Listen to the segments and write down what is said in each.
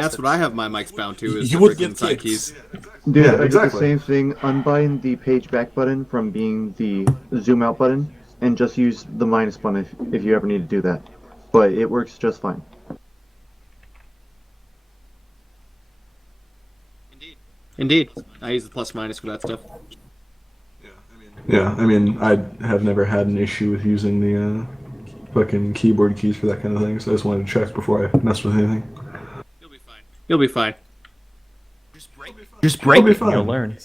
That's what I have my mics bound to, is You the would freaking get side kicked. keys. Dude, Yeah, I did the exactly. same thing. Unbind the page back button from being the zoom out button, and just use the minus button if you ever need to do that. But it works just fine. Indeed. I use the plus minus for that stuff. Yeah, I mean, I have never had an issue with using the fucking keyboard keys for that kind of thing, so I just wanted to check before I messed with anything. You'll be fine. Just break It'll be it and fine. you'll learn.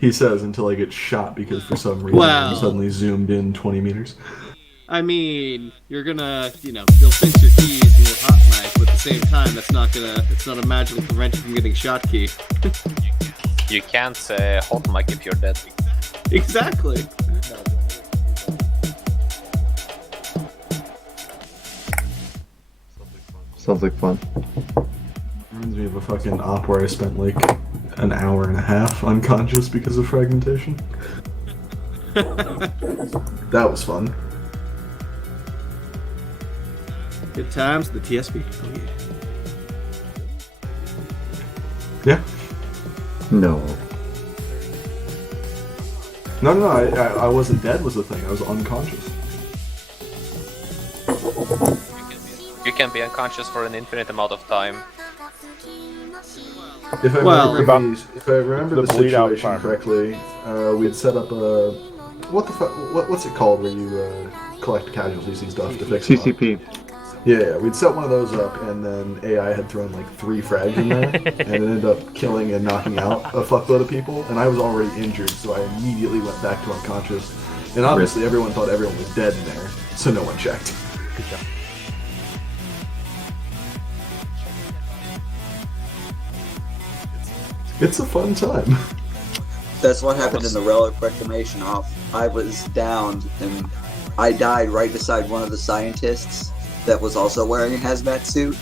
He says until I get shot because for some reason Well- I'm suddenly zoomed in 20 meters. I mean, you're gonna, you'll fix your keys with a hot knife, but at the same time, it's not a magical prevent you from getting shot key. You can't hot mic if you're dead. Exactly. Sounds like fun. Reminds me of a fucking op where I spent like an hour and a half unconscious because of fragmentation. That was fun. Good times, the TSP. Yeah. No. No, I wasn't dead was the thing. I was unconscious. You can be unconscious for an infinite amount of time. If I Well- remember the bleed out situation time. correctly, we'd set up a what's it called where you collect casualties and stuff to fix them up? CCP. Yeah, we'd set one of those up, and then AI had thrown like 3 frags in there, and it ended up killing and knocking out a fuckload of people, and I was already injured, so I immediately went back to unconscious. And obviously everyone thought everyone was dead in there, so no one checked. Good job. It's a fun time. That's what happened in the relic reclamation off. I was downed and I died right beside one of the scientists that was also wearing a hazmat suit.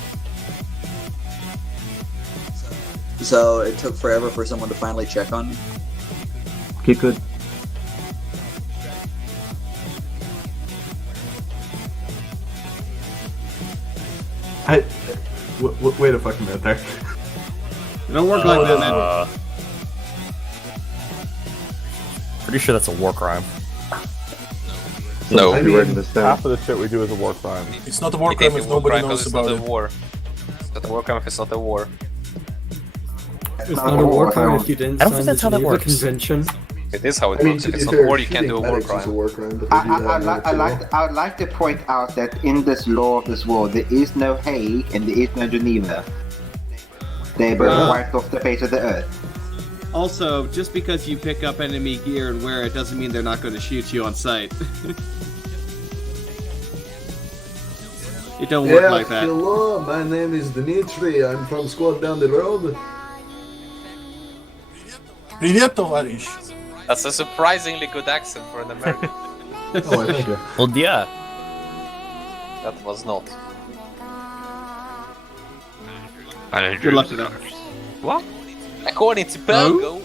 So it took forever for someone to finally check on me. Get good. Wait a fucking minute there. It don't work like that, man. Pretty sure that's a war crime. No. I Be writing mean, this down. Half of the shit we do is a war crime. It's not a war It can't crime be if war nobody crime 'cause knows it's not about a it. war. It's not a war crime if it's not a war. It's not a war crime if you didn't I don't sign think the that's how that Geneva works. Convention. It is how it I mean, works. to If be it's not fair, war, you can't shooting do a war medics is a crime. war crime, but they do that in other too. I'd like to point out that in this law of this war, there is no Hague and there is no Geneva. They were Ah. wiped off the face of the earth. Also, just because you pick up enemy gear and wear it doesn't mean they're not going to shoot you on sight. It don't work like that. hello, my name is Dmitry, I'm from squad down the road. Привет, товарищ. That's a surprisingly good accent for an American. Oh, I thank you. Well, yeah. That was not. Good luck with that. What? According to Pogo.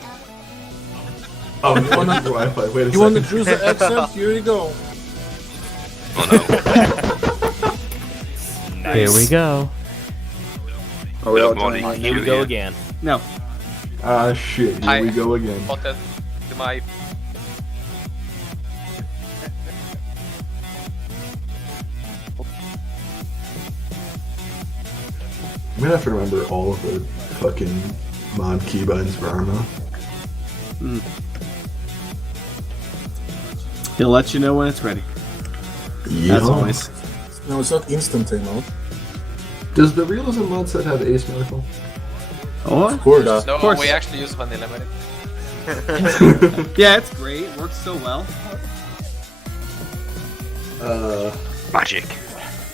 Oh, you want to Wi-Fi? Wait a You want to second. choose the accent? Here you go. Here we go. Are we all joining in? Here we go again. No. Ah, shit, here we go again. Spotted to my. I'm gonna have to remember all of the fucking mod keybinds for ARMA. He'll let you know when it's ready. Yeah. As always. No, it's not instant, you know. Does the realism mod set have ace medical? Oh, Of course. No, course. we actually use vanilla medic. yeah, it's great. Works so well. Magic.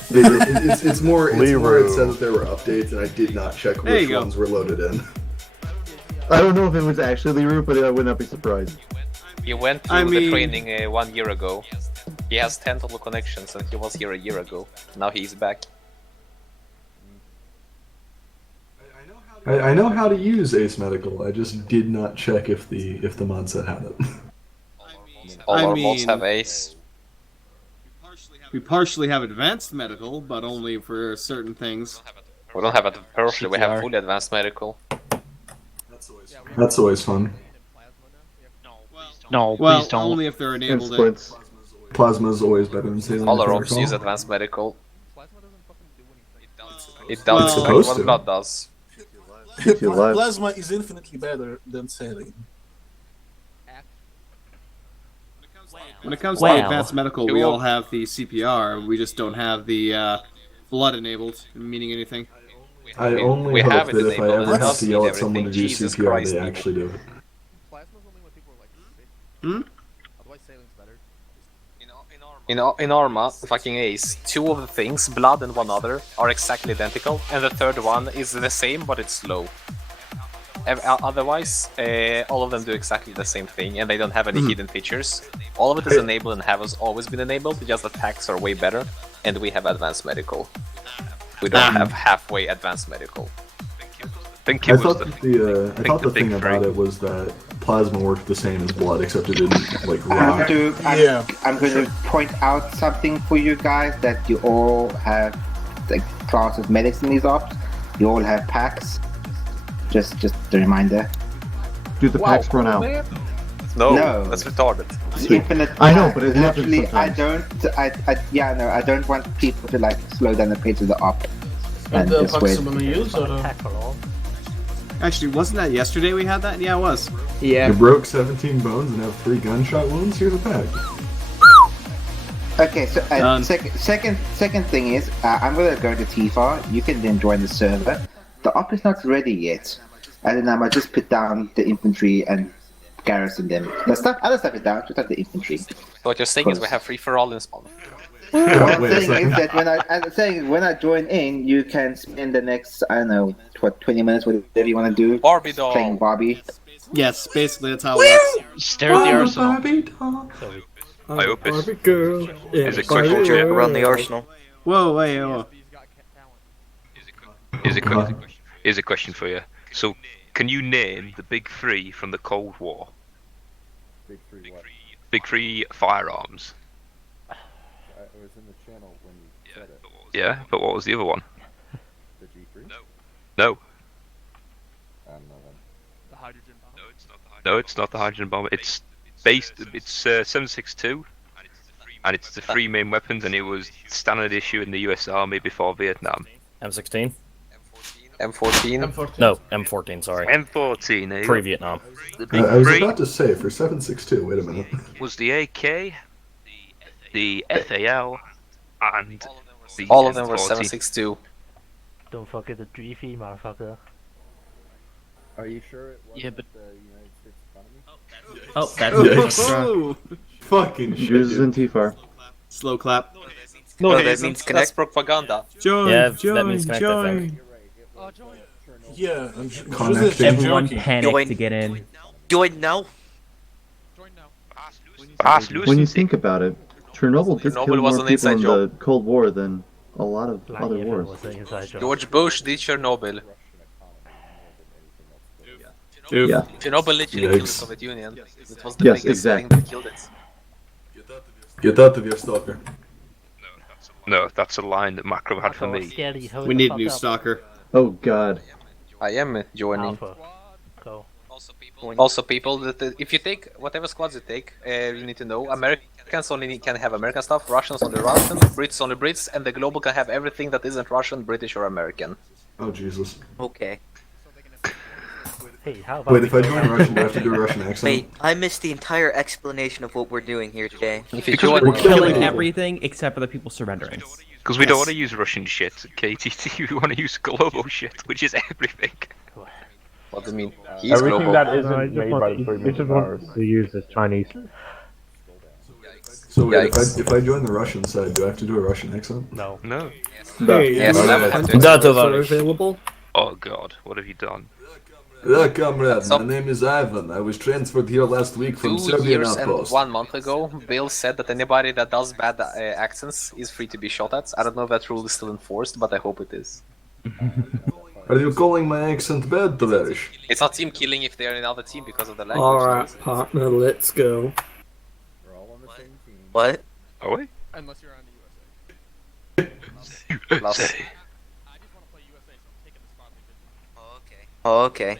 It's more it Leroy. said that there were updates, and I did not check There you which go. ones were loaded in. I don't know if it was actually Leroy, but I would not be surprised. He went to I the mean- training 1 year ago. He has 10 total connections and he was here a year ago. Now he's back. I know how to use ace medical. I just did not check if the mod set had it. All I our mods mean- have ace. We partially have advanced medical, but only for certain things. We don't have it partially, we have fully advanced medical. That's always fun. No, Well, please don't. only if they're And enabled. splints. Plasma's always better than saline. All if I our ops use recall. advanced medical. It Well, does it's exactly supposed what to. blood does. Keeps you alive. Plasma is infinitely better than saline. When it comes to Well. advanced medical, we all have the CPR. We just don't have the blood enabled, meaning anything. I only we hope have it that if I enabled, ever it have does to yell mean at someone to do everything. Jesus CPR, Christ, they people. actually do it. Hmm? In ARMA, fucking Ace, 2 of the things, blood and 1 other, are exactly identical, and the third one is the same, but it's slow. Otherwise, all of them do exactly the same thing, and they don't have any hidden features. All of it is enabled and has always been enabled, just attacks are way better, and we have advanced medical. We don't have halfway advanced medical. think I it was thought the, that the I thought the the big thing about three. it was that plasma worked the same as blood, except it didn't like I'm, rock. Yeah. I'm going to point out something for you guys that you all have the class of medics in these ops. You all have packs. Just a reminder. Do the packs run out? No. That's retarded. It's infinite. I know, but it happens Literally, sometimes. I don't want people to like slow down the pace of the op. And And the just packs wait. I'm gonna use or Actually, wasn't that yesterday we had that? Yeah, it was. You broke 17 bones and have 3 gunshot wounds? Here's a pack. Okay, so Done. second thing is, I'm gonna go to Tifa. You can then join the server. The op is not ready yet, and then I might just put down the infantry and garrison them. Other stuff is down, just like the infantry. So what you're saying is we have free for all in spawn. What I'm Wait a saying is second. that I'm saying when I join in, you can spend the next 20 minutes, whatever you want to do, Barbie doll. playing Barbie. Yes, basically that's how it works. Stare at the arsenal. I hope it's- Barbie girl. Yeah, Is it Barbie quick girl. run the arsenal? Whoa, wait, whoa. Here's a question for you. So, can you name the big 3 from the Cold War? Big 3 firearms. Yeah, but what was the other one? No. No, it's not the hydrogen bomb. It's based. It's 7.62, and it's the 3 main weapons, and it was standard issue in the U.S. Army before Vietnam. M16? M14. No, M14. Sorry. M14. There you go. Pre-Vietnam. The big I was 3 about to say, for 7.62, wait a minute. was the AK, the FAL, and the All of them were M40. 7.62. Don't forget the Driffy, motherfucker. Are you sure it wasn't Yeah, but- the United States economy? Oh, that's Yikes. Fucking shit. Users dude. in T-Far. Slow clap. No, that that means that's connect. propaganda. Join, Yeah, join, that means connect, I think. join. Yeah, and Connecting. Everyone panicked Join. to get in. Join now. Fast When you Lucy. think about it, Chernobyl did Chernobyl kill was more an people inside in job. the Cold War than a lot of other wars. George Bush did Chernobyl. Yeah. Chernobyl literally killed the Yikes. Soviet Union. It was the Yes, biggest thing exactly. that killed it. Get out of here, stalker. No, that's a line that Macro had for me. We need a new stalker. Oh God. I am joining. Go. Also, people, that if you take whatever squads you take, you need to know Americans only can have American stuff, Russians only Russian, Brits only Brits, and the global can have everything that isn't Russian, British, or American. Oh Jesus. Okay. Hey, how about Wait, if I join Russian, do I have to do a Russian accent? Wait, I missed the entire explanation of what we're doing here today. If you Because join, we're killing people. everything except for the people surrendering. Because we don't want to use Russian shit, KTT, we want to use global shit, which is everything. what do you mean? He's Everything global. that isn't made by the 3 million powers. to use the Chinese. So wait, Yikes. if I join the Russian side, do I have to do a Russian accent? No. No. Hey, Yes, you never have had to. contacts are available. Oh god, what have you done? Yeah, comrade, So- my name is Ivan. I was transferred here last week from 2 Serbian years and outpost. 1 month ago, Bill said that anybody that does bad accents is free to be shot at. I don't know if that rule is still enforced, but I hope it is. Are you calling my accent bad, Tavarish? It's not team killing if they're in another team because of the language. Alright, partner, let's go. What? Are we? Unless you're on the USA. Plus, USA. Oh, okay.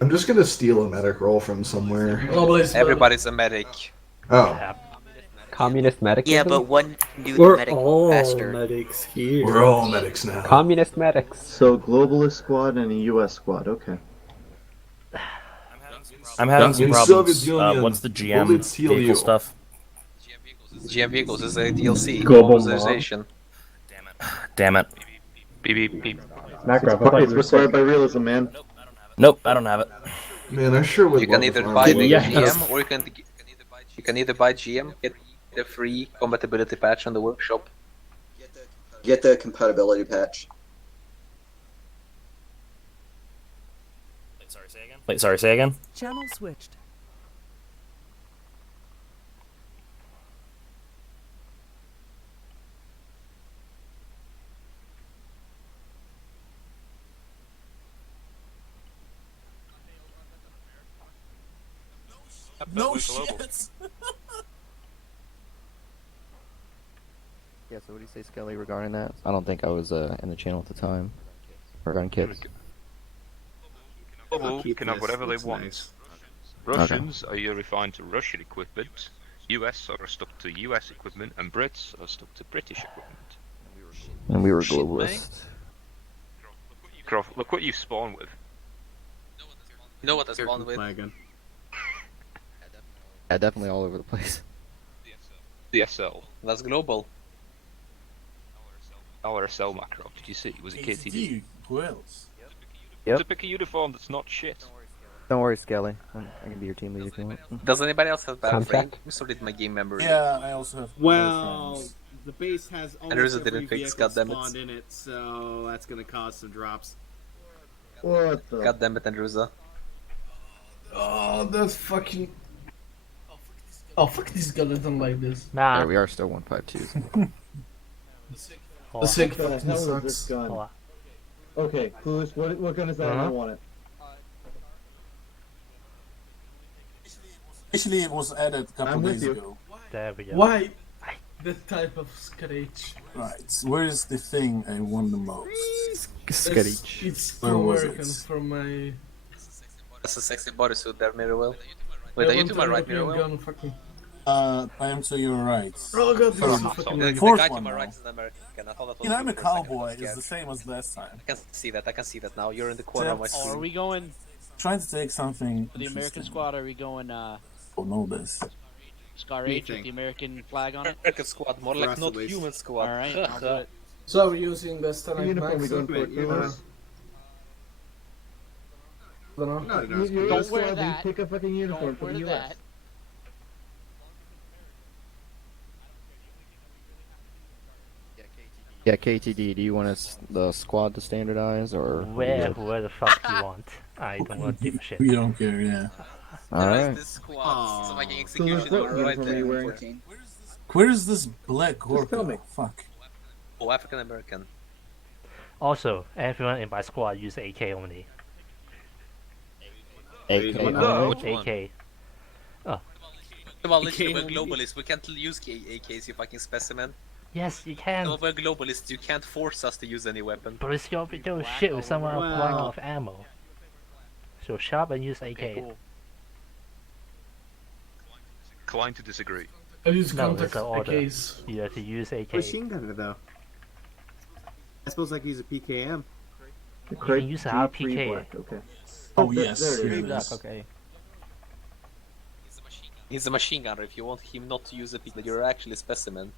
I'm just gonna steal a medic roll from somewhere. Everybody's a medic. Oh. Communist medic. Yeah, but one can do the We're medic all faster. medics here. We're all medics now. Communist medics. So globalist squad and a U.S. squad. Okay. I'm having some In problems. Soviet Union, What's the bullets GM heal vehicle you. stuff? GM vehicles is a DLC. Global Globalization. Damn it. Beep beep beep. It's required by realism, man. Nope, I don't have it. Man, I sure would. You can love either if buy Arma the was- GM or you can either buy GM, get the free compatibility patch on the workshop. Get the compatibility patch. Wait, sorry, say again? Channel switched. No shit. Yeah, so what do you say, Skelly, regarding that? I don't think I was in the channel at the time. Regarding kits. Global can have whatever they want. Nice. Russians are either refined to Russian equipment, US are stuck to US equipment, and Brits are stuck to British equipment. And we were Shit, globalists. Croft, look what you spawn with. You know what that's spawned with? Yeah, definitely all over the place. DSL. That's global. LRSL macro. Did you see? Was it KTD? Who else? Yep. To pick a uniform that's not shit. Don't worry, Skelly. I can be your team leader if you want. Does anybody else have bad Contract? frames, or did my game memory? Yeah, I also have. Well, the base has And there's almost a every didn't fix, vehicle goddammit. spawned in it, so that's gonna cause some drops. What the? God damn it, Andruza. Oh, that's fucking. Oh, fuck this skeleton like this. Yeah, we are still 152. The sick What the fucking hell is sucks. this gun? Okay, what gun is that? I don't want it. Actually, it was added a couple I'm with days you. ago. There we go. Why? That type of scratch. Right, where is the thing I want the most? Screech. It's Where was American it? from my. That's a sexy bodysuit there, Mirrorwell. I Wait, are you want to my right, European Mirrorwell? gun, fucking. I am to your right. Oh god, this is Third. fucking The Fourth guy to one my now. right is an American. I thought that was You know, I'm a for second, I cowboy. was It's scared. the same as last time. I can see that. I can see that now. You're in the corner of my Except- screen. Are we going Trying to take something. for the American squad? Are we going Oh, know this. Scar H with the American flag on it? American squad, more like not human squad. Alright, I'll do it. So we're using the Stanite Uniform, we Max. going for it, Don't wear that. Pick a fucking uniform Don't for wear the US. that. Yeah, KTD, do you want us the squad to standardize or? Where the fuck you want? I don't want to give a shit. We don't care, yeah. Alright. This squad. So making So execution what over right uniform are you there. wearing? Where is this black Just tell me. Gorka? Fuck. Oh, African American. Also, everyone in my squad use AK only. AK Which only? one? AK. Oh, Well, literally, we're globalists. We can't use AKs, you fucking specimen. yes, you can. No, we're globalists. You can't force us to use any weapon. But it's your video shit with someone else running Wow. off ammo. So sharp and use AK. Okay, cool. Inclined to disagree. I use No, contact it's an order. AKs. You have to use AK. Machine gunner though. I suppose I could use a PKM. You can use our G3 PK. black, okay. Oh, There- yes. there it here is. it is. Okay. He's a machine gunner. If you want him not to use a pick, you're actually a specimen.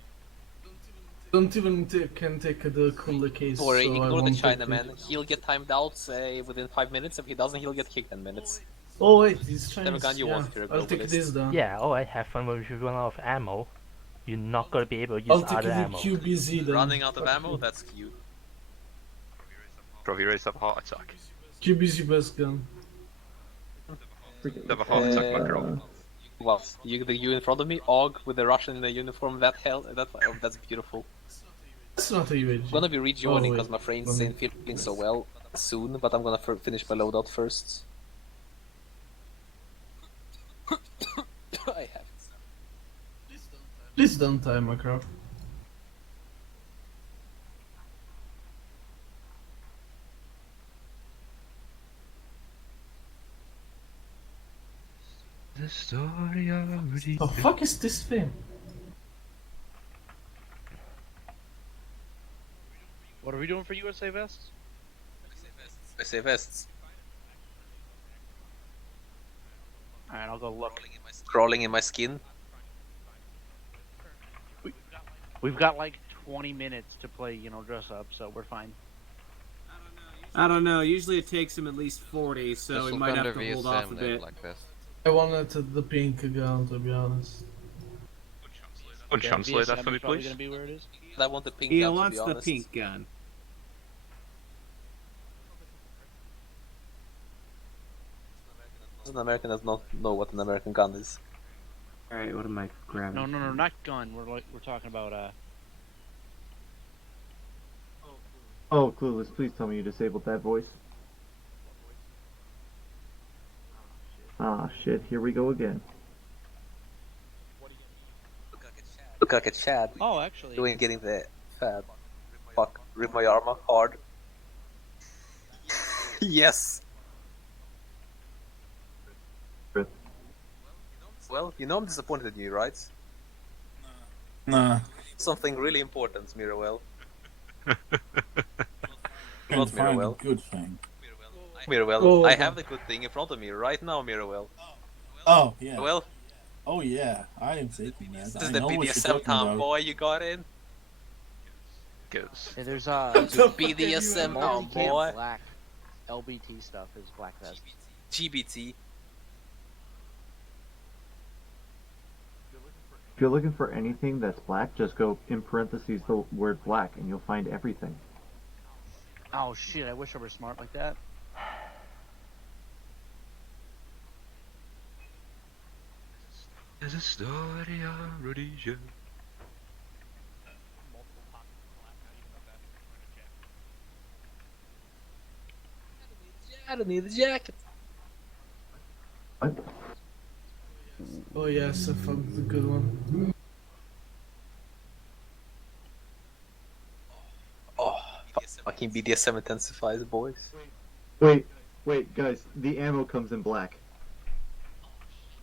Don't even can take the cooler case. Or so I ignore the won't take Chinaman. it. He'll get timed out within 5 minutes. If he doesn't, he'll get kicked 10 minutes. Oh wait, these Chinese. Never gun you yeah. want if you're a I'll take globalist. this down. Yeah, alright, have fun when you run out of ammo. You're not gonna be able to I'll use take other the ammo. QBZ then. Running out of Fuck ammo? you. That's cute. Probably raised up a heart attack. QBZ best gun. Have a heart attack, macro. Well, you in front of me, Og with the Russian in the uniform. That's beautiful. That's not a UAG. I'm gonna be rejoining Oh, because my frames ain't feeling so well soon, but I'm gonna finish my loadout first. I have. Please don't time macro. the story already. The fuck is this thing? What are we doing for USA vests? USA vests. Alright, I'll go look. Crawling in my skin. We've got like 20 minutes to play, dress up, so we're fine. I don't know. Usually it takes him at least 40, so we might have to hold off a bit. I wanted the pink gun, to be honest. Translate that for me, probably please. Gonna be where it is. I want the pink He gun, to wants be the honest. pink gun. An American does not know what an American gun is. Alright, what am I grabbing? No, not gun. We're talking about Oh, Clueless, please tell me you disabled that voice. Ah, shit, here we go again. Look like a Chad. Oh, actually. Doing getting the fad. Fuck, rip my armor hard. Yes. Well, I'm disappointed in you, right? Nah. Something really important, Mirowell. Can't Not find a Mirowell. good thing. Mirowell, Oh, I have the good thing in front of me right now, Mirowell. Oh, yeah. Well, Oh, yeah. I am taking that. this I is the know what you're BDSM talking town, about. boy, you got in? Goes. there's This is BDSM town, boy. Black LBT stuff is black vest. GBT. If you're looking for anything that's black, just go in parentheses the word black and you'll find everything. Oh shit! I wish I were smart like that. There's a story already. Yeah. I don't need a jacket. What? Oh, yes, I found the good one. Oh, fucking BDSM intensifies, boys. Wait, guys, the ammo comes in black.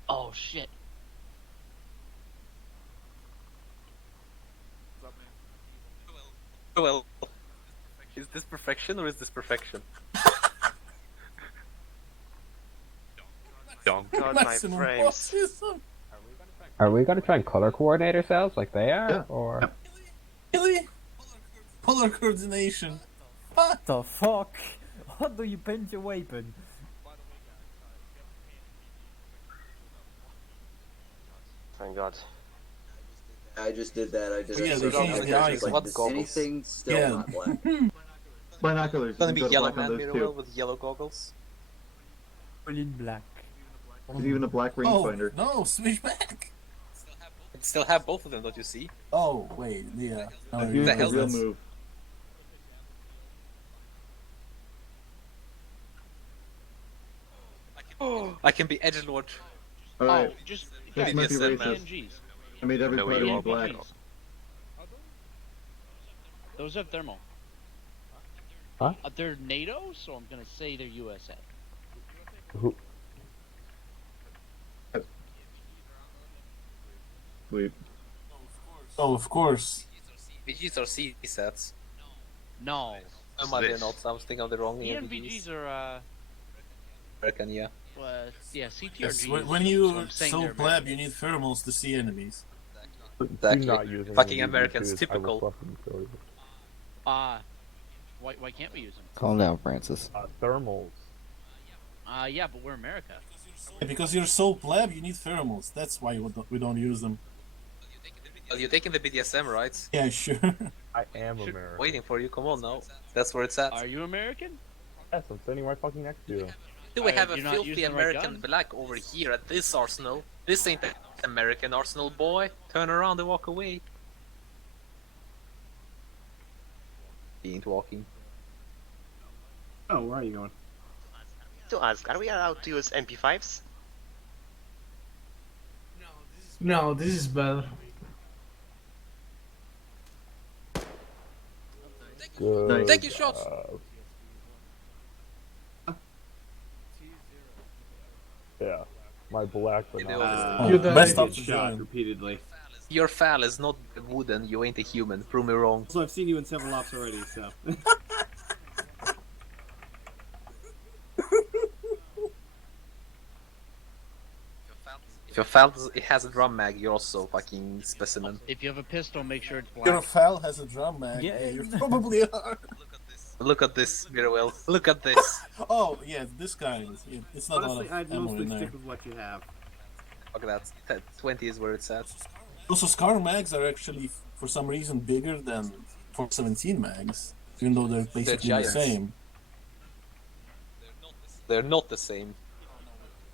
Oh shit! Well, is this perfection or is this perfection? Dong. God, my Maximum frames. autism. Are we gonna try and color coordinate ourselves like they are, Yeah. or? Really? Color coordination. What the fuck? What do you bend your weapon? Thank God. I just did that. I did Yeah, it. they So changed the like, icons. anything still Yeah. not black. Binoculars, It's gonna you be can go to yellow black man on those Mirror too. with yellow goggles. All in black. There's even a black Oh, rangefinder. no, switch back. Still have both of them, don't you see? Oh, wait, yeah. No, Here's the the hell real is- move. I can be edgelord. Alright, just this guys, might be BDSM, racist. PNGs. I made every No, party you in are. black. Those are thermal. Huh? They're NATO, so I'm gonna say they're USA. Who? Sweet. Oh, of course. BGs are C sets. No, Oh, my This. not. I was thinking of the wrong ENVGs are American, yeah. yeah, Yes, CTRGs. when so you I'm saying so they're pleb, you need thermals to see enemies. Exactly. Fucking Americans, typical. Why can't we use them? Calm down, Francis. Thermals. Yeah, but we're America. Yeah, because you're so pleb, you need thermals. That's why we don't use them. Well, you're taking the BDSM, right? Yeah, sure. I am American. Waiting for you, come on now. That's where it's at. Are you American? Yes, I'm sitting right fucking next to you. Do we have a you're not filthy using the right American gun? black over here at this arsenal? This ain't the American arsenal, boy. Turn around and walk away. He ain't walking. Oh, where are you going? To ask, are we allowed to use MP5s? No, this is better. Good. Take your shots! Yeah. My black but not. You're the best Get up to shot join. repeatedly. Your FAL is not wooden, you ain't a human. Prove me wrong. Also, I've seen you in several ops already, so. If your FAL it has a drum mag, you're also fucking specimen. If you have a pistol, make sure it's black. Your FAL has a drum mag. Yeah, you probably are. Look at this, Mirwell. Look at this. Oh, yeah, this guy. Yeah, it's not Honestly, a lot I'd of ammo mostly in there. stick with what you have. Look at that. 20 is where it's at. Also, Scar mags are actually, for some reason, bigger than 417 mags, even though they're basically the giants. same. They're not the same.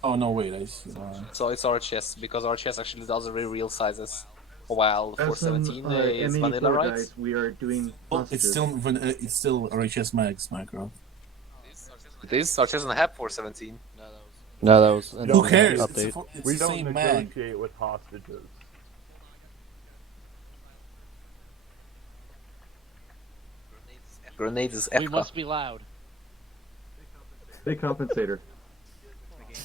Oh, no, wait, I see. So it's RHS, because RHS actually does the very real sizes. While As some 417 is M84 vanilla, right? guys, we are doing Oh, hostages. it's still RHS mags, Micro. This RHS doesn't have 417. No, that was Who cares? update. It's We the don't same mag. negotiate with hostages. Grenades is We FK. must be loud. Big compensator.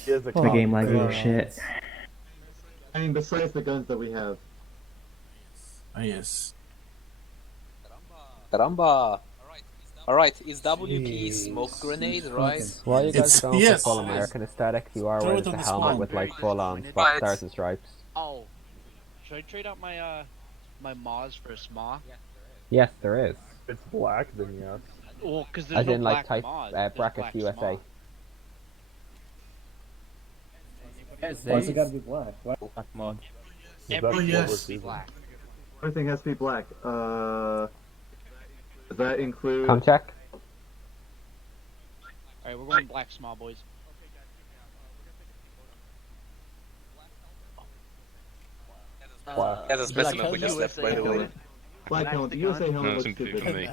Is a The game laggy as shit. I mean, besides the guns that we have. Ah, yes. Caramba! Alright, is WP smoke grenade, right? Why are you guys It's- going yes. for full American aesthetic? You are Throw wearing it on the the helmet spawn. with like full on Right. stars and stripes. Oh, should I trade out my my Moz for a SMA? Yes, there is. It's black, then yes. Well, because there's As no in black like type Moz. There's brackets black USA. SMA. Why's it gotta be black? Black mod. Everything yes. is black. Everything has to be black. Does that include? Come check. Alright, we're going black small boys. As a specimen we just left, by the way. Black helmet. The USA helmet No, looks something stupid. for me.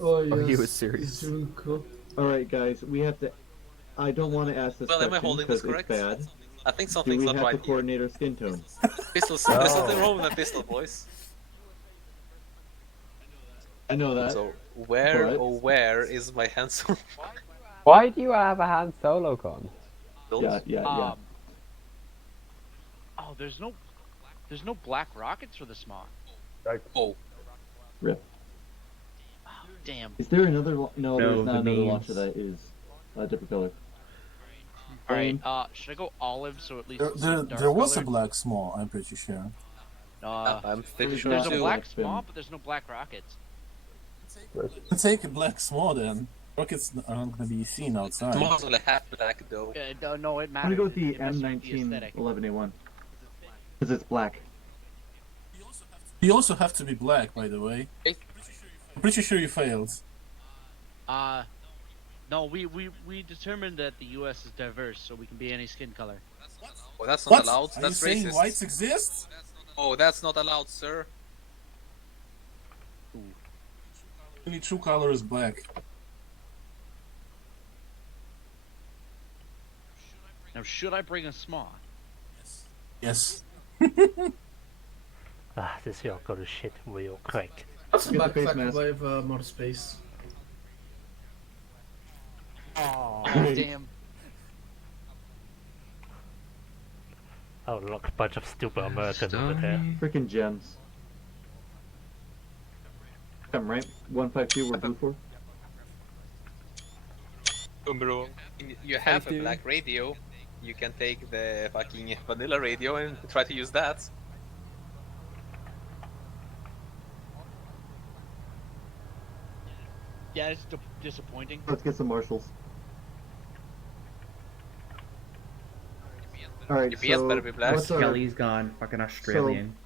Oh, Are you yes. serious? It's really cool. All right, guys. We have to. I don't want to ask this Well, am I question holding this because it's correct? bad. I think Do something's we not have right to here. coordinate our skin tone? Pistols, there's something wrong with the pistol, boys. I know that. So, where, But- oh where is my handsome? Why do you have a Han Solo gun? Yeah. Oh, there's no black rockets for the SMA. Oh. Rip. Oh, damn. Is there another? No, there's the not another mains. launcher that is a different color. Alright, should I go olive so at least There, it's there, dark there was a color? black small, I'm pretty sure. I'm pretty sure There's a too. black Spin. small, but there's no black rockets. Take a black small then. Rockets aren't gonna be seen outside. Small's only half black though. No, it I'm matters. gonna go with the It messes with the M19 aesthetic. 11A1 because it's black. You also have to be black, by the way. Hey. I'm pretty sure you failed. No, we determined that the U.S. is diverse, so we can be any skin color. Oh, that's not What? allowed. Are That's you saying racist. whites exist? Oh, that's not allowed, sir. Only true color is black. Now, should I bring a small? Yes. This here go to shit real quick. Get the face Backpack mask. with more space. Oh, damn. Oh look, a bunch of stupid Americans over there. Freaking gems. I'm right. 152. We're blue for. You have a black radio. You can take the fucking vanilla radio and try to use that. Yeah, it's disappointing. Let's get some marshals. All right. UPS So better be black. what's our- Skelly's gone. Fucking Australian.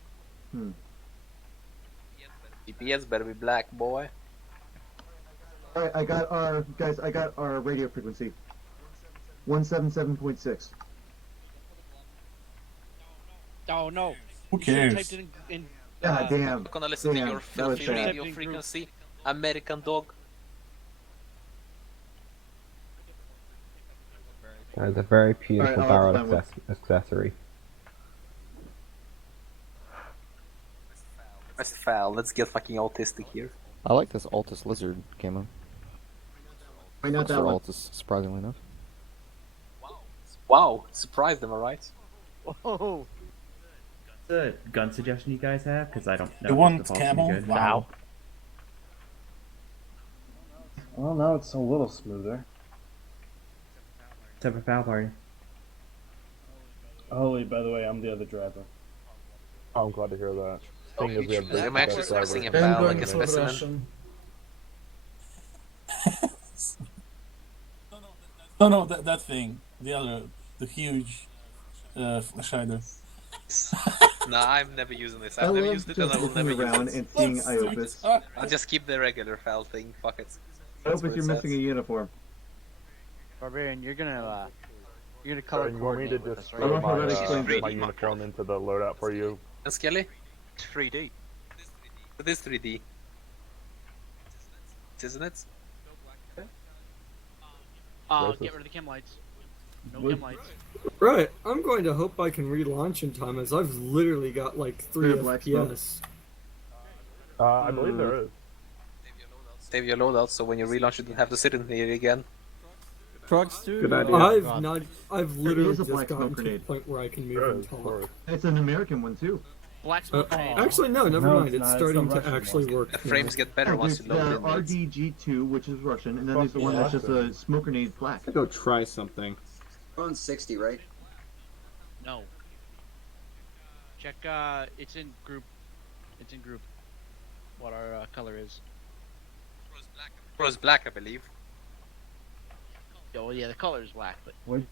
EPS better be black, boy. All right. I got our guys. I got our radio frequency. 177.6. Oh no. Who You should've cares? typed it in, God damn. I'm gonna listen to Damn, your that was filthy bad. radio frequency, American dog. There's a very beautiful Alright, barrel I'll have accessory. That's foul. Let's get fucking autistic here. I like this Altus lizard camo. Wait, not Works that for one. Altus, surprisingly enough. Wow, surprised, am I right? Whoa! The gun suggestion you guys have? Because I don't know. You if want the default's any camel? good. Wow. Well, now it's a little smoother. Except for Foul Party. Holy, by the way, I'm the other driver. I'm glad to hear that. Oh, Thing is, we have the I'm actually best driver. sourcing a I'm file going like a for specimen. Russian. No, that thing. The other, the huge shader. Nah, I'm never using this. I I've never love used it and just I will looking never around use it. and seeing Iopus. I'll just keep the regular file thing. Fuck it. Iopus, you're missing a uniform. Barbarian, you're gonna color You want me to coordinate with just us, throw right? my uniform into the loadout for you? And Skelly? It's 3D. It is 3D. Isn't it? Get rid of the chem lights. No chem lights. Right, I'm going to hope I can relaunch in time, as I've literally got like 3 Clear black smoke. FPS. I believe there is. Save your loadout so when you relaunch you don't have to sit in here again. Good idea. I've There literally is a just black gotten smoke to the grenade. point where I can move There and is, talk. It's an American one too. Black smoke grenade. Actually, no, never No, mind. it's It's not. starting It's the to Russian actually one. work. The frames get better once There's you load the in. Mates. RDG2, which is Russian, and then there's the one that's just a smoke grenade black. Go try something. We're on 60, right? No. Check. It's in group. It's in group. What our color is. Rose black, I believe. Oh yeah, the color is black, but Where'd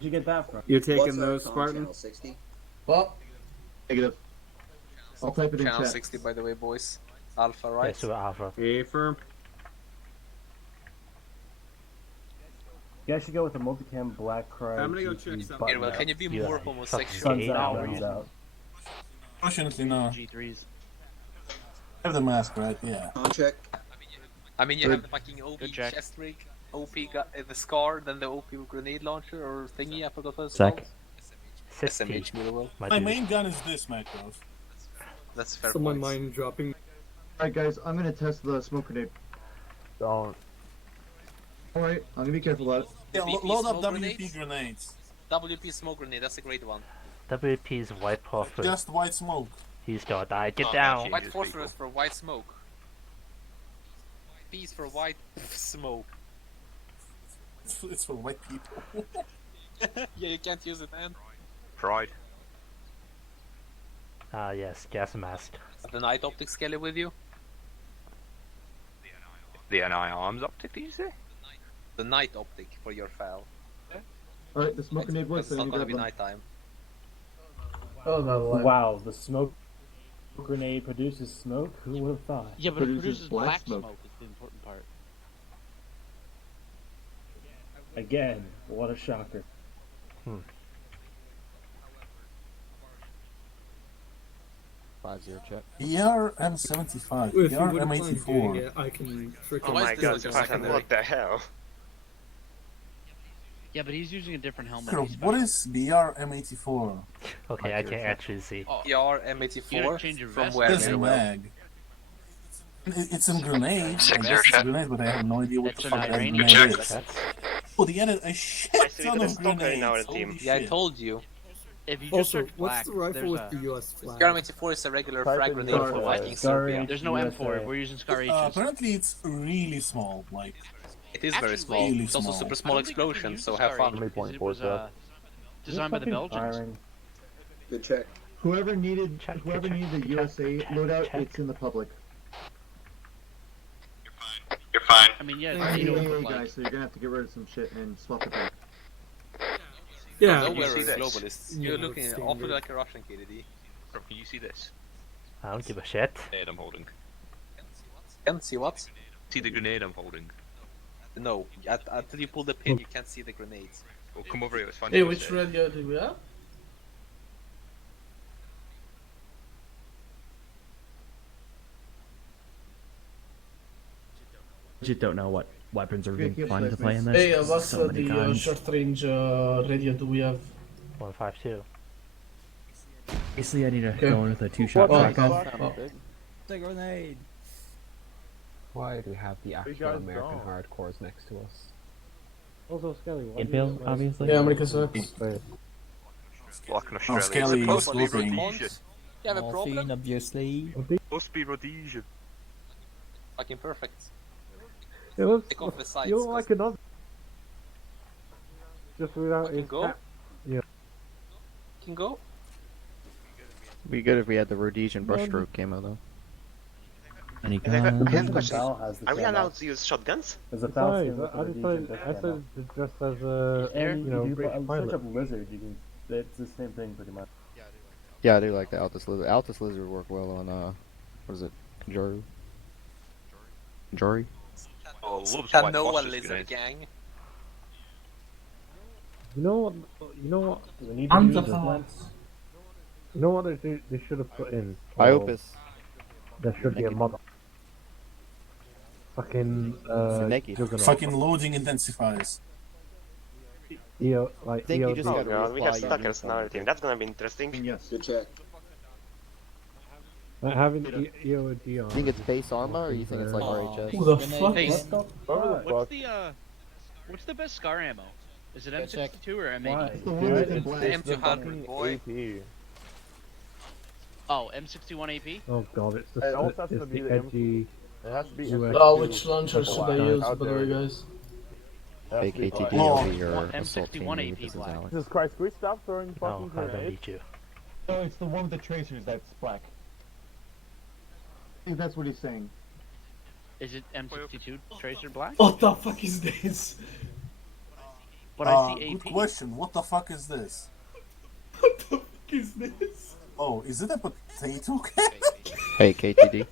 you get that from? You're taking What's our those, comm Spartan? channel 60? Well, Negative. I'll type it in Channel chat. 60, by the way, boys. Alpha, right? Yeah, so Alpha. Affirm. You guys should go with the multicam black cry. I'm gonna go check something. Yeah, well, can you be Yeah. more Fucking homosexual? Sun's Yeah, out, no, sun's out. fortunately, no. G3s. Have the mask, right? Yeah. On check. I mean, you have the fucking OP Good check. chest rig, OP got the scar, then the OP grenade launcher or thingy. I forgot what it's Sec. called. 60. SMH, really well. My My dude. main gun is this, Macros. That's fair. Someone points. mind dropping. Alright guys, I'm gonna test the smoke grenade. Don't. Alright, I'm gonna be careful about it. Yeah, WP load up smoke WP grenades? grenades. WP smoke grenade, that's a great one. WP's white phosphorus. Just white smoke. He's gonna die. Get Oh, down. White phosphorus for white smoke. Peas for white smoke. It's for white people. Yeah, you can't use it, man. Pride. Ah, yes, gas mask. Have the night optic Skelly with you? The NI arms optic, did you say? The night optic for your file. Alright, the smoke grenade It's works, so not you gonna grab be them. nighttime. Oh, no, Wow, the smoke grenade produces smoke? Who would have thought? Yeah, but it Produces produces black black smoke. smoke. Is the important part. Again, what a shocker. Hmm. 5-0 check. ER M75, If you ER wouldn't mind doing M84. it, I can freaking. Oh my this god, is fucking secondary. what the hell? Yeah, but he's using a different helmet. Bro, He's what special. is BR M84? Okay, I can't actually see. Oh, ER You gotta M84 change your from vest. where? There's a Very well. mag. It's in grenades. Six I zero guess it's check. grenades, but I have no idea what That's the a fuck nine that range. grenade Check. is. That's Oh, they added a I shit see ton that of it's not grenades. now in the Holy team. Yeah, I shit. told you. If you just Also, search what's black, the rifle there's with a- the US flag? ER M84 is a regular Type frag in grenade Scar for Raid. fighting Scar Serbia. Raid. There's no USA. M4. We're using Scar H's. Apparently it's really small, like... It is Actually, very small. really It's also small. super I small don't think you can explosion, use so the have Scar fun. H because it was 3.4, designed by the Fucking Belgians. firing. Good check. Whoever needed Check, whoever check, needed the check, USA check, loadout, check. it's in the public. You're fine. I mean, yeah, I'm you know the what AA it's like. guy, so you're gonna have to get rid of some shit and swap it back. Yeah. Nowhere see is this? globalists. Yeah, You're looking it's awfully standard. like a Russian kid, Bro, can you see this? I don't give a shit. Grenade I'm holding. Can see what? See the grenade I'm holding? No, until you pull the pin, you can't see the grenades. Well, come over here, let's find Hey, you which this, radio do we have? Legit don't know what weapons are Good, being keep fun to listening. play in this. Hey, There's what's so many the guns. short range radio do we have? 152. Basically, I need to Okay. go in with a 2-shot What shotgun. the fuck? The grenade. Why do we have the actual guys American don't. hardcores next to us? Also, Skelly, why Infield, obviously. Yeah, America sucks. Fucking Oh, Australia. Skelly It's is supposed to be losing. Rhodesia. You have a problem? Obviously. Must be Rhodesia. Fucking perfect. It looks, Take off the sides. you look like another. Just without Fucking his go. hat. Yeah. Can go. Be good if we had the Rhodesian brushstroke camo though. Any I have a guns? question. Are we allowed to use shotguns? There's a besides, I just said, it just as a, you know, British pilot. Search up lizard. You can. It's the same thing pretty much. Yeah, I do like the Altus lizard. Altus lizard work well on what is it? Joru? Jory? Oh, loves white Canoa bosses, lizard grenade. gang. You know what? You know what? We need to use the plants. You know what they should have put in? Iopus. There should be a mother. Fucking Juggernaut. Fucking loading intensifiers. EO, like think you EOD. just Oh gotta god, we have reapply your stalkers in our uniform. team. That's gonna be interesting. Yes. Good check. Like having EOD on. You think it's base ARMA or you think it's like RHS? Who the fuck? Hey, What the fuck? What's the best SCAR ammo? Is it M62 or M80? The one that's in It's black. the M200, fucking boy. AP. Oh, M61 AP? Oh god, it's It also has it's to be the the edgy. It has to be. US. Oh, which launcher should I use, Out by the there. way, guys? Hey, KTD Oh. over your Want assault team. M61 lead. AP This is black. Alex. Jesus Christ, can we stop throwing No, fucking I don't grenades? need you. No, it's the one with the tracers that's black. I think that's what he's saying. Is it M62 Tracer black? What the fuck is this? But I see Good AP. question. What the fuck is this? What the fuck is this? Oh, is it a potato can? Hey, KTD.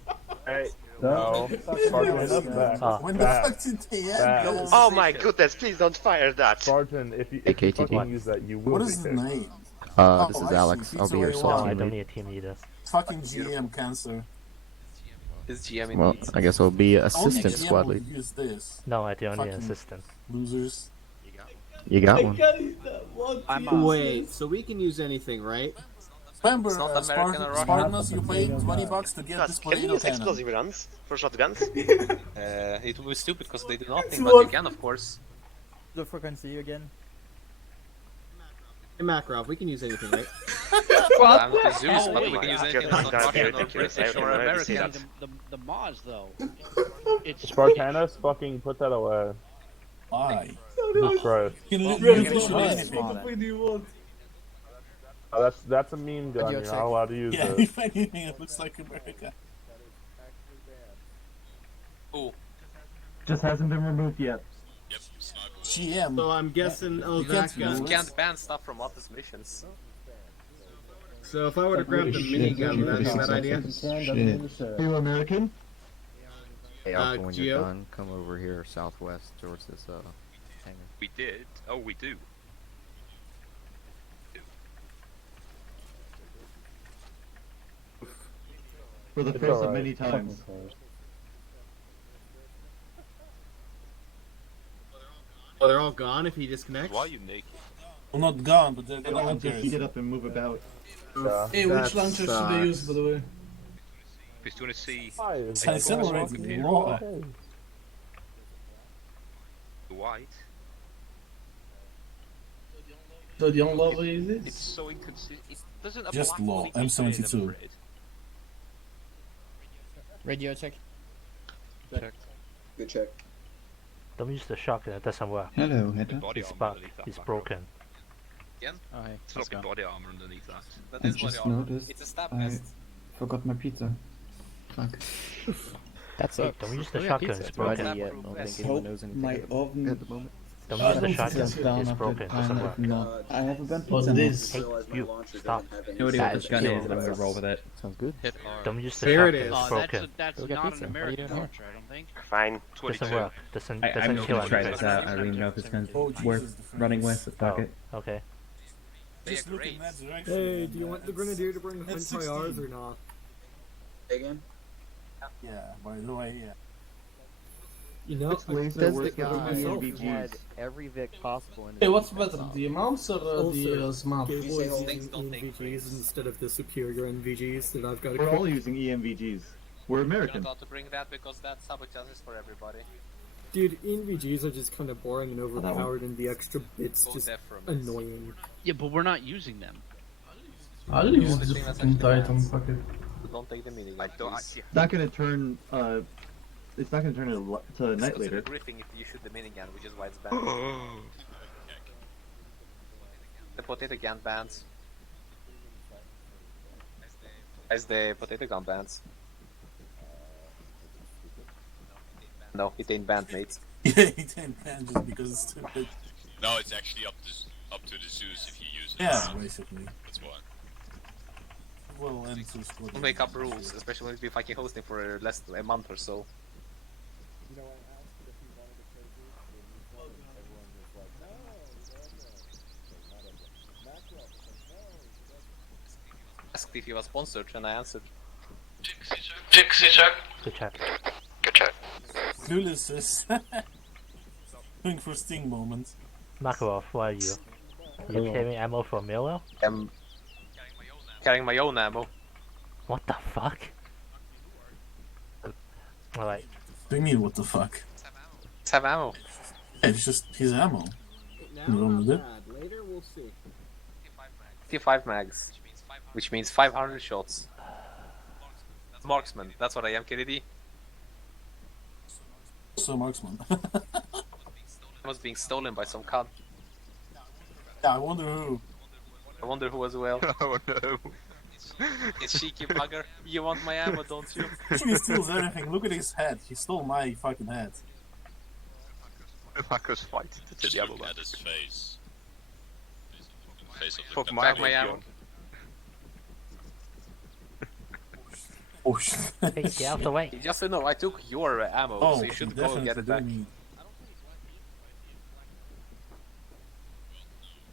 Hey, no. Sergeant, that's bad. When the Bad. fuck's in the Bad. end? Oh my goodness, please don't fire that. Sergeant, if you, Hey, if you KTD. fucking use that, you will What be is the kicked. name? This Oh, is actually, Alex. if I'll it's be your already No, assault I team don't lead. need a team leader. Fucking GM cancer. Is GM Well, indeed. I guess I'll be Only assistant GM squad would lead. use this. No, I don't need an Fucking assistant. Losers. You got one. Wait, so we can use anything, right? Remember, It's not American or Russian. Spartans, you paid $20 to get this Can we potato use cannon. explosive runs for shotguns? It would be stupid because they do nothing, What? but you can, of course. The frequency again. Hey, Makarov, we can use anything, right? I'm the Zeus, but we can use Just anything that's not gonna be Russian or ridiculous. British I or can already see American. that. The Moz though. It's Spartanus, fucking put that away. Why? Jesus Christ. You can Really? use this with What anything. the fuck do you want? Oh, that's a meme gun. You're not allowed to use Yeah, it. if anything, it looks like America. Ooh. Just hasn't been removed yet. GM. So I'm guessing, oh, You that can't gun. You can't ban stuff from office missions. So if I were to grab the minigun, would that be a bad idea? Are you American? Hey, Alpha, when you're Geo? done, come over here southwest towards this hangar. We did. Oh, we do. For the It's first of alright. many times. Oh, they're all gone if he disconnects? Why are you naked? Well, not gone, but they're They gonna don't just appear. get up and move about. Hey, which launcher should I use, by the way? Because do you want to see Why is It's accelerated. Raw. the white? So the only way is It's this? so inconsistent. It doesn't a Just black law, only feature in M72. the red? Radio check. Good check. Don't use the shotgun, it doesn't work. Hello, The Hedda. body It's armor bug. underneath that It's black broken. Again? Oh, hey. It's not the body armor underneath that. That I is body just armor. noticed It's a stab I vest. forgot my pizza. Fuck. That's Hey, it. don't use the shotgun, it's broken. Ready yet? I don't think anyone knows anything My at oven the moment. Don't use the pizza's shotgun, down it's after broken, time doesn't of work. not. I have a burnt What pizza it now. is? Hey, Realize my you, launcher stop. doesn't have any. No idea what That this is gun kill. is, and I'm gonna roll with it. Sounds good. Don't use the There it shotgun, is. it's Oh, broken. that's Go get not an pizza. What are you American doing here? launcher, I don't think. Fine. 22. Doesn't work, doesn't I'm kill not gonna try anything. this out. I already know this gun's Oh, Jesus, worth the running friends. with, so fuck Oh, it. okay. Just look in that direction. Hey, and, do you want the it's- Grenadier to bring it's hentai 16. R's or not? Again? Yeah, by the way, yeah. You know, Which laser Says the works better guy than who ENVGs? had every Vic possible in his Hey, what's defense better, op. the amounts or the SMAP? Gay say boys all using things don't take NVGs instead of the superior NVGs that I've got We're all equipped. using ENVGs. We're You're American. not allowed to bring that because that sabotages for everybody. Dude, ENVGs are just kind of boring and overpowered, and the extra bits just annoying. Yeah, but we're not using them. I'll use the fucking Titan, fuck it. Don't take the minigun, please. It's not gonna turn. It's not gonna turn to night Consider later. gripping if you shoot the minigun, which is why it's banned. The potato gun bans. As the potato gun bans. No, it ain't banned, mate. Yeah, it ain't banned just because it's stupid. No, it's actually up to the Zeus if you use it. Yeah, basically. That's why. Well, and so squad. We'll make up rules, especially when we've been fucking hosting for less than a month or so. Asked if he was sponsored, and I answered. Jixie check. Good check. Good check. Clueless is going for sting moment. Makarov, where are you? You carrying ammo from Milo? I'm carrying my own ammo. What the fuck? Alright. What do you mean, what the fuck? Let's have ammo. Yeah, it's just his ammo. You know what Later we'll see. 55 mags, which means 500 shots. Marksman, that's what I am, Kennedy. So marksman. I was being stolen by some cunt. Yeah, I wonder who. I wonder who as well. Oh no. It's cheeky bugger. You want my ammo, don't you? Actually, he steals everything. Look at his head. He stole my fucking head. Marcus fighting to Just the ammo look man. at his face. Face of the Fuck captain. my Back my ammo. ammo. Oh shit. Hey, get out of the way. Just so know, I took your ammo, Oh, so you should go definitely and get it do back. me.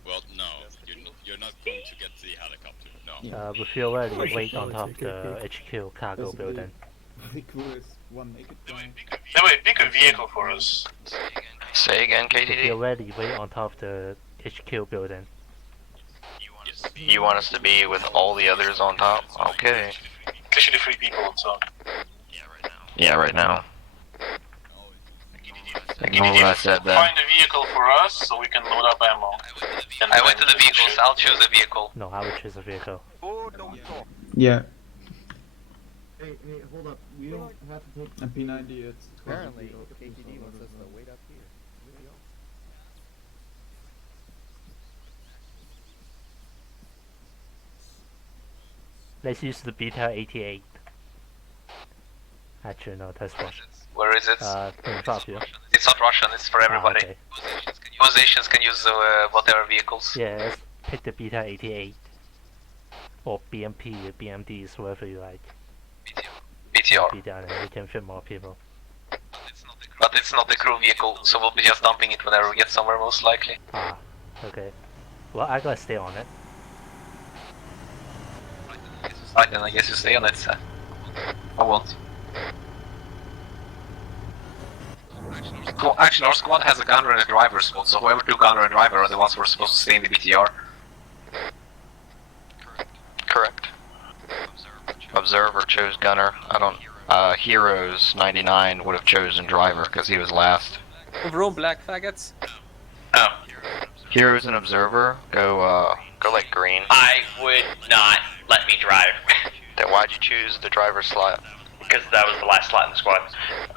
Well, no, you're not going to get the helicopter. No. We feel ready. Wait on top of the HQ cargo building. The coolest one naked guy. That would pick a vehicle for us. Say again, We feel KTD. ready. Wait on top of the HQ building. You want us to be with all the others on top? Okay. Literally 3 people on top. Yeah, right now. Ignore what I said then. Find a vehicle for us so we can load up ammo. I went to the vehicles. I'll choose a vehicle. No, I would choose a vehicle. Yeah. Hey, hold up. We don't have to take. A P90, it's Apparently, KTD wants us to wait up here. Let's use the Beta 88. Actually, no, that's Russian. Where is it? In front of you. It's not Russian, it's for everybody. Okay. Positions can use whatever vehicles. Yeah, let's pick the Beta 88. Or BMP, BMDs, whatever you like. BTR. Be down and we can fit more people. But it's not the crew vehicle, so we'll be just dumping it whenever we get somewhere, most likely. Ah, okay. Well, I gotta stay on it. Right, then I guess you stay on it. I won't. Cool, actually, our squad has a gunner and a driver spot, so whoever took gunner and driver are the ones who are supposed to stay in the BTR. Correct. Observer chose gunner. I don't. Heroes 99 would have chosen driver because he was last. Room black faggots. Oh. Heroes and observer go like green. I would not let me drive. Then why'd you choose the driver slot? Because that was the last slot in the squad.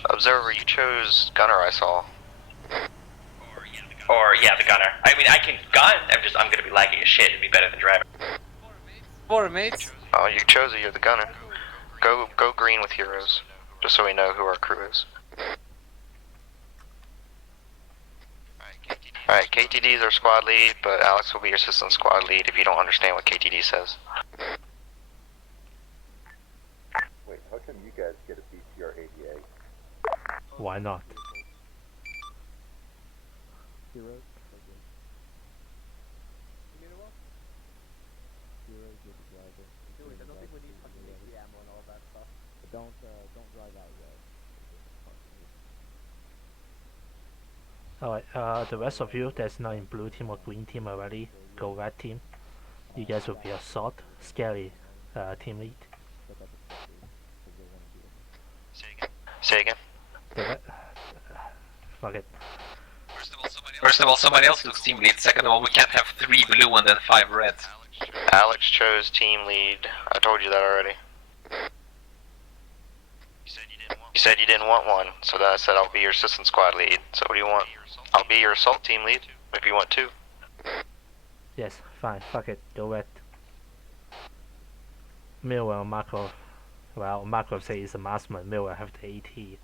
Observer, you chose gunner, I saw. Or yeah, the gunner. I mean, I can gun. I'm gonna be lagging as shit. It'd be better than driving. Four mates. Oh, you chose it. You're the gunner. Go green with heroes, just so we know who our crew is. Alright, KTD is our squad lead, but Alex will be your assistant squad lead if you don't understand what KTD says. Wait, how come you guys get a BTR 88? Why not? Heroes. Heroes with the driver. I don't think we need fucking AP ammo and all that stuff. But don't drive out yet. Alright, the rest of you that's not in blue team or green team already, go red team. You guys will be assault, scary team lead. Say again. The fuck it. First of all, somebody else looks team lead. Second of all, we can't have 3 blue and then 5 red. Alex chose team lead. I told you that already. You said you didn't want one, so then I said I'll be your assistant squad lead. So what do you want? I'll be your assault team lead if you want to. Yes, fine, fuck it, go red. Meanwhile, Markov, well, Markov says he's a marksman, meanwhile have the AT,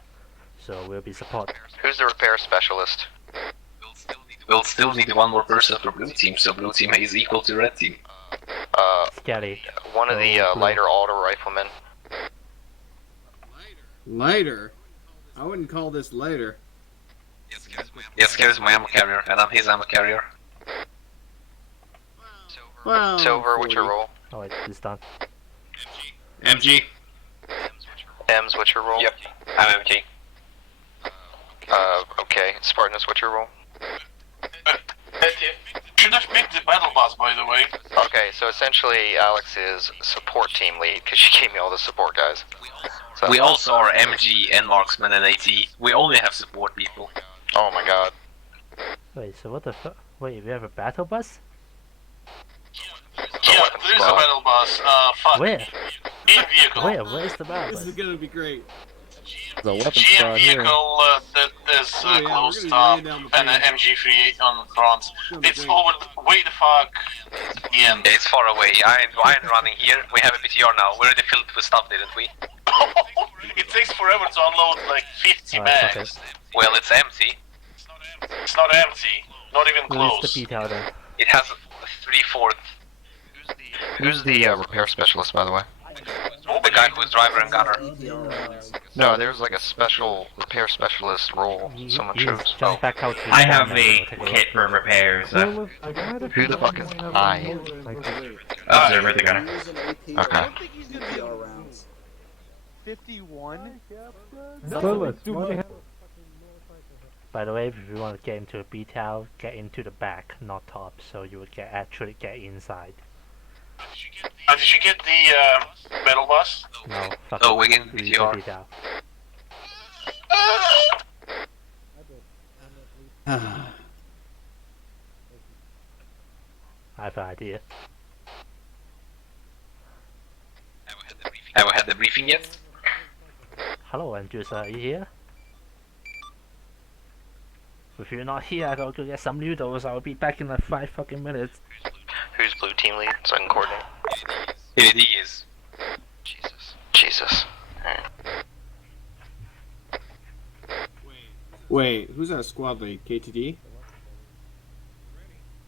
so we'll be support. Who's the repair specialist? We'll still need one more person for blue team, so blue team is equal to red team. Scally. One of the lighter alder riflemen. Lighter? I wouldn't call this lighter. Yes, Kevin's my ammo carrier, and I'm his ammo carrier. Well, Silver, what's your role? Oh wait, it's done. MG. M's, what's your role? Yep, I'm MG. Okay. Spartanus, what's your role? Should have picked the battle bus, by the way. Okay, so essentially Alex is support team lead, because she gave me all the support guys. So, We also are MG and marksman and AT. We only have support people. oh my god. Wait, so what the fuck? Wait, we have a battle bus? Yeah, there is a battle bus. Fuck. Where? In vehicle. Where's the battle This bus? is gonna be great. The weapon GM squad here. vehicle that is Oh, yeah, closed we're gonna be laying down the and an plane. MG3 on front. gonna be It's great. over way the fuck the end. It's far away. I ain't running here. We have a BTR now. We already filled with stuff, didn't we? It takes forever to unload like 50 Alright, fuck bags. Well, it's empty. It's not empty. Not even Where's the close. detail then? It has 3/4. Who's the repair specialist, by the way? The guy who's driver and gunner. No, there's like a special repair specialist role someone You chose. just jump back out to I the have camera the and take a kit look. for repairs. Who the fuck is I? Observer the gunner. Okay. I don't think he's gonna be 51. By the way, if you want to get into a detail, get into the back, not top, so you would actually get inside. Did you get the battle bus? No, fuck No, it. we get Leave BTR. the detail. I have an idea. Have we had the briefing yet? Hello, Andrews, are you here? If you're not here, I gotta go get some noodles. I'll be back in like 5 fucking minutes. Who's blue team lead so I can coordinate? It is. Jesus. Alright. Wait, who's our squad lead? KTD?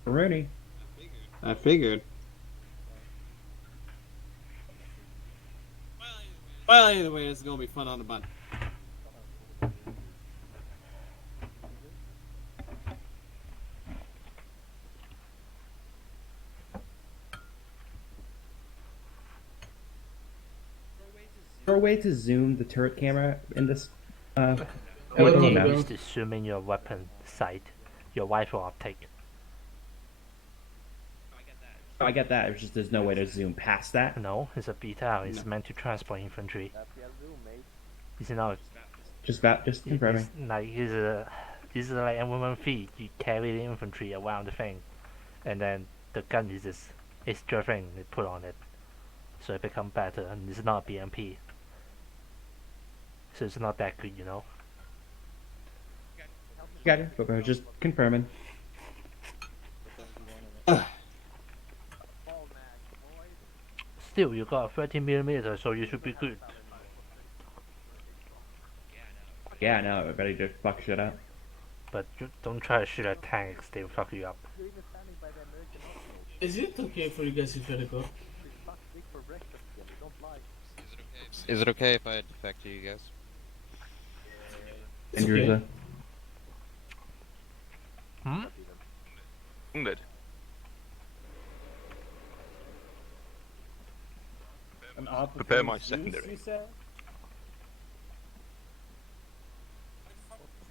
Ready. I figured. Well, either way, it's gonna be fun on the button. Is there a way to zoom the turret camera in this? What oh, you no. use to zoom in your weapon sight, your rifle optic. I get that. It's just there's no way to zoom past that. No, it's a beta. It's meant to transport infantry. It's not. Just confirming. This is like M1 You carry the infantry around the thing, and then the gun is this extra thing they put on it, so it becomes better. And it's not BMP, so it's not that good, you know. Got it. But just confirming. Still, you got 13mm, so you should be good. Yeah, no, ready to fuck shit up. But don't try to shoot at tanks; they'll fuck you up. Is it okay for you guys if you gotta go? Is it okay if I defect to you guys? It's okay. Good. Prepare my secondary.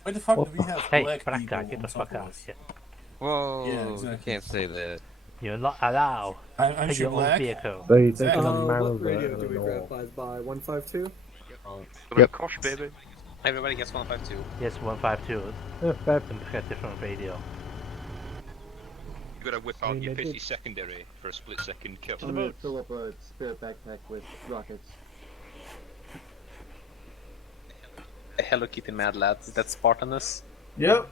Why the fuck do we have Hey, black black people guy, get on the top fuck of out us? of here. Whoa, Yeah, you exactly. can't say that. You're not allowed. I'm Take sure your own black. vehicle. So you take Exactly. a man What of radio the do we grab by 152? Yep. Kosh, baby. Everybody gets 152. Yes, 152. And pick a different radio. You gotta whip out your pity secondary for a split second kill. I'm gonna fill up a spare backpack with rockets. Hello Kitty Mad Lad, is that Spartanus? Yep.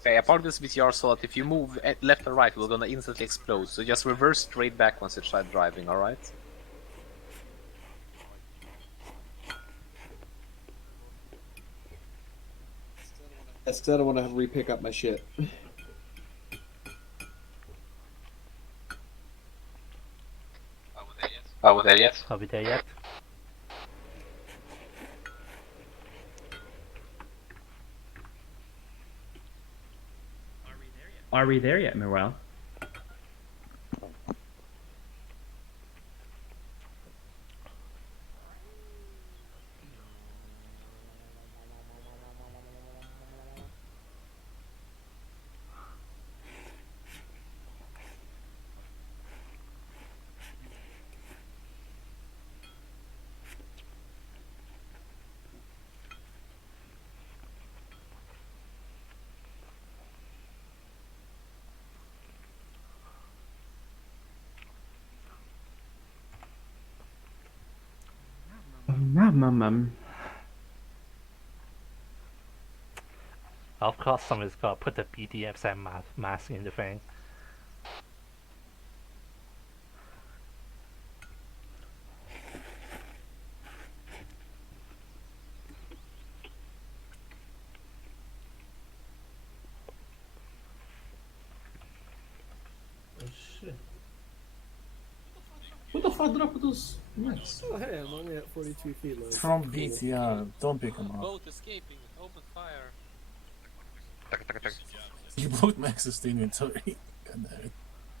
Okay, apart this VTR so that if you move left or right, we're gonna instantly explode. So just reverse straight back once you try driving, alright? Instead, I want to re-pick up my shit. Are we there yet? Are we there yet? Are we there yet, Mirwell? Of course, somebody's got to put the BDSM mask in the thing. Oh shit. Who the fuck dropped those mats? Oh hey, I'm only at 42 kilos. It's from BTR. Don't pick him up. Boat escaping, open fire. You both maxed the inventory.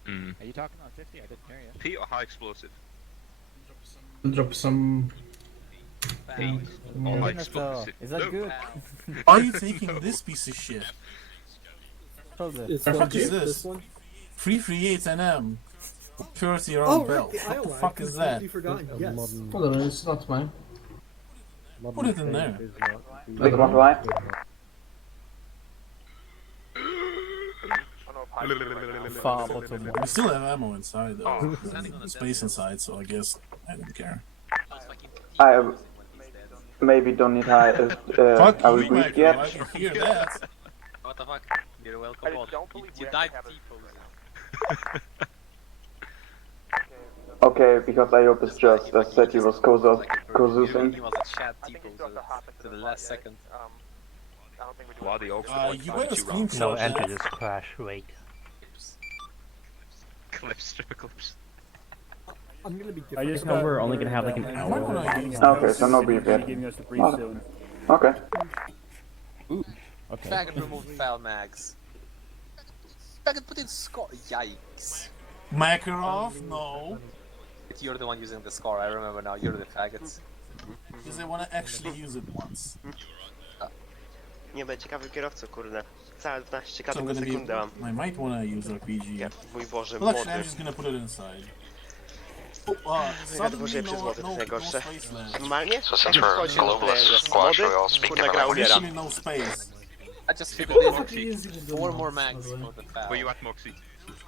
Are you talking on 50? I didn't hear you. P or high explosive? Drop some. P or high explosive. Is that good? Why are you taking this piece of shit? It's What the fuck is this? 338 NM. Purity around belt. What the fuck is that? Hold on, it's not mine. Put it in there. Like what line? We still have ammo inside though. Space inside, so I guess I don't care. I maybe don't need high. Fuck Are we you, briefed Michael, yet? I can hear that. What the fuck? You're welcome on. You died T-posing. Okay, because I hope it's just that said he was He Kozusing. was a chat T-poser to the last second. While the you better screenshot No that. enter this crash rate. Clips, triple clips. I'm gonna be I just know we're only gonna have like an hour. Okay, so no brief yet. Giving us the brief soon. Okay. Ooh. Okay. Faggot removed foul mags. Faggot put in score. Yikes. Makarov? No. You're the one using the score, I remember now. You're the faggots. Because I want to actually use it once. Nie będę ciekawy kierowcą, kurde. Całe 12 So I'm kadrów na gonna sekundę mam. be. I might want to use RPG. Mój Boże, Well, actually, młody. I'm just gonna put it inside. Ja to włożyłem przez wodę, to najgorsze. space left. Normalnie? So since Jak we're wchodzi do globalist z squash, wody, we all speak kurna different gra umiera. Literally no space. I just figured they would 4 more mags for the foul. Where you at, Moxie?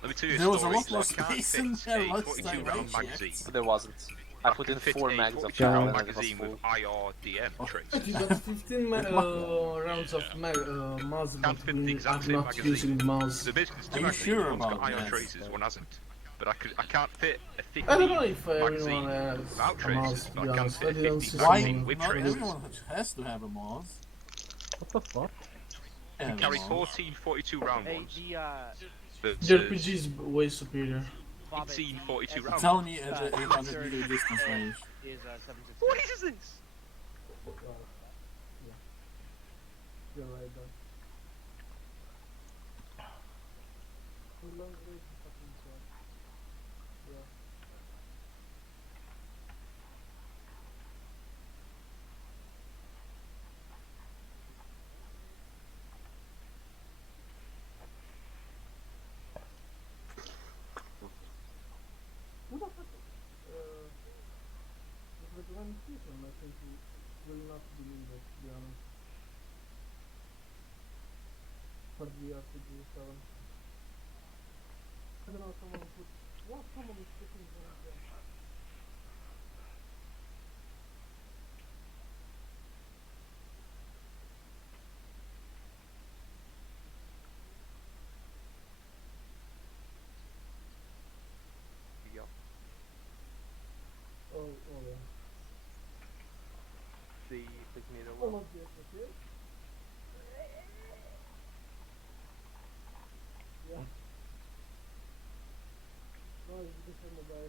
Let me tell you a There was a story. lot more I can't space in fit there a last 42 time I round checked. magazine. But there wasn't. I put in Fit 4 a mags of 42 foul round and it was magazine full. with IRDM trace. You got 15 rounds of mouse, but Can't fit the we exact are same not magazine. using the mouse. So basically, there's two Are you magazines. sure One's got about ion that? traces, one hasn't. But I can't fit a 50 I don't know if magazine everyone has without a mouse, traces, to but be I can honest. fit I a didn't 50 see Why? magazine with Not traces. everyone has to have a Moz. What the fuck? You can carry 14 42 round Hey, ones. the The RPG is way superior. 18 42 round Tell ones. me at the 800 meter distance range. is 760. What is this? You're right, though. for the RPG, so. I don't know, someone put. What someone is putting on there? Oh, yeah. See, click me the All of this, okay? Yeah. No, it's the same guy.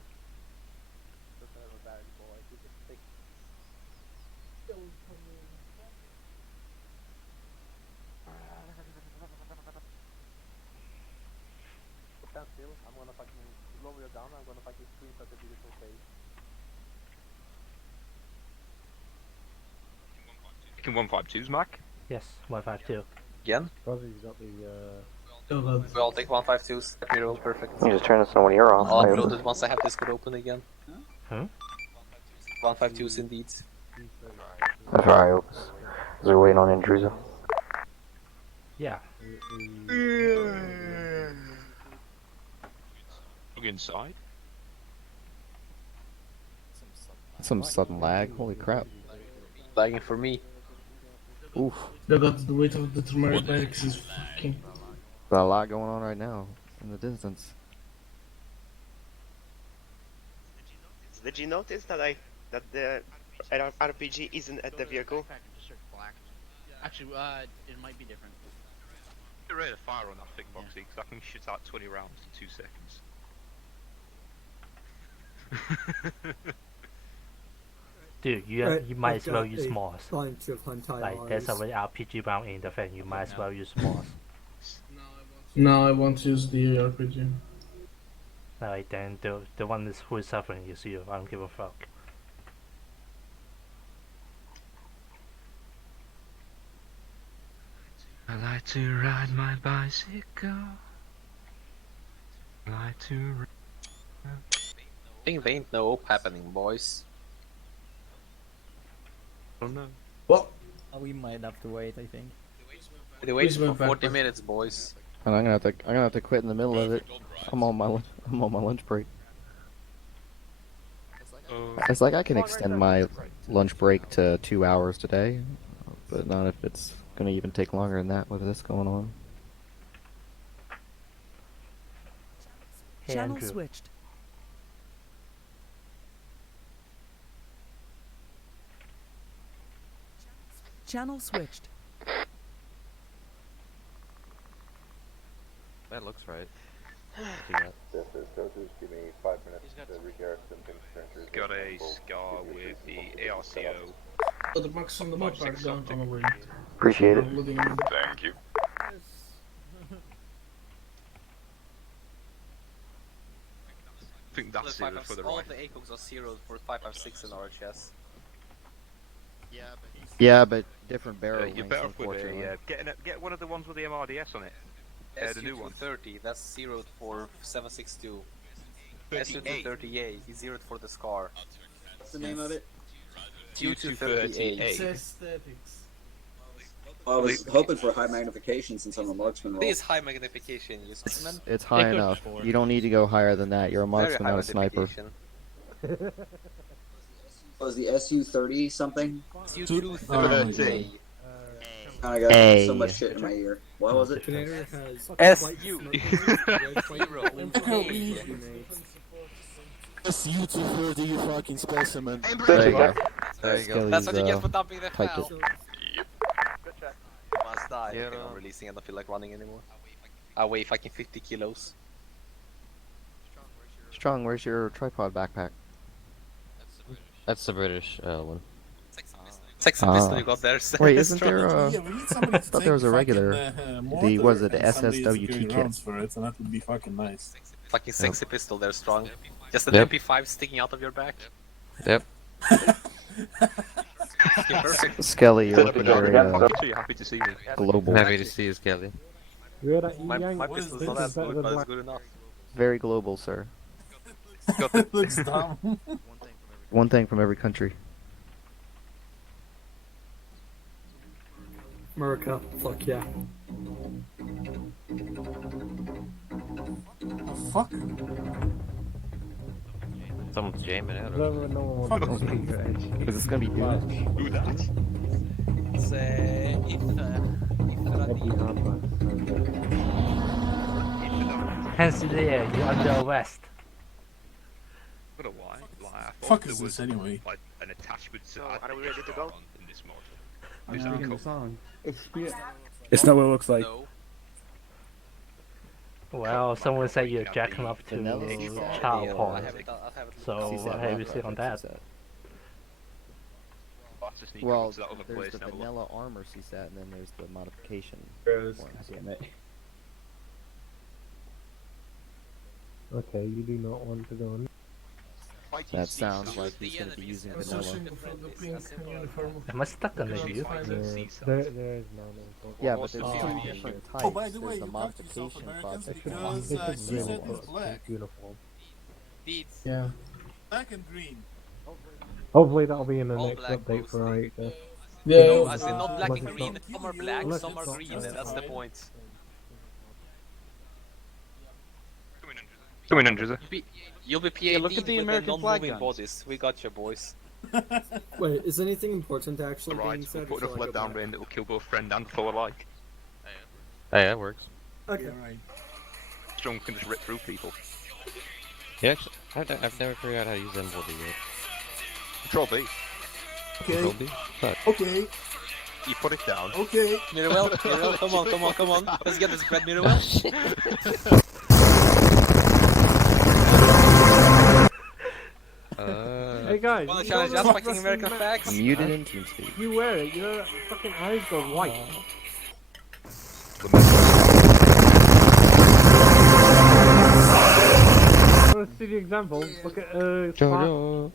Still coming. Stand still. I'm gonna fucking slow you down. I'm gonna fucking screenshot the beautiful face. Can 152s, Mac? Yes, 152. Again? Because he's got the, We all take 152s. Let me roll perfect. You just turn this on when you're on. I'll upload it once I have this code open again. Huh? 152s indeed. That's right, Opus. Is we waiting on Intrusa? Yeah. Look inside. Some sudden lag. Holy crap. Lagging for me. Oof. The weight of the turmeric barracks is fucking. Got a lot going on right now in the distance. Did you notice that the RPG isn't at the vehicle? Actually, it might be different. Get ready to fire on that big boxy because I can shoot out 20 rounds in 2 seconds. Dude, you might as well use Moss. Bunch of Like, there's already RPG round in the thing, you might as well use Moss. No, I want to use the RPG. Like, then the one who is suffering is you, I don't give a fuck. I like to ride my bicycle. I like to. I think there ain't no hope happening, boys. Oh no. What? We might have to wait, I think. They wait for 40 minutes, boys. And I'm gonna have to quit in the middle of it. I'm on my lunch break. It's like I can extend my lunch break to 2 hours today, but not if it's gonna even take longer than that with this going on. Hey, Channel Andrew. switched. Channel switched. That looks right. This is Doses. Give me 5 minutes to repair some things. Got a scar with the ARCO. Oh, the marks on the map are gone on the way. Appreciate it. Thank you. I think that's zeroed for the All right. the ACOGs are zeroed for 556 in RHS. Yeah, but different barrel You're lengths, better off with unfortunately. get one of the ones with the MRDS on it. The new one. SU-230, that's zeroed for 762. 38. SU-230A, he's zeroed for the SCAR. What's the name of it? SU-230A. It's aesthetics. I was hoping for high magnification since I'm a marksman. It is high magnification, you specimen. It's high enough. You don't need to go higher than that. You're a Very marksman, high not a sniper. magnification. Was the SU-30 something? SU-230A. I got Hey. so much shit in my ear. What was it? Canada has SU-230, you fucking specimen. There you go. There you go. That's what you get for dumping the typed file. it. Must die. I think I'm releasing. I don't feel like running anymore. I weigh fucking 50 kilos. Strong, where's your tripod backpack? That's the British one. Sexy pistol you got there. Wait, isn't there Yeah, we need somebody I to thought there was a take regular. fucking, The mortar was it the and somebody SSWT securing kit? rounds for it, and that would be fucking nice. Fucking sexy pistol there, Strong. Just an Yep. MP5 sticking out of your back. Yep. Perfect. Skelly, you're looking very You're happy to see me. global. Happy to see you, Skelly. You're at My Yang. pistol's not as good, but it's good enough. Very global, sir. It looks dumb. One thing from every country. America, fuck yeah. Oh, fuck. Someone's jamming out. No one Fuck wants to me. Is this gonna be damage? Who that? It's Eddie Harper. Hands in the air, you're under arrest. I don't know why. Like, I thought Fuck there is was this anyway? like an attachment to So, add are we ready to go? in this mod. I'm Is that singing cool? the song. It's not what it looks like. Well, someone said you're jacking up to Vanilla child CSAT. porn. So, CSAT how do you Rock say on is that? CSAT. I'll just sneak Well, over to that other there's place the and have a look. vanilla armor CSAT, and then there's the modification one. Okay, you do not want to go on. That sounds like he's going to be using vanilla. Am I stuck on the view? There is no name. Yeah, but there's Oh. two different types. Oh, by the way, There's the you got yourself modification Americans project. because They should she really said put it's a black. pink uniform. Yeah. Black and green. Hopefully that'll be in the All next black update for IHS. Yeah. No, as in not black Unless and it's green. not- Some are black, unless some it's are not green. That's the justified. point. Come in, Andrews. You'll be PAD look at the with American the flag non-moving guns. bodies. We got you, boys. Wait, is anything important actually being Alright, we'll said? put or enough shall I lead go down back? rain that will kill both friend and foe alike. Hey, that works. Okay. Yeah, right. Strong can just rip through people. Yeah, actually, I've never figured out how to use M4D yet. Control B. Control Okay. B? Fuck. Okay. You put it down. Okay. Mirrowell, Mirrowell, come on, come on, come on. Let's get this bread, Mirrowell. Hey guys, Wanna you challenge know us that fucking fucking American ma- facts? Muted in TeamSpeak. You wear it, you know that fucking eyes go white. Want to see the example? Look at Spark. Jojo.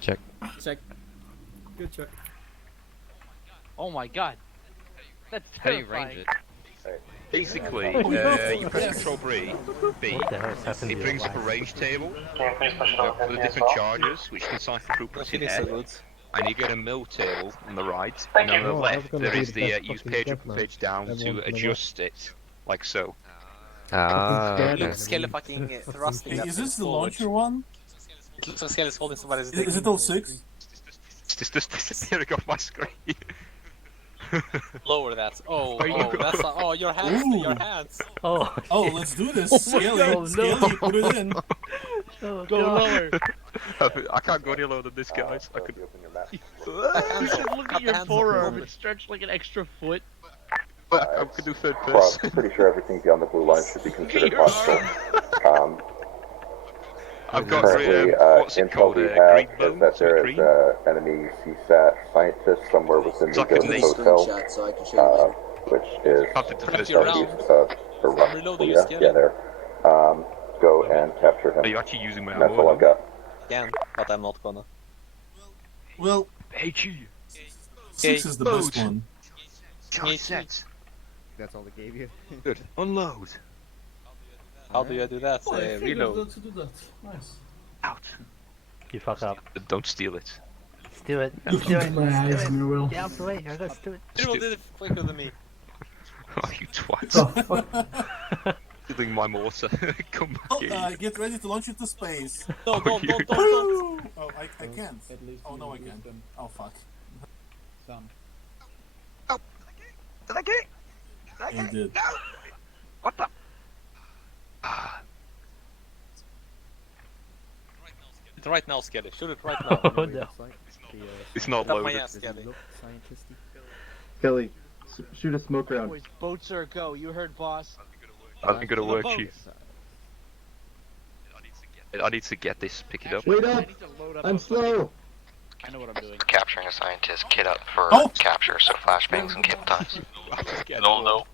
Check. Check. Good check. Oh my god. That's How do you terrifying. range it? Basically, Oh, no. you press Yes. Control B, What the hell is happening it to brings your up a life? range table for the different charges, which can cycle through Not pressing feeling so A, good. and you get a mill table on the right, and on the Oh, that's left gonna there be is the the best use fucking page up death and match page down everyone's to gonna adjust it, like so. Ah, scared okay. Looks Skelly fucking thrusting Hey, that is this the forward. launcher one? It looks like Skelly's holding somebody's dick. Is it 06? It's just disappearing off my screen. Lower that. Oh, Are you oh, go- that's oh, your hands, Ooh. your hands. Oh, Oh, let's do this. Oh my Skelly, God, no. Skelly, put it in. oh, Go God. lower. I can't go any lower than this, guys. I So could. if you open your map, You should look at your forearm. It's stretched like an extra foot. I could do third cross, person. pretty sure everything beyond the blue line should be considered possible. I've got Currently, what's it intel called? we Green have is bones that there with is green. enemy CSAT scientist somewhere within It's the like a Ghost name. Hotel, Screenshot so I can share it later. which is Have to defend You're southeast around. of I'm reloading you, yeah, Skelly. yeah, there. Go and capture Are him. you actually using my And that's all ammo? I've got. Can, but I'm not gonna. Well, HE. 6 is the best Load. one. Charge set. That's all they gave you. Good. Unload. How do I do that? Oh, I figured Reload. out to do that. Nice. Out. You fuck up. Don't steal it. Let's do it. Look Let's do into it. my eyes, Let's do it. Mirwell. Get out of the way. Let's do it. Mirrowell did it quicker than me. Oh, you twat. Oh, fuck. Stealing my mortar. Come back Oh, here. get ready to launch it to space. No, don't, you- don't. Oh, I can't. At least Oh, you no, I use can. them Oh, fuck. some. Did I get it? I did. What the? Right now, Skelly. Shoot it right now. Oh no. It's not Up my loaded. ass, Skelly. Kelly, shoot a smoke round. Boys, boats are a go. You heard, boss. I'm gonna work boats. you. I need to get this. Pick it up. Wait I up! need to load up I'm a fucking- slow! I know what I'm doing. Capturing a scientist, kit up for Oh! capture, so flashbangs and kip times. No, no.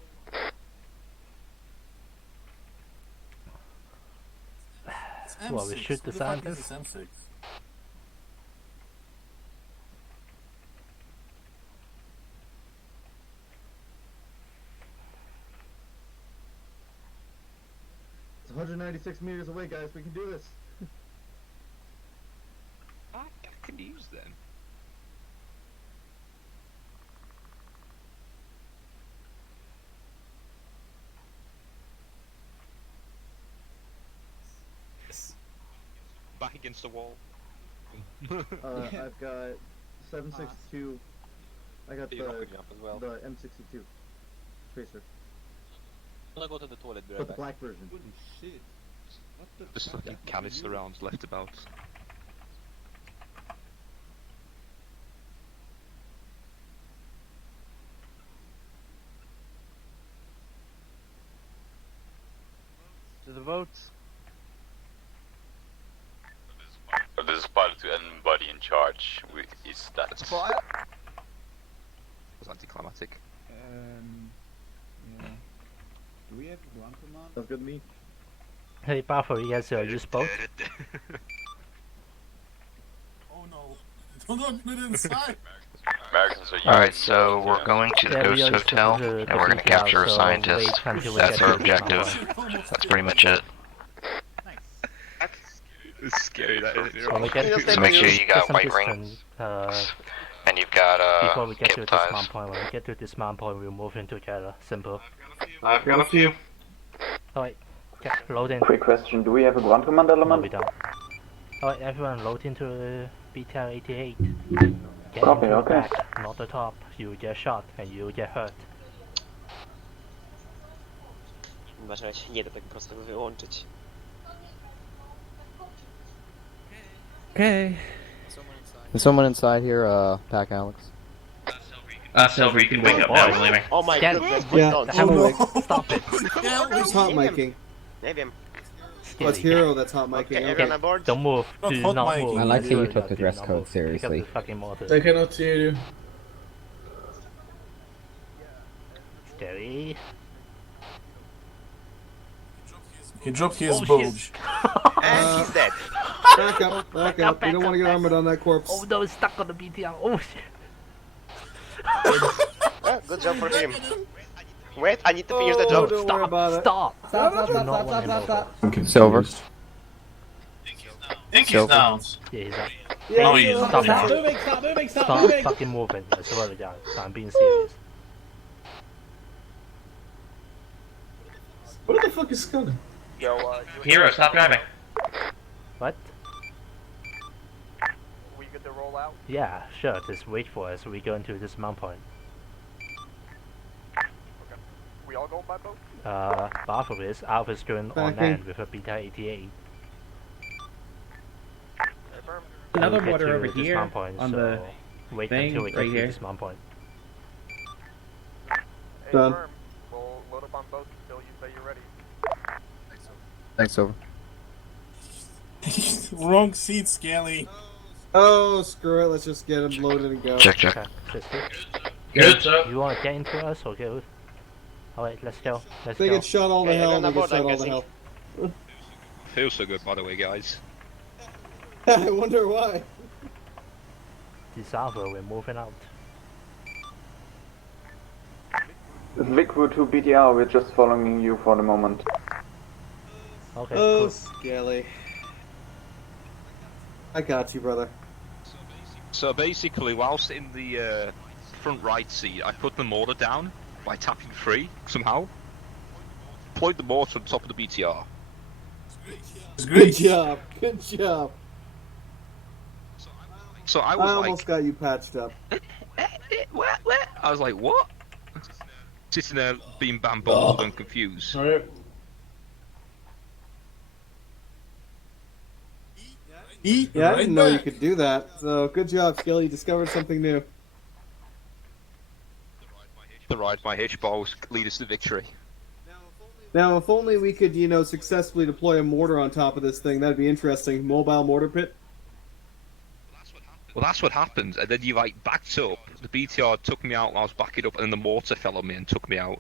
It's Well, we M6. shoot the Who fuck is scientist. this M6? It's 196 meters away, guys. We can do this. I can use them. back against the wall. I've got 762. I got the M62 tracer. I'm gonna go to the toilet. Be But right the back. black version. Holy shit. What the There's fuck fucking happened to canister you? rounds left about. To the votes. This is part to anybody in charge. Is that It's fire. It was anticlimactic. Yeah. Do we have one command? Sounds good to me. Hey, Buffer, you guys use both? Oh no. Don't put it inside. Americans are Alright, so we're going to the Yeah, we Ghost are Hotel, the and we're going to BTR, capture a so scientist. wait until we That's get our to this objective. number. That's pretty much it. It's scary that isn't it? So we get So make sure you got some white distance, rings, and you've got before we get to kip this ties. mount point. When we get to this mount point, we'll move in together. Simple. I've got a few. Alright, okay, load in. Quick question, do we have a ground command No, element? we don't. Alright, everyone, load into BTR 88. Get Copy, into the okay. back, not the top. You will get shot and you will get hurt. Uważajcie, nie da tak po prostu wyłączyć. Okay. There's someone inside here, Pack Alex. Silver, you can wake up now, we're leaving. Oh my Scan- goodness, Yeah. don't. Oh no. Stop it. Who's hot miking? Nie wiem. Oh, it's Hero that's hot miking. Okay, everyone on board? Don't move. Do hot not mic. move. I like how you Do took the dress not code move. Pick up seriously. the fucking mortar. I cannot hear you. Scary. He dropped his Oh, bulge. shit. And he's dead. Back up, back up. We don't want to get armored on that corpse. Oh no, it's stuck on the BTR. Oh shit. Good job for him. Wait, I need to finish the Oh, job. don't worry about it. Stop. Stop. Do not want him over. Okay, Silver. think he's Silver. down. Yeah, he's up. No, he isn't. Stop Stop now. moving, stop moving, stop Stop moving! fucking moving. I swear to God. I'm being serious. What the fuck is Scotland? Yo, Hero, stop driving. What? We good to roll out? Yeah, sure. Just wait for us. We go into this mount point. We all going by boat? Both of us. Alpha's going on Backing. land with a Beta 88. Another We'll get water to over this here mount point, on so the wait thing until we get right to here. this mount point. Hey, Done. Firm, we'll load up on boats until you say you're ready. Thanks, Silver. Wrong seat, Scaly. Oh, screw it. Let's just get him loaded and go. Check, check. Okay, that's Good, sir. You want to get into us or go? Alright, let's go. Let's They go. get shot all to Okay, hell. everyone They on get board, shot I'm all to guessing. hell. Feels so good, by the way, guys. I wonder why. This Alpha, we're moving out. Vic-Wu 2 BTR, we're just following you for the moment. Okay, Oh, cool. Skelly. I got you, brother. So basically, whilst in the front right seat, I put the mortar down by tapping free somehow. Deployed the mortar on top of the BTR. Good job. Good job. So I I was almost got you patched up. what? I was like, what? Sitting there being bamboozled and confused. Alright. Eat. Yeah, I right didn't know you back. could do that. So good job, Skelly. You discovered something new. The ride my hitch balls lead us to victory. Now, if only we could, you know, successfully deploy a mortar on top of this thing, that'd be interesting. Mobile mortar pit. Well, that's what happened, and then you like backed up. The BTR took me out while I was backing up, and then the mortar fell on me and took me out.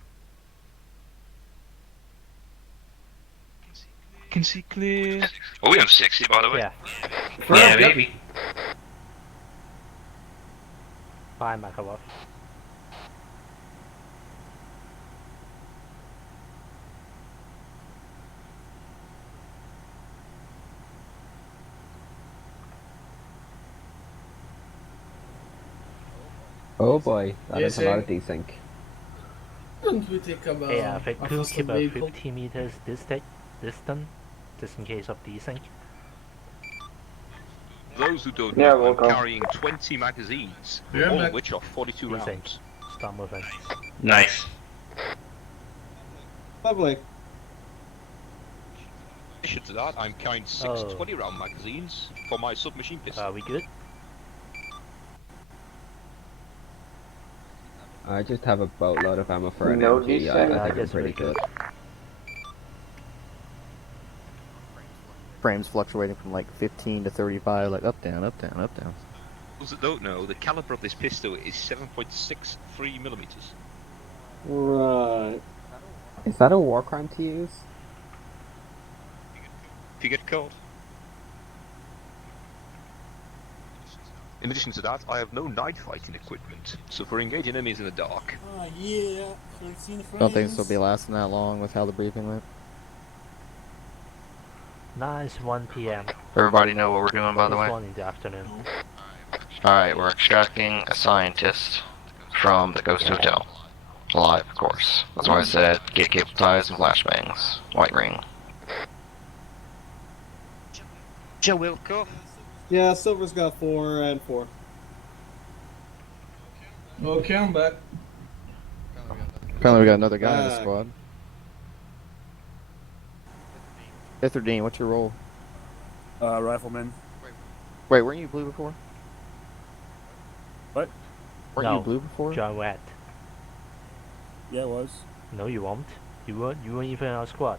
Can see clear. Oh, we have 60, by the way. Yeah. Yeah, maybe. Bye, Makarov. Oh boy, that Yes, is a lot sir. of desync. Don't we take about Yeah, if it a could custom keep a vehicle? 50 meters distant, just in case of desync. those who don't Yeah, know, I'm welcome. carrying 20 magazines, Yeah, all back. of which are 42 Easy. rounds. Start moving. Nice. Lovely. In addition to that, I'm carrying six 20-round magazines for my submachine pistol. Are we good? I just have a boatload of ammo for an No MG. descent. I think I'm pretty good. Frames fluctuating from like 15 to 35, like up, down, up, down, up, down. Those that don't know, the caliber of this pistol is 7.63 millimeters. Right. Is that a war crime to use? If you get caught. In addition to that, I have no night fighting equipment, so for engaging enemies in the dark. Oh yeah, 13 frames. Don't think this will be lasting that long with how the briefing went. Nice 1 p.m. Everybody know what we're doing, by the way? 1 in the afternoon. Alright, we're extracting a scientist from the Ghost Hotel. Alive, of course. That's why I said get cable ties and flashbangs. White ring. Joe Wilco. Yeah, Silver's got 4 and 4. Okay, I'm back. Apparently we got another guy in the Back. squad. Dean, what's your role? Rifleman. Wait, weren't you blue before? What? Weren't No, you blue before? John Red. Yeah, it was. No, you won't. You weren't even in our squad.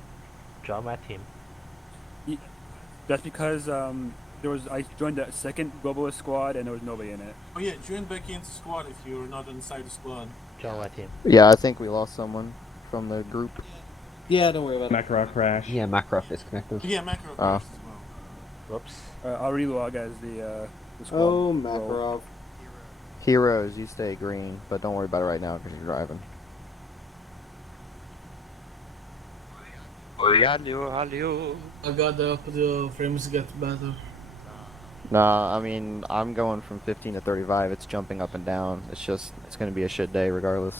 John Red team. That's because I joined the second globalist squad and there was nobody in it. Oh yeah, join back into squad if you're not inside the squad. John Red team. Yeah, I think we lost someone from the group. Yeah, don't worry about it. Macro crash. Yeah, macro disconnected. Yeah, macro Oh. crashed as well. Whoops. I'll relog as the squad. Oh, role. Makarov. Heroes, you stay green, but don't worry about it right now because you're driving. I got the frames get better. Nah, I mean, I'm going from 15 to 35. It's jumping up and down. It's going to be a shit day regardless.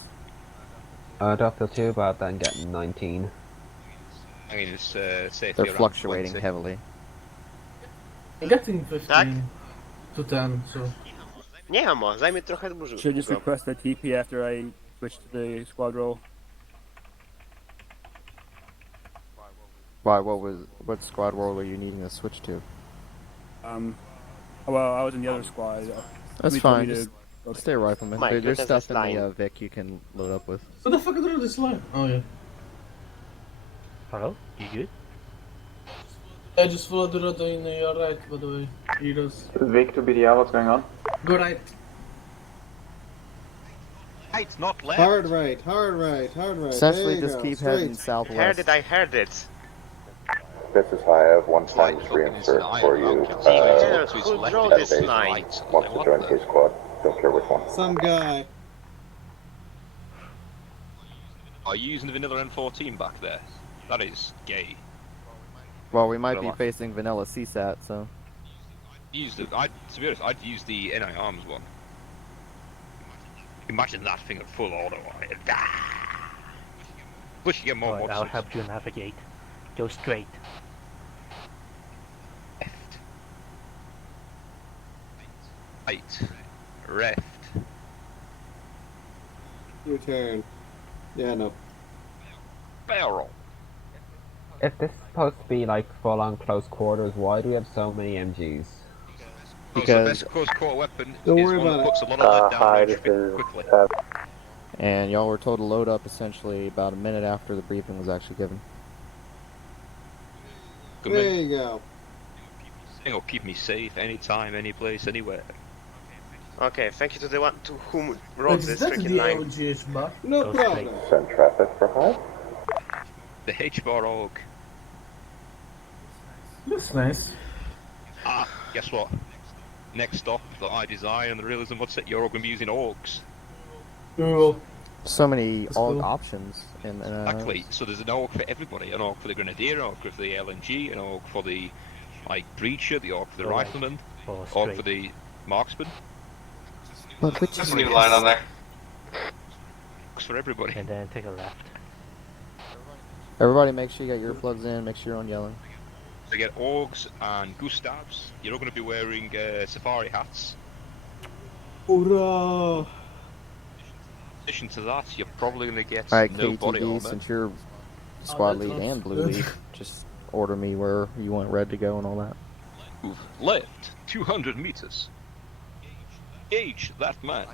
I don't feel too bad then getting 19. I mean, it's safely They're around fluctuating 20. heavily. I'm getting 15 to 10, so. Nie, Amo, zajmie trochę dłużej. Should just request a TP after I switch to the squad role. Why? What squad role were you needing to switch to? Well, I was in the other squad. That's Somebody told fine. me Just to- stay a rifleman. Mike, There's you're stuff in lying. the Vic you can load up with. What the fuck is this line? Oh yeah. Hello? You good? I just followed the road in your right, by the way. Heroes. Vic to BDR, what's going on? Go right. Right, not left. Hard right, hard right, hard right. Essentially, There you just go. keep Straight. heading southwest. Heard it, I heard it. This is high. I have one times reinsert for you. Who drove this Saturday. line? Wants to join his squad. Don't care which one. Some guy. Are you using the vanilla M14 back there? That is gay. Well, we might be Relax. facing vanilla CSAT, so. To be honest, I'd use the NI Arms one. Imagine that thing at full auto on it. Plus you get more Alright, mods. I'll help you navigate. Go straight. Right. Left. Your turn. Yeah, no. Barrel. If this is supposed to be like full on close quarters, why do we have so many MGs? Because the best close quarter weapon Don't is worry one about that it. puts a lot of lead down Hi, range this is quickly. And y'all were told to load up essentially about a minute after the briefing was actually given. Good There man. you go. It'll keep me safe anytime, any place, anywhere. Okay, thank you to the one to whom wrote Is this that freaking the line. LGH bar? No Go problem. Send traffic for high. The H-bar org. Looks nice. Ah, guess what? Next stop, the high design and the realism what's it? You're all going to be using orgs. Cool. So many That's AUG cool. options. Exactly. So there's an org for everybody. An org for the Grenadier, an org for the LNG, an org for the Breacher, the org for the Alright. Rifleman, Or org straight. for the Marksman. But which There's a new line on there. Orgs for everybody. And then take a left. Everybody make sure you got your plugs in, make sure you're on yellow. to get Augs and Gustavs. You're all going to be wearing safari hats. Hoorah! In addition to that, you're probably going to get Alright, no body KTV, armor. since you're squad that lead sounds and blue good. lead, just order me where you want red to go and all that. Move left 200 meters. Engage that man.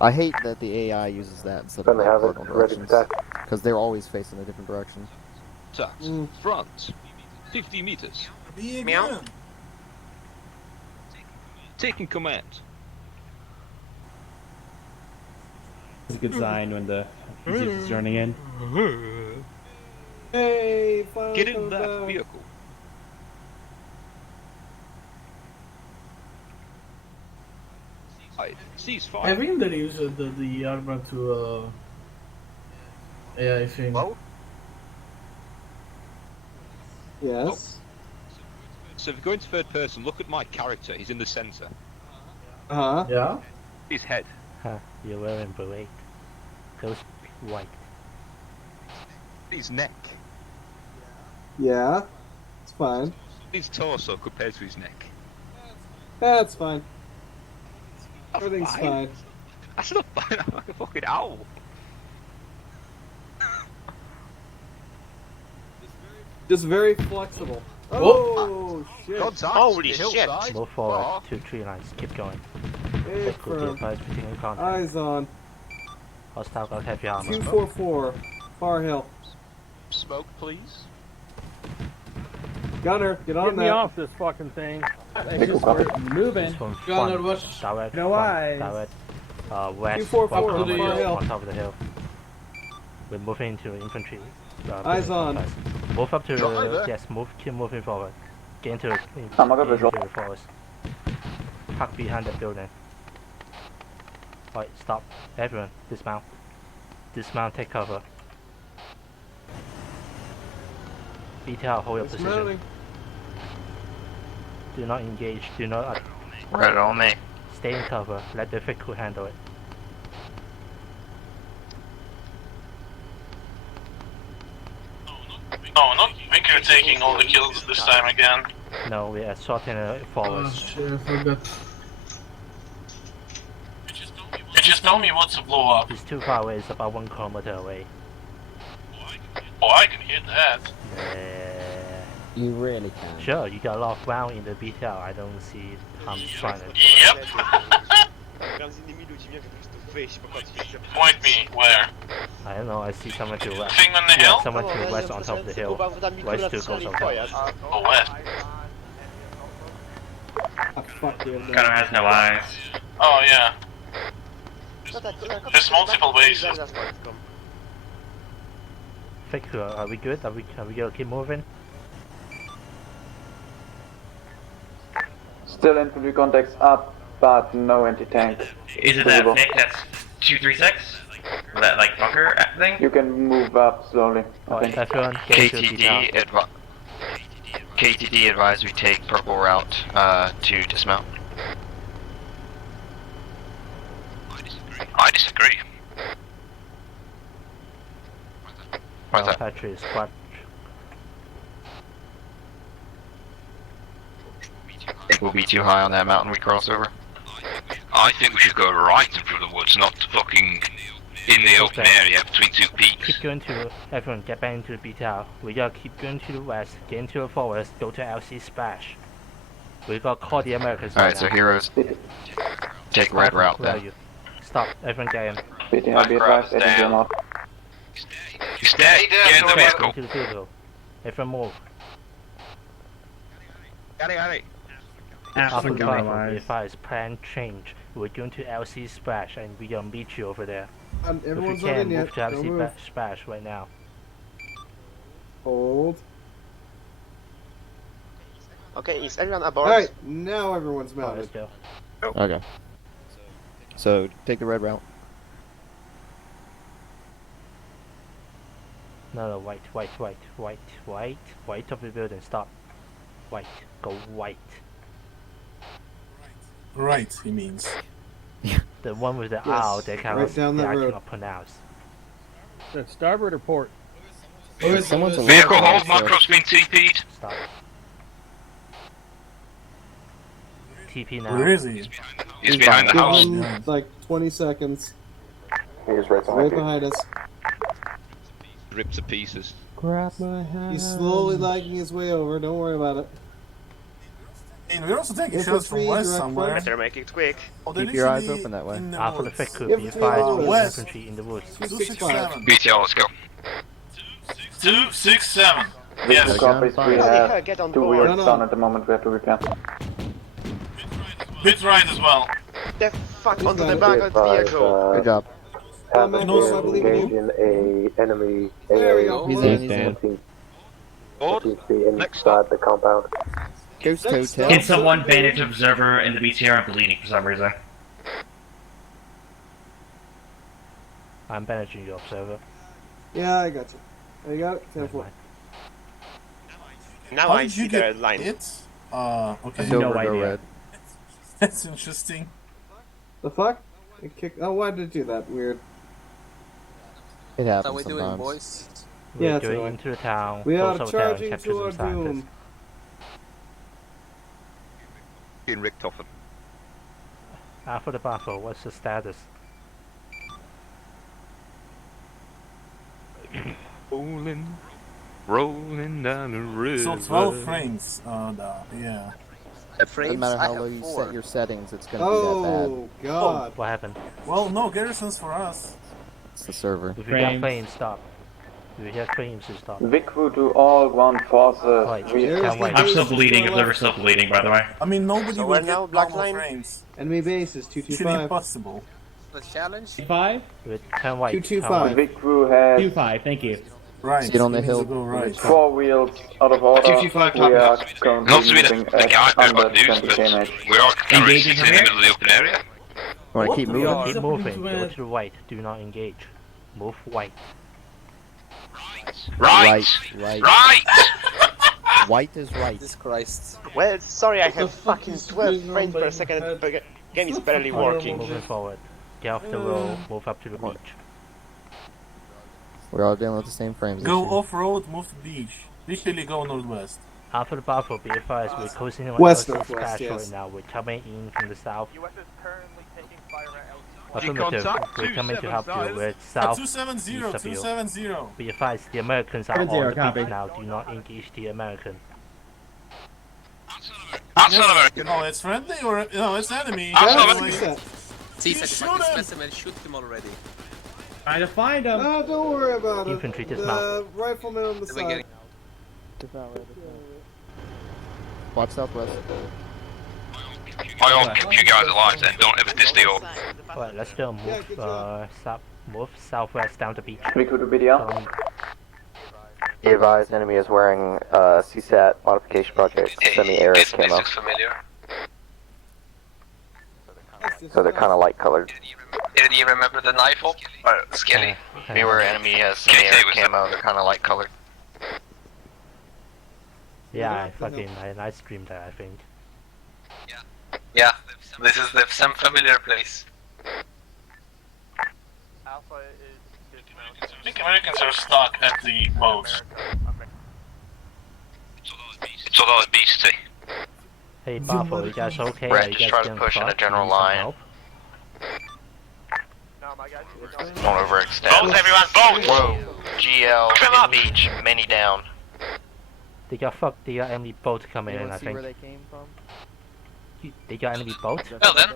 I hate that the AI uses that instead of Then they like have it cardinal ready to directions, attack. because they're always facing a different direction. Tax. Front 50 meters. Meow. Taking command. It's a good sign when the Egypt is running in. Hey, finally Get in coming that back. vehicle. Ceasefire. I think they use the armor to AI thing. Well, Yes. so if you go into third person, look at my character. He's in the center. Uh huh. Yeah. His head. Huh, you're wearing blue. Goes white. His neck. Yeah. It's fine. His torso compared to his neck. That's fine. Everything's fine. That's not fine. I'm like a fucking owl. Just very flexible. Oh, shit. Holy shit! Move forward, 2-3 lines, keep going. Hey, That could be firm. applied between contact. Eyes on. Hostile got heavy armor. 244. Far Hill. Smoke, please. Gunner, get on Get me that. off this fucking thing. It's just we're moving. Gunner, what's Direct, No eyes. direct, west, 244 front, to the on hill. top of the hill. We're moving into infantry. Eyes business on. contact. Move up to Driver. yes, keep moving forward. Get into I'm gonna visual. the forest. Park behind the building. Alright, stop. Everyone, dismount. Dismount, take cover. BTR, hold your position. Dismounting. Do not engage, do not Red on me. stay in cover, let the Vic crew handle it. Oh, not Vicar taking all the kills this time again. No, we are sorting a forest. shit, I forgot. You just tell me what's a blow up. It's too far away, it's about 1 kilometer away. Oh, I can hear that. You really can. Sure, you got a lot of round in the BTR, I don't see harm trying it. Yep. Point me, where? I don't know, I see someone to west. Thing on the Yeah, hill? someone to west on top of the hill. West to goes on top. Oh, west. Ah, fuck you. Gunner has no eyes. Oh, yeah. There's multiple bases. Vic crew, are we good? Are we gonna keep moving? Still infantry contacts up, but no anti-tank. Is it that visible. Nick that's 236? That like bunker thing? You can move up slowly. I Alright, think. everyone, get to the BTR. KTD advised we take purple route to dismount. I disagree. What's that? Patrick, squad. Think we'll be too high on that mountain we cross over. I think we should go right in through the woods, not fucking in the open area between two peaks. Keep going to, everyone get back into the BTR. We gotta keep going to the west, get into the forest, go to LC Splash. We gotta call the Americans. Alright, so heroes, take red route Where are then. you? Stop, everyone get in. BTR, be advised, edit your not. You stay, get in the vehicle. Into the vehicle. Everyone move. Got it. After the battle, if I plan change, we're going to LC Splash and we're gonna meet you over there. If we Everyone's not can, in move yet. to Don't LC move. Splash right now. Hold. Okay, is everyone aboard? Alright, now everyone's mounted. Let's go. Okay. So take the red route. No, white of the building, stop. White, go white. Right, he means. The one with the Yes, owl, they kind right of, down they that I road. cannot pronounce. The starboard or port? Someone's a Vehicle little hold, close, macro's been TP'd. Stop. TP now. Where is he? He's behind the Give house. him like 20 seconds. He is right Right behind you. behind us. Ripped to pieces. Grab my hand. He's slowly lagging his way over. Don't worry about it. And we're also taking shots from Infantry, west direct somewhere. Better make it quick. Oh, they're Keep your eyes literally open that way. in the After the woods. thick could be Infantry advised on the with west. infantry in the woods. 265. BTR, let's go. 267. Victor Yes. copies. We Holy have get on 2 board. wheels down at the moment. We have to repair. Bit right as well. The fuck onto the Be back of the vehicle. Good job. Have Max, been I believe in engaged you. in a enemy There we AA. go. He's He's in. dead. Board. Seems to be inside the compound. Ghost Next Hotel. up. Can someone bandage observer in the BTR? I'm bleeding for some reason. I'm bandaging you, observer. Yeah, I got you. There you got it. 10 Never 4. mind. Now How I did see you the get line. it? Okay. Silver, No go idea. red. That's interesting. The fuck? It kicked. Oh, why did it do that? Weird. It How happens we doing, sometimes. boys? We're Yeah, it's going annoying. into the town. We are close over town, charging capture to some our scientists. doom. In Rick Toffen. After the battle, what's the status? Rolling down the river. So 12 frames. Yeah. Doesn't matter how low you set your settings, it's gonna be that Oh, God. What happened? Well, no garrisons for us. bad. It's the server. If you get flames, stop. If you get flames, you stop. Vicru to all ground forces. Right, We There's have the I'm base still to bleeding. our Observer left. still bleeding, by the way. I mean, nobody So will we're get now black normal line? frames. Enemy base is Actually 225. impossible. The challenge? 5? With 10 white. 225. Vicru has 2-5, thank you. Right. See it on the it needs hill. to go right. 4 wheels out of order. 225 We are Not currently to be moving the at guy who under got news, 20 but km. we are kind of Engaging sitting in the middle of the open area. Wanna What keep the moving? fuck? Keep Stop moving. moving Go to to the right. Do not engage. Move white. Right. Right. Right. White is right. Jesus Christ. Well, sorry, I What the have fuck fucking is 12 going on frames by per my second. head? The game is barely Horrible. working. Moving forward. Get off the road. Move up to the beach. We're all dealing with the same frames. Go issue. off-road, move to beach. Literally go northwest. After the battle, be advised, we're closing on West our northwest, special yes. right now. We're coming in from the south. US is currently taking fire at Affirmative. contact We're coming to help you. 275. We're south 270, east of you. 270. Be advised, the Americans are on 70, the copy. beach now. Do not engage the American. That's not American. No, it's friendly or no, it's enemy. I'm That's not what he said. See, You such shoot a fucking him! specimen, shoot him already. Trying to find him. No, don't worry about it. Infantry The dismount. rifleman on the Then we're side. getting Watch southwest. I hope you guys are alive and don't ever diss the orb. Alright, let's still move move southwest down the beach. Vicru to BDR. Be advised, enemy is wearing CSAT modification project semi-air This camo, looks familiar. so they're kind of light colored. Did you remember the knife op? Or Skelly? Beware, enemy has semi-air camo. They're kind of light colored. Yeah, I streamed that, I think. Yeah, this is some familiar place. Alpha is I think Americans are stuck at the boats. It's all obesity. Hey, Buffalo, you guys okay? Brett, Are you just guys try to getting push in fucked? a general You need some line. help? No, my guys, Don't overextend. Boat, everyone, boat! Whoa. GL, Come up. beach, many down. They got fucked. They got enemy boats coming in, Anyone I see think. where they came from? They got enemy boats? Well then,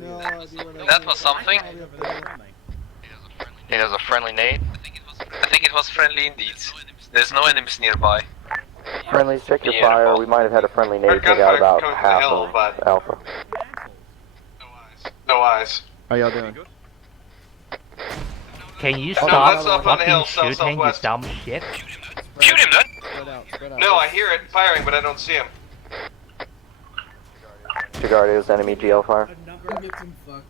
No idea what that was something. It has a friendly nade. I think it was friendly indeed. There's no enemies nearby. Friendlies, check your fire. We might have had a friendly nade take out about half of Alpha. No eyes. How y'all doing? Can you Oh, stop that's up on the fucking hill, south, shooting, you southwest. dumb shit? Shoot him then! Spread out, spread out. No, I hear it firing, but I don't see him. Chigardios, enemy GL fire. Another getting fucked.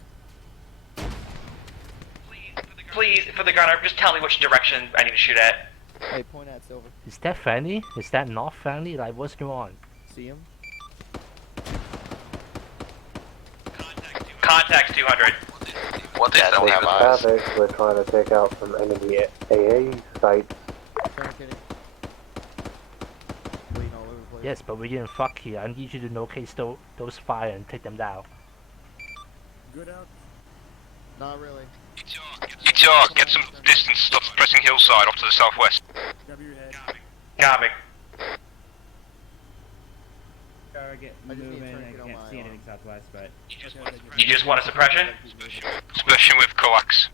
Please, for the gunner, just tell me which direction I need to shoot at. Hey, point at Silver. Is that friendly? Is that not friendly? Like, what's going on? See him? Contact 200. What is Yeah, I don't have that? eyes. Traffic, we're trying to take out some enemy AA sites. Tourniqueting. Bleeding all over the Yes, but we didn't fuck here. I need you to locate those fire and take them down. Good out. Not really. ETR, get some distance, stop pressing hillside off to the southwest. Cover your head. Copy. Target moving. I can't see anything southwest, but You just want a suppression? Suppression with coax.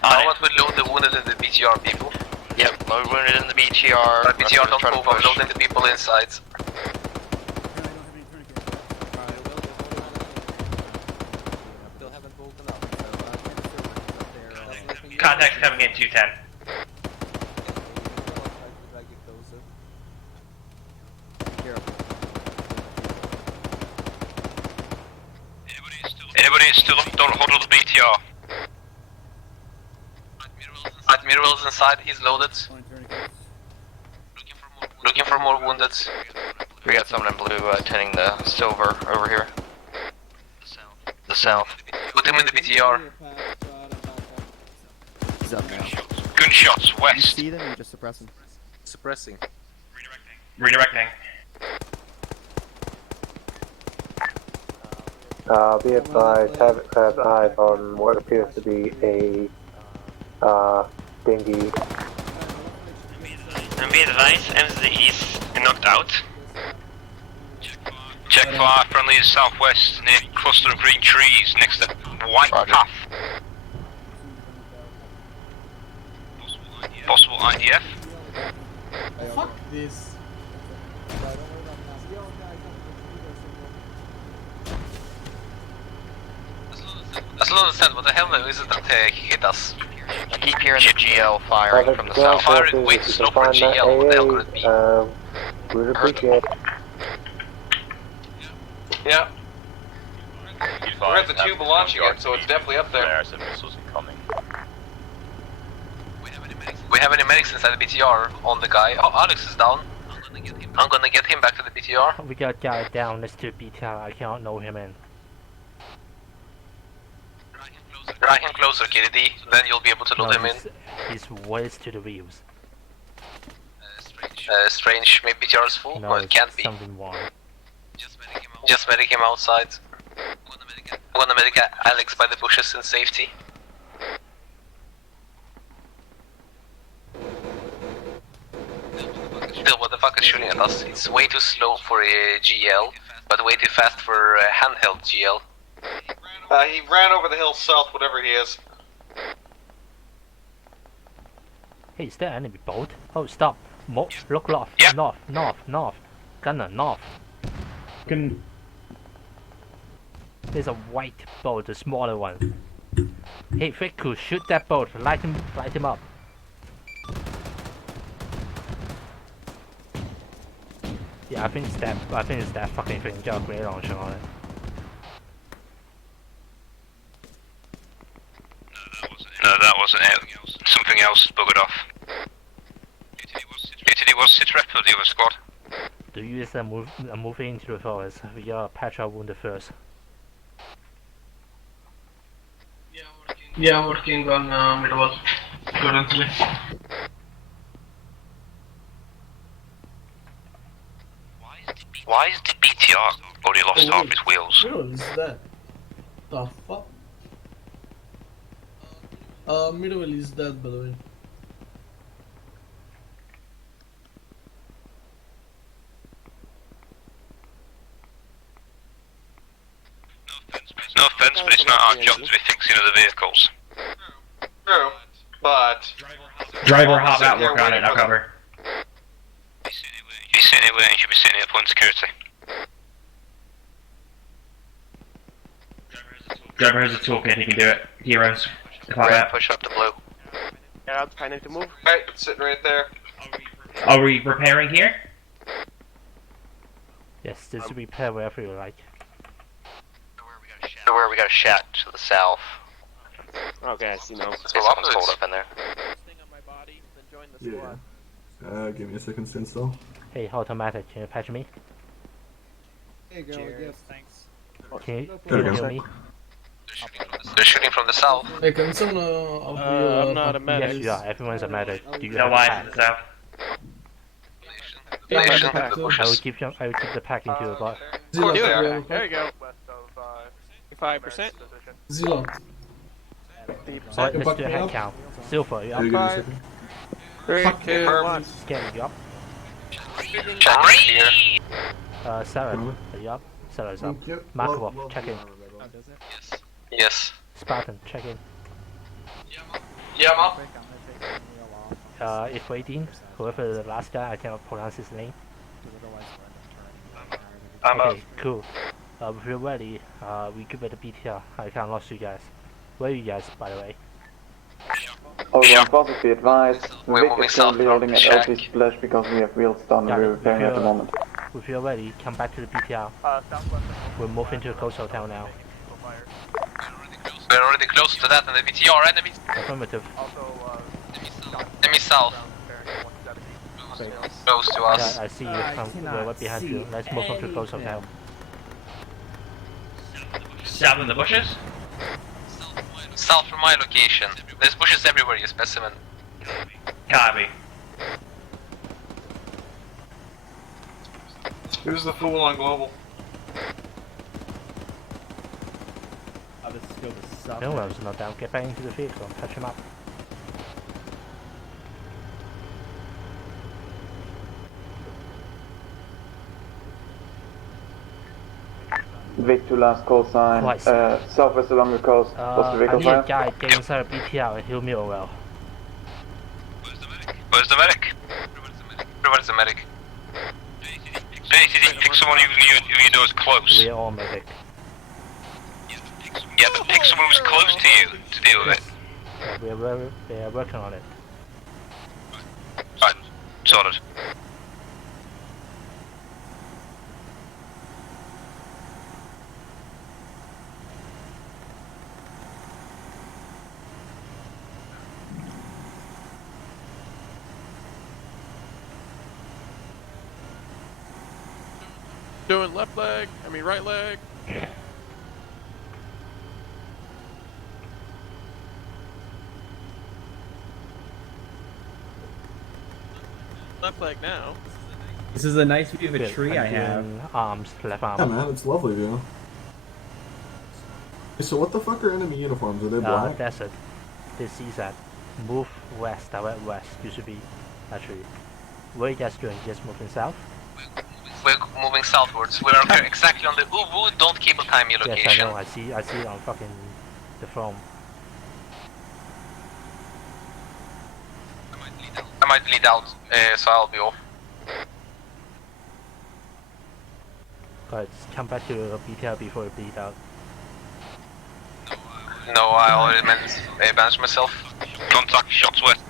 What would load the wounded and the BTR people? Yep, load wounded in the BTR. BTR don't move, I'm loading the people inside. Contact coming in 210. Anybody still don't hold the BTR? Admiral's inside, he's loaded. Looking for more wounded. We got someone in blue attending the silver over here. The south. Put him in the BTR. He's up now. Gunshots You west. see them, you just suppress them. Suppressing. Redirecting. Be advised, have eyes on what appears to be a dinghy. And be advised, MZ is knocked out. Check fire, friendly is southwest, near cluster of green trees next to white path. Possible IDF. Fuck this. As long as said, what the hell is it that he hit us? I keep hearing the GL firing from the south. Firing way too slow for GL, what the hell could it be? We'd appreciate. Yeah. We're at the tube launching it, so it's definitely up there. There are some missiles incoming. We have any medics inside the BTR on the guy? Oh, Alex is down. I'm gonna get him back to the BTR. We got guy down next to BTR. I cannot know him in. Drag him closer, KDD, then you'll be able to load him in. He's waist to the wheels. Strange, maybe BTR is full? No, it can't be. something wrong. Just medic him outside. I'm gonna medic Alex by the bushes in safety. Still, what the fuck is shooting at us? It's way too slow for a GL, but way too fast for a handheld GL. He ran over the hill south, whatever he is. Hey, is there enemy boat? Oh, stop. Look north. Yeah. North. Gunner, north. There's a white boat, a smaller one. Hey, Fiku, shoot that boat. Light him up. Yeah, I think it's that fucking thing. Got a grenade launcher on it. No, that wasn't it. Something else buggered off. UTD was sit rep of the other squad. The US are moving into the forest. We gotta patch our wounded first. Yeah, working on middle currently. Why is the BTR already lost half its wheels? What is that? The fuck? Middle is dead, by the way. No offense, but it's not our job to be fixing other vehicles. True, but... Driver, hop out, work on it, I'll cover. He's sitting here, he should be sitting here upon security. Driver has a toolkit, he can do it. Heroes. Push up to blue. Yeah, I'm trying to move. Alright, sitting right there. Are we repairing here? Yes, just repair wherever you like. So where we got a shot to the south. Okay, I see now. Someone's hold up in there. Yeah. Give me a second, Stencil. Hey, automatic, can you patch me? Hey, girl, yes. Thanks. Can you There we hear go. me? They're shooting from the south. Hey, can someone I'm not a medic. Yes, you are. Everyone's a medic. Do you No have a wise pack? in the south. Nation, Yeah, the I will bushes. keep the pack into your box. Zillow, Do real it. There you go. 5%. Zillow. Alright, let's Buck do a me head up. count. Silver, you Yeah, up? give me a 5, second. 3, Fuck 2, me. 1. Scan, you up? Check here. Sarah, are you up? Sarah's up. Thank you. Markov, Love check the in. armor, by the way. Yes. Spartan, check in. Yeah, ma. If waiting, whoever the last guy, I cannot pronounce his name. I'm up. Okay, cool. If you're ready, we give it a BTR. I can lost you guys. Where are you guys, by the way? Overall forces be advised, the We're Vic moving is currently south holding from at Shack. LT Splash because we have wheels down and Got we're it. repairing at the moment. If you're ready, come back to the BTR. We're moving to the Coast Hotel now. We're already close to that and the BTR enemies. Affirmative. Enemy south. Close to us. Yeah, I see you. We're right behind you. Let's move on to the Coast Hotel. South in the bushes? South from my location. There's bushes everywhere, you specimen. Copy. Who's the fool on global? No one's not down. Get back into the vehicle and touch him up. Vic to last call sign, Twice. southwest along the coast. What's the I vehicle need a fire? guy get inside a BTR and heal me all well. Where's the medic? Where's the medic? JCD, pick someone who you know is close. We are all medic. Yeah, but pick someone who's close to you to deal with it. Yeah, we are working on it. Right, sorted. Doing left leg, right leg. Left leg now. This is a nice view of a Good. tree I I'm have. doing arms, left arm. Yeah, man, it's lovely view. Hey, so what the fuck are enemy uniforms? Are they black? Desert. This is that. Move west, direct west. You should be, actually. What are you guys doing? Just moving south? We're moving southwards. We are exactly on the Ubu, don't cable time your location. Yes, I know. I see it on fucking the phone. I might bleed out, so I'll be off. Alright, come back to the BTR before you bleed out. No, I already managed myself. Contact shots west.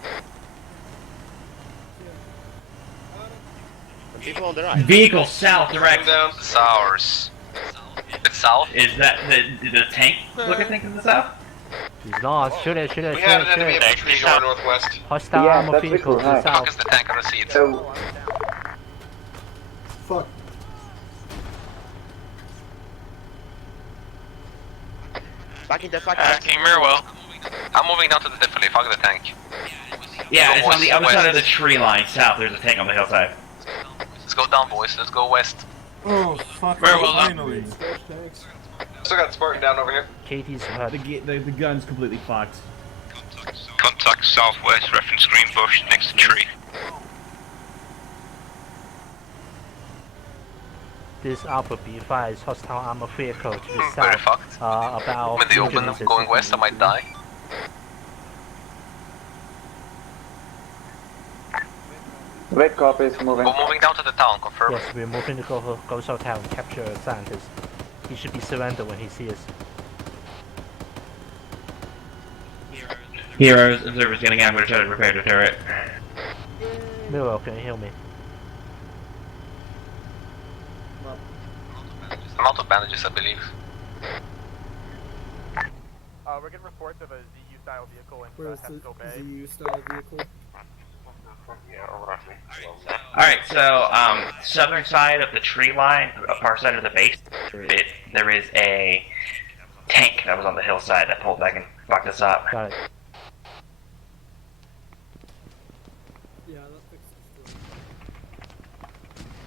People on the right. Vehicle south, direct. It's ours. It's south? Is that the tank looking thing in the south? He's not. Shoot it, shoot it, We shoot have it, an shoot enemy it. actually going northwest. Hostile Yeah, armor that's vehicle Victor, to right. the Fuck is south. the tank on the seat? So, Fuck. Back in the fuck. King Mirwell. I'm moving down to the defile, fuck the tank. Yeah, Go it's on the other west. side of the tree line south. There's a tank on the hillside. Let's go down, boys, let's go west. Oh, fuck. Very well done. Finally. Still got Spartan down over here. Katie's hurt. The gun's completely fucked. Contact southwest, reference green bush next to tree. This Alpha B5 is hostile armor vehicle to the Very south. fucked. About With the open 100 meters. going west, I might die. Vic copies moving. We're moving down to the town, confirm. Yes, we're moving to go south town and capture scientists. He should be surrendered when he sees us. Heroes, observers getting out. I'm going to try to repair the turret. Miro, can you heal me? I'm out of bandages, I believe. We're getting reports of a ZU style vehicle in Where's the Hesco Bay. ZU style vehicle? Alright, so, southern side of the tree line, far side of the base, there is a tank that was on the hillside that pulled back and fucked us up. Got it. Yeah, that fixes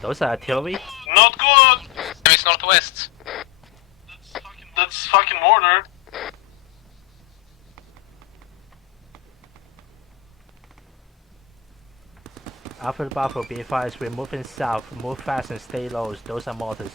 Those are artillery? Not good! It's northwest. That's fucking mortar. Alpha Bravo B5, we're moving south. Move fast and stay low. Those are mortars.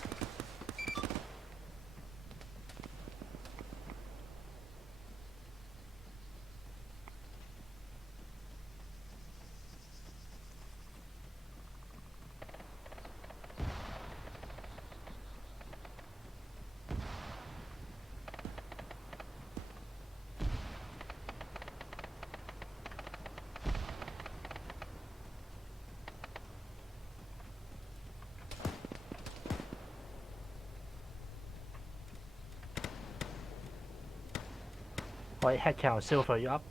Alright, head count, Silver, you up?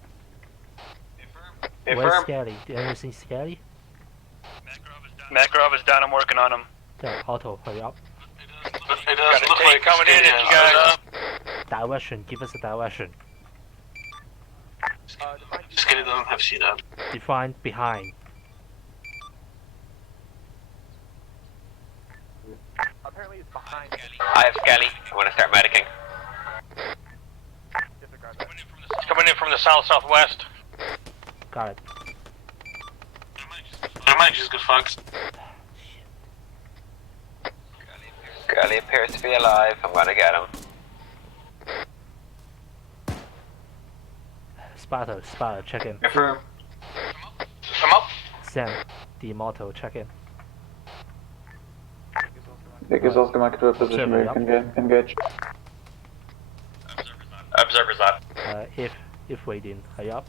Where's Scary? Do you see Scary? Makarov is down, I'm working on him. Yeah, Otto, are you up? It does look like coming in if you got it up. Direction, give us a direction. Scary doesn't have shit up. Define behind. Apparently it's behind. I have Skelly. I'm gonna start medicing. Coming in from the south-southwest. Got it. I might just get fucked. Skelly appears to be alive. I'm gonna get him. Sparta, check in. Confirm. Come up. Sam, the Immortal, check in. Because Oscar Mike to a position where you can engage. Observer's up. If waiting, are you up?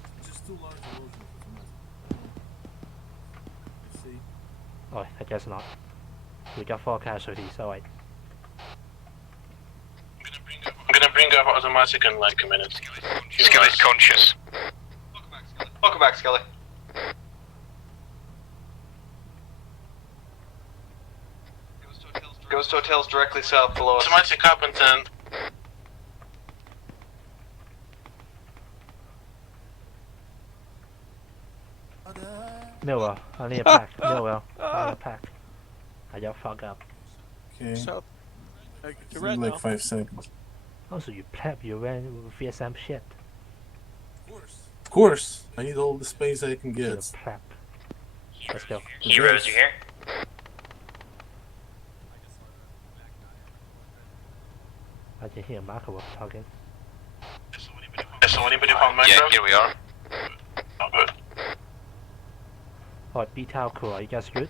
Oh, I guess not. We got 4 casualties, alright. I'm gonna bring up automatic in like a minute. Skelly's conscious. Welcome back, Skelly. Ghost Hotel's directly south below us. Automatic up and 10. Millwell, I need a pack. Millwell, I need a pack. I just fuck up. Okay. So, It's like 5 seconds. Also, you pleb, you ran with VSM shit. Of course, I need all the space I can You're a get. pleb. Let's go. Heroes, you here? I can hear Marco talking. So anybody found Metro? Yeah, here we are. Oh, good. Alright, B-Tower crew, are you guys good?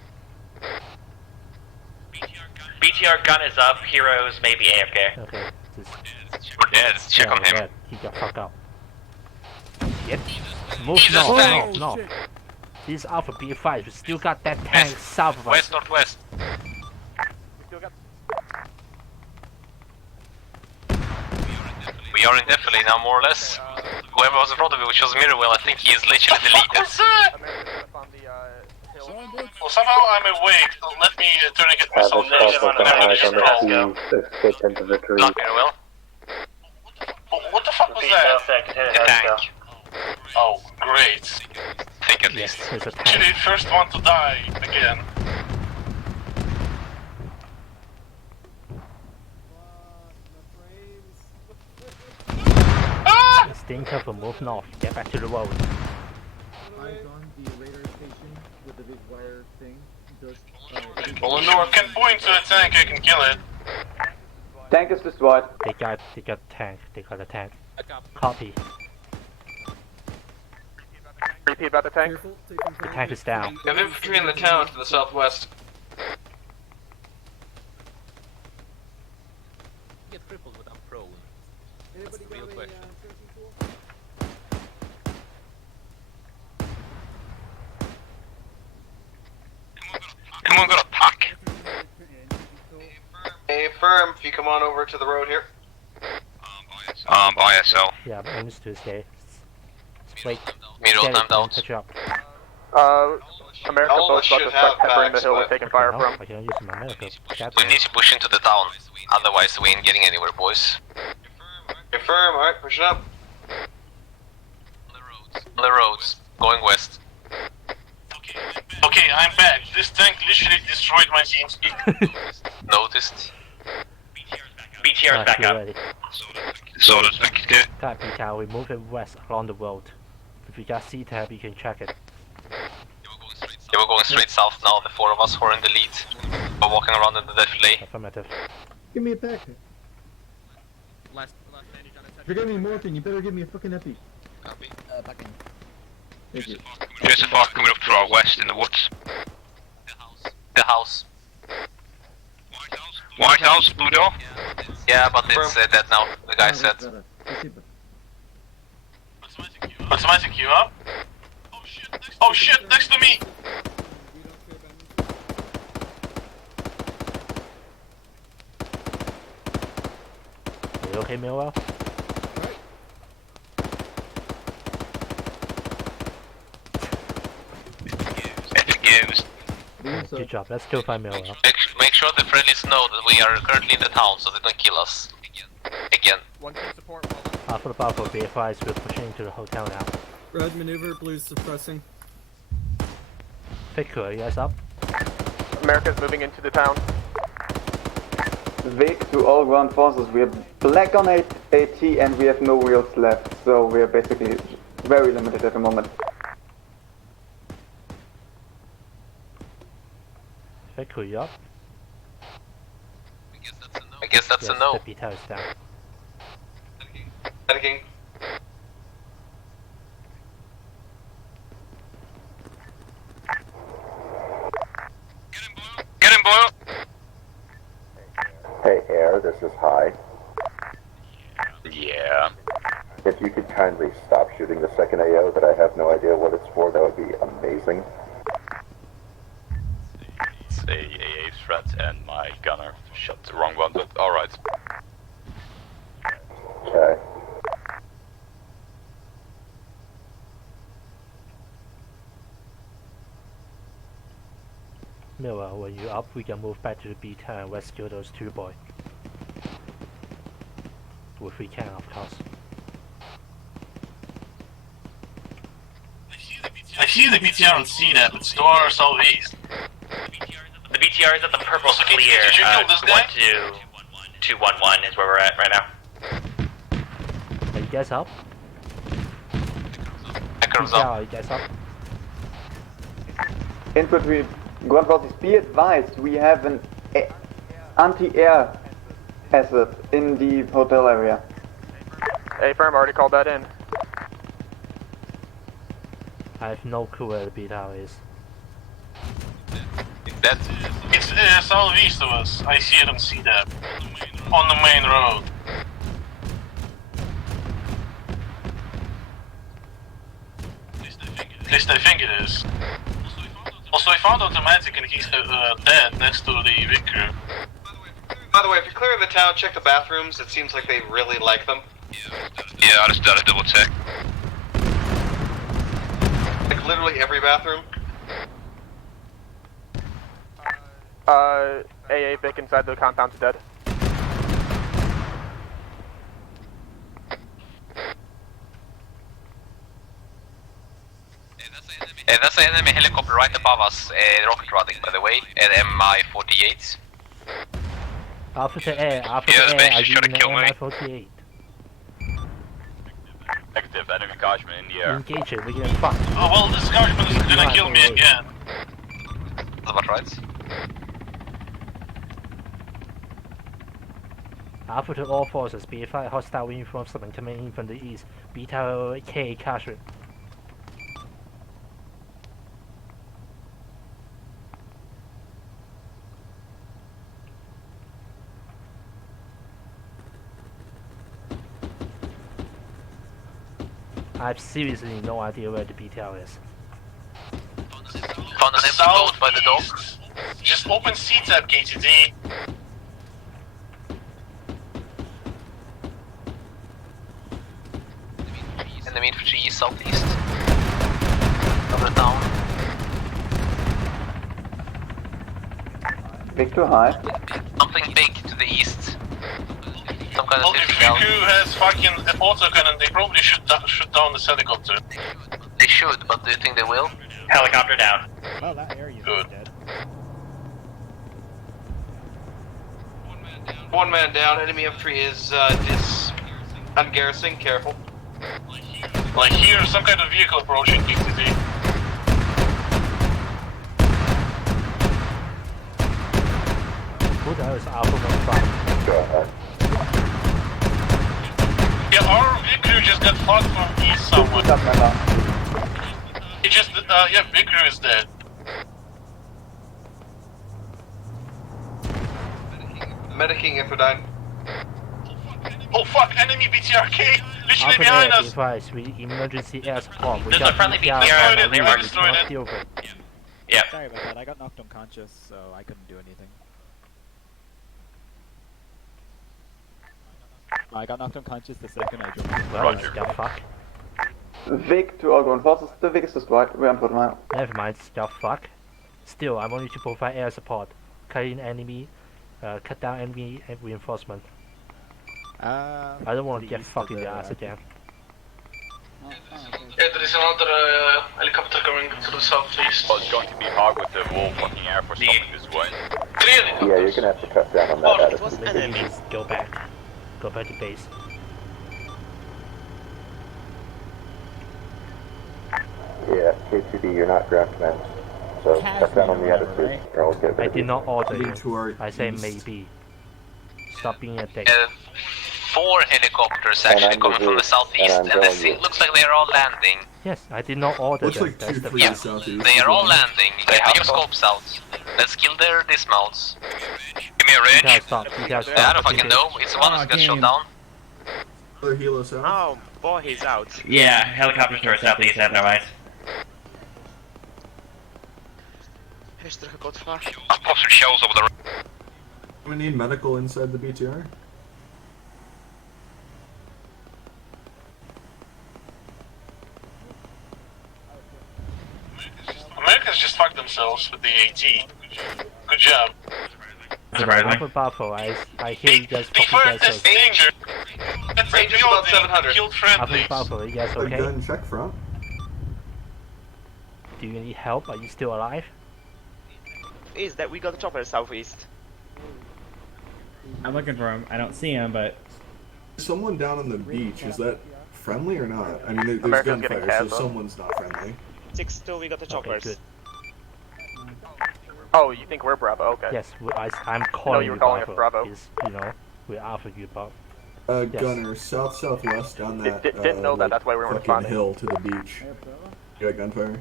BTR gun is up, heroes maybe AFK. Okay. We're dead, let's check on him. Red. He got fucked up. Shit. Move north, north. This is Alpha B5, we still got that tank south of us. West, northwest. We are indefinitely now, more or less. Whoever was in front of you, which was Mirrorwell, I think he is literally deleted. Well, somehow I'm awake. Let me tourniquet myself. Not Mirrorwell. What the fuck was that? The tank. Oh, great. Think at least. Actually, first one to die again. Stay careful, move north, get back to the road. Eyes on the radar station with the big wire thing. Well, North can point to a tank, I can kill it. Tank is destroyed. They got tank, they got a tank. Copy. Repeat about the tank. The tank is down. We have infantry in the town to the southwest. Get crippled without prone. That's the real question. Come on, go to pack. Hey, firm, if you come on over to the road here. ISL. Yeah, I'm used to escape. Wait. Middle time down. Catch you up. America both about to start peppering the hill we're taking fire from. I can use my America. We need to push into the town, otherwise we ain't getting anywhere, boys. You're firm, alright, push it up. On the roads, going west. Okay, I'm back. This tank literally destroyed my team speed. Noticed. BTR is back up. So the tank is good. Got BTR, we move it west along the road. If you got C-tab, you can check it. Yeah, we're going straight south now, the four of us who are in the lead. We're walking around in the defile. Affirmative. Give me a pack. If you're giving me morphine, you better give me a fucking epi. Copy. Back in. Thank you. There's a far coming up to our west in the woods. The house. White House, blue door? Yeah, but it's dead now, the guy said. Automatic you up? Oh shit, next to me! Are you okay, Millwell? Epic games. Good job, let's go find Millwell. Make sure the friendlies know that we are currently in the town so they don't kill us. Again. One team support. Alpha to Bravo, be advised, we're pushing into the hotel now. Red maneuver, blue's suppressing. Victor, are you guys up? America's moving into the town. Vic to all ground forces, we are black on AT and we have no wheels left, so we are basically very limited at the moment. Victor, you up? I guess that's yes, a no. The BTR is down. Panicking. Get him, Boyle! Hey, Air, this is High. Yeah. If you could kindly stop shooting the second AO that I have no idea what it's for, that would be amazing. It's a AA threat and my gunner shot the wrong one, but alright. Okay. Millwell, when you up, we can move back to the B-10 and rescue those two boys. If we can, of course. I see the BTR on CNAP, it's door southeast. The BTR is at the purple clear. 211 is where we're at right now. Are you guys up? Echo's BTR, up. are you guys up? Infantry, ground forces, be advised, we have an anti-air asset in the hotel area. A-firm already called that in. I have no clue where the BTR is. It's southeast of us. I see it on CNAP. On the main road. At least I think it is. Also, I found Automatic and he's dead next to the Vicar. By the way, if you're clearing the town, check the bathrooms. It seems like they really like them. Yeah, I just done a double check. Like literally every bathroom. AA Vic inside the compound's dead. That's an enemy helicopter right above us, rocket riding by the way, at MI-48. Alpha to air, Alpha to air, are you in the MI-48? Negative, enemy engagement in the air. Engage it, we're getting fucked. Oh well, this engagement is gonna kill me again. That's about right. Alpha to all forces, be advised, hostile reinforcement coming in from the east. Beta K Cashman. I have seriously no idea where the BTR is. Found an empty boat by the dock. Just open C-tab, KTD. Enemy infantry is southeast of the town. Victor, high. Something big to the east. Some kind of different down. If has fucking autocannon, they probably should shoot down this helicopter. They should, but do you think they will? Helicopter down. Well, that area is dead. One man down. Enemy M3 is I'm garrisoning. Careful. Like here, some kind of vehicle approaching DTD. Who the hell is Alpha 1-5? Go ahead. Yeah, our Vicru just got fought from east someone. He just, yeah, Vicru is dead. Medicing Ephrodine. Oh fuck, enemy BTRK! Literally Alpha behind us! device, we emergency air support. We There's got a friendly BTR BTR, and they we were cannot destroyed. deal with it. Yep. Sorry about that. I got knocked unconscious, so I couldn't do anything. I got knocked unconscious the second I joined. Well, the fuck. Vic to all ground forces. The Vic is destroyed. We are on front line. Never mind, the fuck. Still, I want you to provide air support. Cut in enemy, cut down enemy reinforcement. I don't want to get fucked in the ass again. Yeah, there is another helicopter coming to the southeast. Well, it's going to be hard with the whole fucking Air Force coming this way. Really? Yeah, you're gonna have to cut down on that attitude. Maybe just go back. Go back to base. Yeah, K2D, you're not ground command. So cut down on the attitude, or I'll get rid I of did you. not order Lead you. to our I say east. maybe. Stop being a dick. 4 helicopters actually coming from the southeast, and it looks like they are all landing. Yes, I did not order Looks them. like That's the 2-3 fact. southeast. They are all landing. Get your scopes out. Let's kill their dismounts. Give me a range. Details stop. Details stop. I don't fucking know. It's one that got shot down. Another helo south. Oh, boy, he's out. Yeah, helicopters to our southeast, I have no right. Here's the got flash. I'll pop some shells over the We need medical inside the BTR. Americans just fucked themselves with the AT. Good job. Alpha Bravo, I hear you guys fucking Deferred guys this danger. That's Range is about 700. Killed Alpha friendlies. Bravo, you guys A okay? gun check front. Do you need help? Are you still alive? Is that we got the chopper southeast? I'm looking for him. I don't see him, but Someone down on the beach, is that friendly or not? I mean, there's America's getting gunfire, so cast, though. someone's not friendly. 6-2, we got the choppers. good. Oh, you think we're Bravo? Okay. Yes, I'm calling you were calling us Bravo. Is, you know, we're Alpha you Bravo. Yes. Gunner, south-southwest down that Didn't know that, like, that's why we weren't fucking responding. hill to the beach. You got gunfire?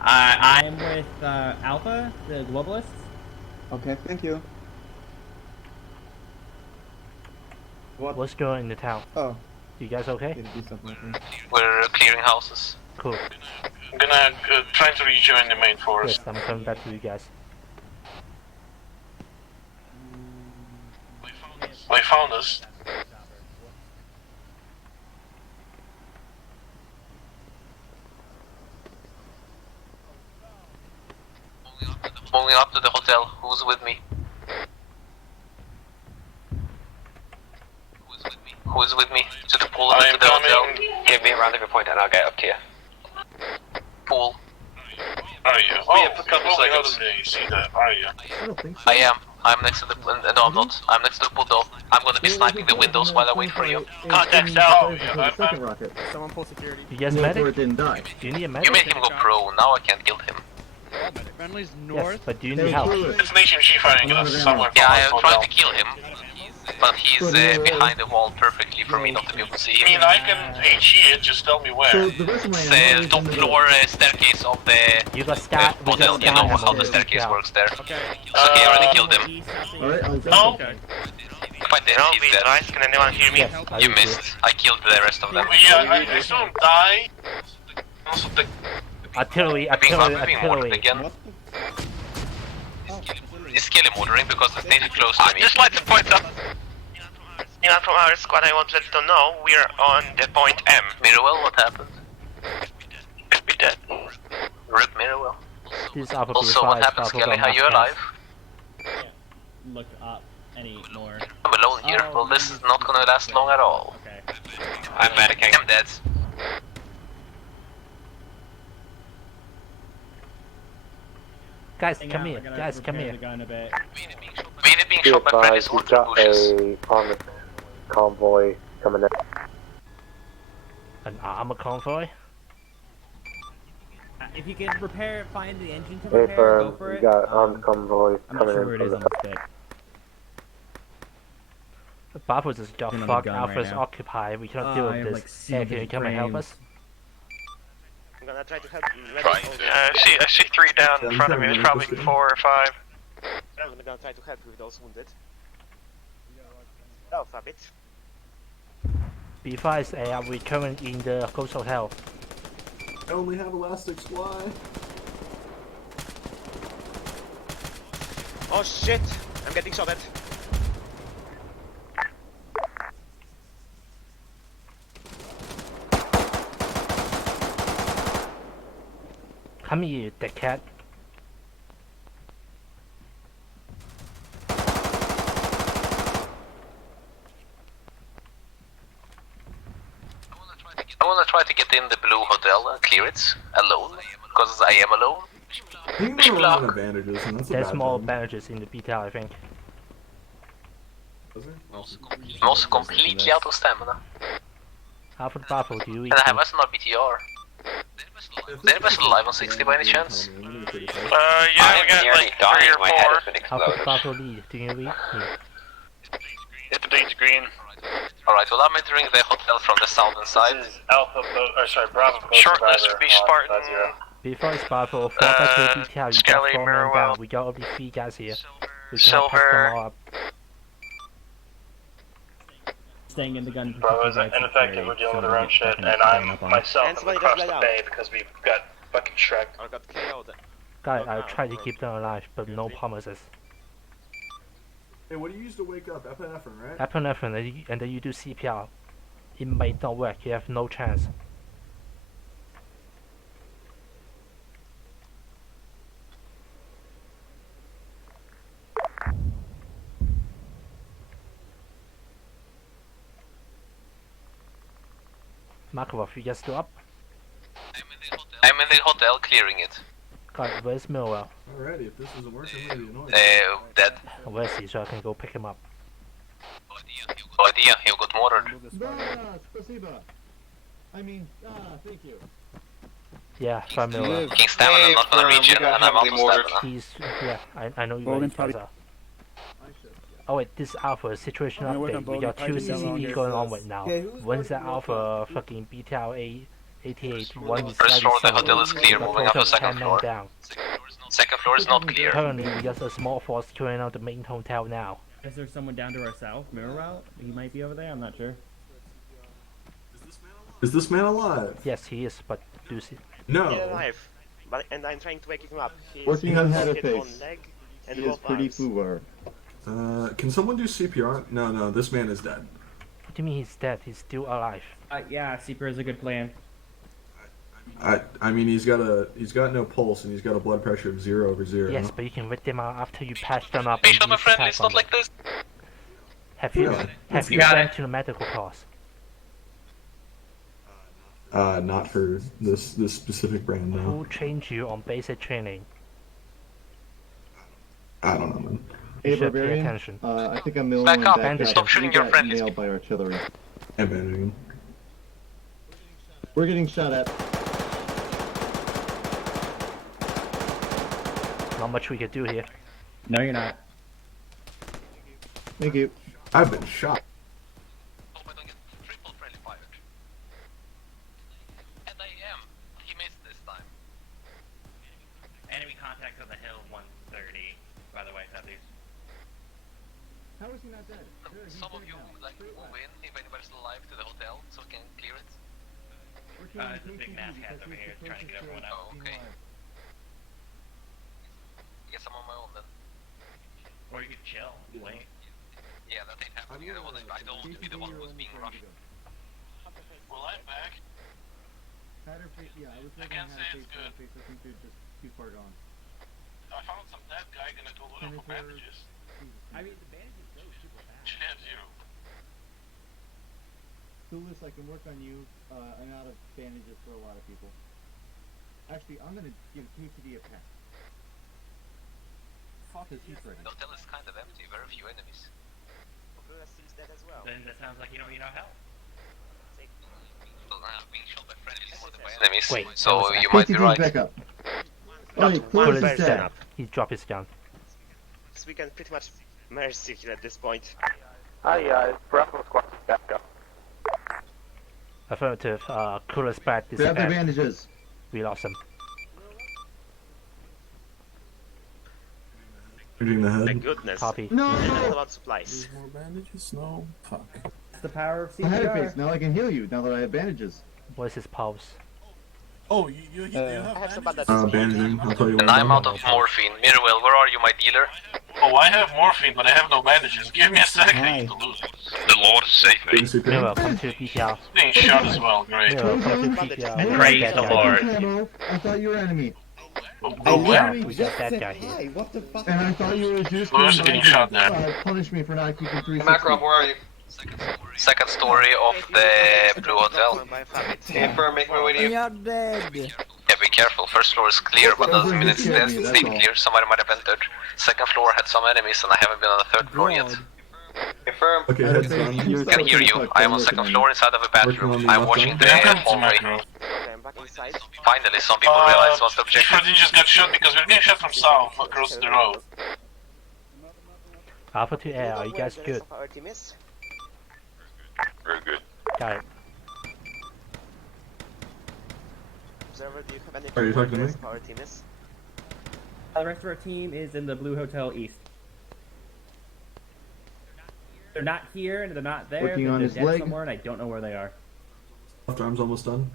I am with Alpha, the globalists. Okay, thank you. What's going on in the town? Oh. You guys okay? We're clearing houses. Cool. I'm gonna try to rejoin the main forest. Yes, I'm coming back to you guys. They found us. Moving up to the hotel. Who's with me? Who's with me? To the pool and I am to the hotel. coming. Give me a rendezvous point and I'll get up to you. Pool. Are you? We have a couple seconds. How do you see that? Are you? I don't think so. I am. I'm next to the. No, I'm not. I'm next to the pool door. I'm gonna be sniping the windows while I wait for you. Contact Oh, The yeah, second rocket. Someone pull security. You guys Therefore, medic? it didn't die. Do you need a medic? You made him go pro. Now I can't kill him. Friendly's Yes, north. but do you need help? It's Nation G firing us somewhere. Yeah, I from am our trying hotel. to kill him, but he's behind the wall perfectly for me not to be able to see I him. mean, I can HE it, just tell me where. So the rest of my It's ammo the is top in the floor staircase of the You got scat. We got hotel. You know scat how the ammo. staircase Yeah. works there. Okay. It's okay, I already killed him. Alright, I'll jump. No, Okay. If I did, he's dead. Guys, can anyone hear me? Yes, I You will do it. missed. I killed the rest of them. yeah, I saw him die. Also, the Artillery, I'm being artillery, murdered artillery. again. He's killing murdering because the stage is close to me. Just like to point out. Anyone from our squad, I want to let you know we are on the point M. Mirrowell, what happened? Be dead. Rip Mirrowell. This is Alpha Also, what happened, Skelly? Are you alive? Look up anymore. I'm alone here. Well, this is not gonna last long at all. Okay. I'm medicing. I'm dead. Guys, come here. Guys, come here. Being shot by friendlies or bushes. armored convoy coming in. An armor convoy? If you can repair, find the engine to Hey, repair, go firm, for you it. got armed convoy I'm not coming sure in where it from is the on the stick. Buffalo just got On the fucked. gun right Alpha's now. occupied. We cannot deal I with have, this. like, Yeah, can you single come and help frames. us? I'm gonna try to help. I see 3 down in front of me. There's probably 4 or 5. I'm gonna try to help with those wounded. Oh, fuck it. B5 are we currently in the Ghost Hotel? I only have elastics, why? Oh shit! I'm getting shot at. Come here, you dickhead. I wanna try to get in the blue hotel and clear it alone, because I am alone. You can run out of bandages, and that's a There's bad more thing. bandages in the BTL, I think. I'm also completely out of stamina. Alpha Buffalo, do you eat? And I have SNR BTR. Is anybody still alive on 60 by any chance? Yeah, we got like 3 or 4. Alpha Buffalo lead, do you eat? Hit the bleeds green. Alright, well I'm entering the hotel from the southern side. This is Alpha boat, or sorry, Bravo boat. Shortlist would be Spartan. Before it's Buffalo, fall back to the BTL, you Skelly, got 4 men Mirrorwell. down. We got only 3 guys here. We cannot pack them all up. Staying in the gun. Bravo is ineffective, we're dealing with our own shit, and I'm myself am across the bay because we got fucking Shrek. I got KO'd. Guys, I'll try to keep them alive, but no promises. Hey, what do you use to wake up? Epinephrine, right? Epinephrine, and then you do CPR. It might not work, you have no chance. Markov, you guys still up? I'm in the hotel clearing it. God, where's Millwell? Alrighty, if this isn't working, I'm gonna be annoyed. Dead. Where's he, so I can go pick him up? No idea, he got murdered. Spasiba. I mean, thank you. Yeah, from Millwell. King stamina, not gonna reach it, and I'm out of stamina. He's, yeah, I know you Logan's guys are. Oh wait, this Alpha situation update. We got 2 CCP going on right now. One's the Alpha fucking BTL 88, one is First floor of the hotel is clear, moving up to second 10 men floor. down. Second floor is not clear. Currently, we got a small force clearing out the main hotel now. Is there someone down to our south, mirror route? He might be over there. I'm not sure. Is this man alive? Yes, he is, but do see. No. He's alive, and I'm trying to wake him up. He's Working on hit head on face. leg and He is both pretty arms. poor. Can someone do CPR? No, this man is dead. What do you mean he's dead? He's still alive. Yeah, CPR is a good plan. I mean he's got no pulse and he's got a blood pressure of 0/0. Yes, but you can rit them out after you patch them up. Be and sure, my use friend, attack it's on not them. like this. Have you went to the medical course? Not for this specific brand, no. Who trained you on basic training? I don't know, man. Hey, You should pay Barbarian. attention. I think I'm the only Back one up, back and up. stop shooting We your got friend. nailed by artillery. I'm bandaging. We're getting shot at. Not much we could do here. No, you're not. Thank you. I've been shot. Triple friendly fired. And I am. He missed this time. Enemy contact on the hill 130, by the way, Southeast. How is he not dead? Some of you would like to move in, if anybody's still alive, to the hotel, so we can clear it. There's a big mass cat over here trying to get everyone out. Oh, okay. Guess I'm on my own then. Or you could chill, wait. Yeah, that ain't happening. I don't want to be the one who's being rushed. Well, I'm back. Yeah, I was I can't say it's good. I think you're just too far gone. I found some dead guy gonna go looking for bandages. I mean, the bandages go super fast. Should have 0. Clueless, I can work on you. I'm out of bandages for a lot of people. Actually, I'm gonna give KTD a pass. Fuck his heat ready. The hotel is kind of empty, very few enemies. Dead as well. Then that sounds like you don't need our help. Well, I'm being shot by friendlies more than by enemies, Wait, so you might be right. Back up. Clueless is dead. He dropped his gun. So we can pretty much merge circle at this point. Hi, Bravo Squad, back up. Affirmative. Clueless back. Grab their bandages. We lost him. Hitting the head. Thank goodness. Copy. No! And that's about supplies. More bandages? No. Fuck. It's the power of I had a CPR. face. Now I can heal you. Now that I have bandages. What's his pulse? Oh, you have some bandaging. I'll tell you And what. I'm out of morphine. Mirwell, where are you, my dealer? Oh, I have morphine, but I have no bandages. Give me a second to lose it. The Lord save me. Mirwell, come to PTR. Being shot as well, great. Mirwell, come to PTR. And praise the Lord. I thought you were enemy. We got that guy here. Hi, what the fuck? And I thought you were just Who's getting shot there? Punish me for not keeping 360. Macron, where are you? Second story of the Blue Hotel. Confirm, make my way to you. You're dead. Yeah, be careful. First floor is clear, but doesn't mean it's stayed clear. Somebody might have entered. Second floor had some enemies, and I haven't been on the third floor yet. Confirm. Okay, heads on. I can hear you. I am on second floor inside of a bathroom. I'm watching the hallway. Finally, some people realize what's the objective. Shooting just got shot because we're getting shot from south across the road. Alpha to air. Are you guys good? Very good. Got it. Observer, do you have any Are you talking to me? Our team is? The rest of our team is in the Blue Hotel East. They're not here and they're not there. Working on they're his dead leg. somewhere and I don't know where they are. Left arm's almost done.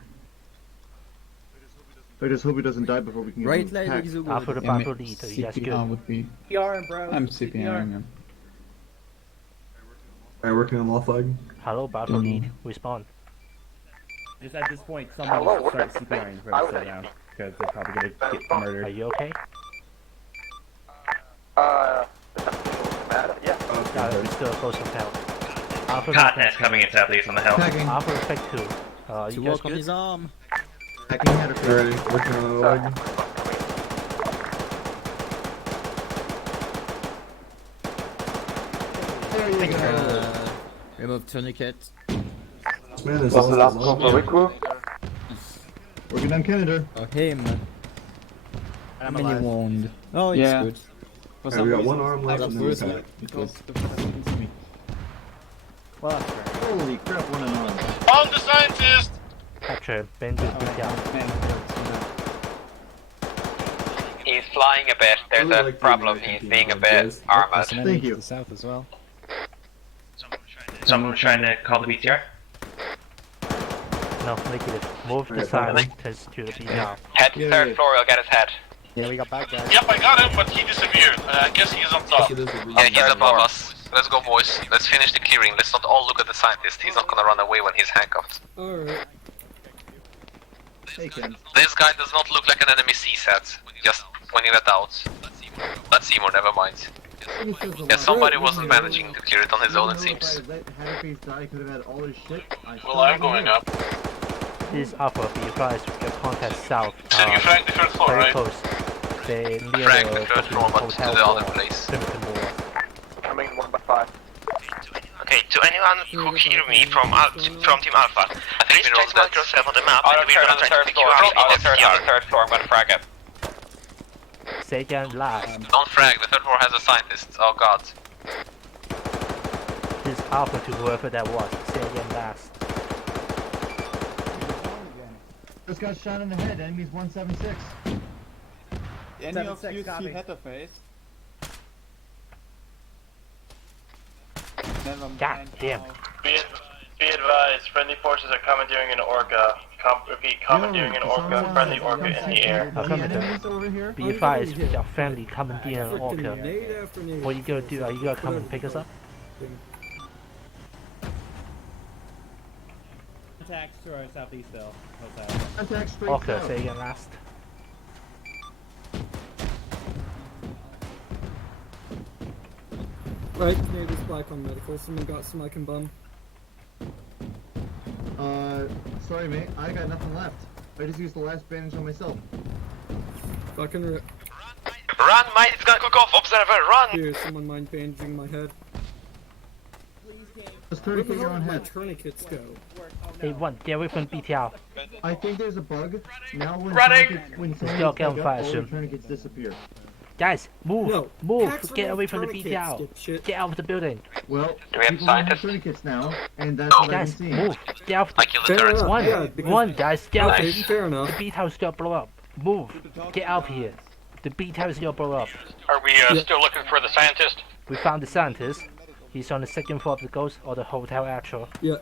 I just hope he doesn't die before we can Right get him leg packed. is Alpha to battle lead. Are you guys good? would be. CPR, bro. I'm CPRing him. Alright, working on left leg. Hello, battle lead. Respawn. Just at this point, someone should start CPRing for us right now. Because they're probably gonna get Are murdered. you okay? Yeah. Got it. We're still close to town. Alpha Hotnet's coming in southeast on the hill. Packing. Alpha effect 2. You guys On good? his arm. Packing header. Alright, working on the leg. There you go. Remove tourniquet. This man is What's the last call for recruit? Working on Canada. Oh, him. I'm Many alive. wound. Oh, it's Yeah. good. Alright, we got one arm left and then we're packed. Well, Holy crap, what an arm. On the scientist! Capture. Ben to PTR. He's flying a bit. There's Really a like the problem. American He's team being a nowadays. bit armored. Thank you. south as well. Someone trying to call the BTR? No, negative. Move the scientist to the PTR. Head to third floor, I'll get his head. Yeah, we got bad guys. Yep, I got him, but he disappeared. I guess he's on top. Yeah, he's above us. Let's go, boys. Let's finish the clearing. Let's not all look at the scientist. He's not gonna run away when he's handcuffed. Alright. Hey, Ken. This guy does not look like an enemy CSAT. Just pointing that out. That's Seymour, never mind. Yeah, somebody wasn't managing to clear it on his own, it seems. If I let Haddonfield die, could have had all his shit. Well, I'm going up. This is Alpha. Be advised, your contact south. So you franked the third floor, Very right? close. They near Frank, the the third floor, but to hotel the other wall. place. Simpson Wall. Coming 1x5. Okay, to anyone who hear me from Team Alpha, please try to mark yourself on the map and we're gonna try to pick you up in the third floor, I'm gonna frag it. Say again last. Don't frag, the third floor has a scientist. Oh god. This is Alpha to whoever that was. Say again last. Just got shot in the head. Enemy's 176. Any of you see Heatherface? God damn. Be advised, friendly forces are commandeering an Orca. Repeat, commandeering an Orca, friendly Orca in the air. Affirmative. Be advised, your family commandeering an orca. What are you gonna do? Are you gonna come and pick us up? Contacts to our southeast bill. Hotel. Contact straight Orca, south. say again last. Right, Canadian's black on medical. Someone got some I can bum. Sorry mate, I got nothing left. I just used the last bandage on myself. Fucking rip. Run, mate, it's gonna cook off, observer, run! Here, someone mind bandaging my head. Just Where the tourniquet hell your own did my head. tourniquets go? Hey, one, get away from BTR. I think there's a bug. Now when Running! tourniquets, when Let's someone go gets get on picked fire up, all the soon. tourniquets disappear. Guys, move, No, move, packs get remove away from the tourniquets, BTR. dipshit. Get out of the building. Well, Do we have people don't have scientists? tourniquets now, and that's what I've Guys, been seeing. move, get out. I killed the Fair turrets. enough, One, yeah, because- one, guys, get out. Okay, fair enough. The beat house got blow up. Move, get out of here. The beat house got blow up. Are we still looking for the scientist? We found the scientist. He's on the second floor of the ghost or the hotel actual. Yeah,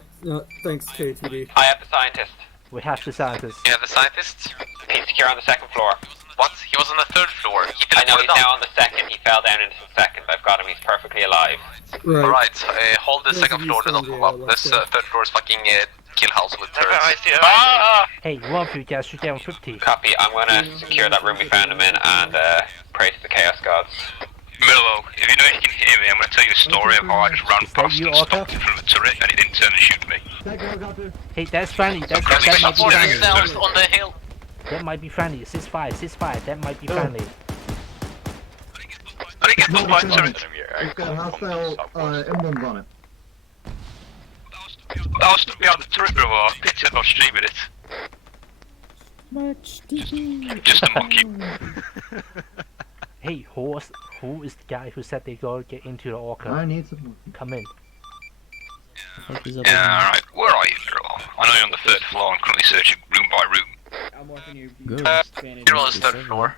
thanks, KTD. I have the scientist. We have the scientist. You have the scientist? He's secure on the second floor. What? He was on the third floor. I know, he's now on the second. He fell down into the second. I've got him. He's perfectly alive. Right. Alright, hold the Those second of floor, you do not from move the, up. This let's third floor is fucking kill house with turrets. I see it. Hey, one of you guys should get on 50. Copy, I'm gonna secure that room we found him in and pray to the Chaos Gods. Milo, if you know you can hear me, I'm going to tell you a story of how I just ran past you, and stopped in front of a turret and he didn't turn and shoot me. Hey, that's friendly. That might be friendly. On the hill. That might be friendly. 6-5. That might be friendly. I didn't get No, put by a it's turret. It's got hostile emblems on it. I was stuck behind the turret, bro. I picked it, I was streaming it. Just to mock you. Hey, horse, who is the guy who said they gotta get into the orca? I need some. Come in. Yeah, alright. Where are you, girl? I know you're on the third floor. I'm currently searching room by room. I'm walking you. Good. You're on the third floor.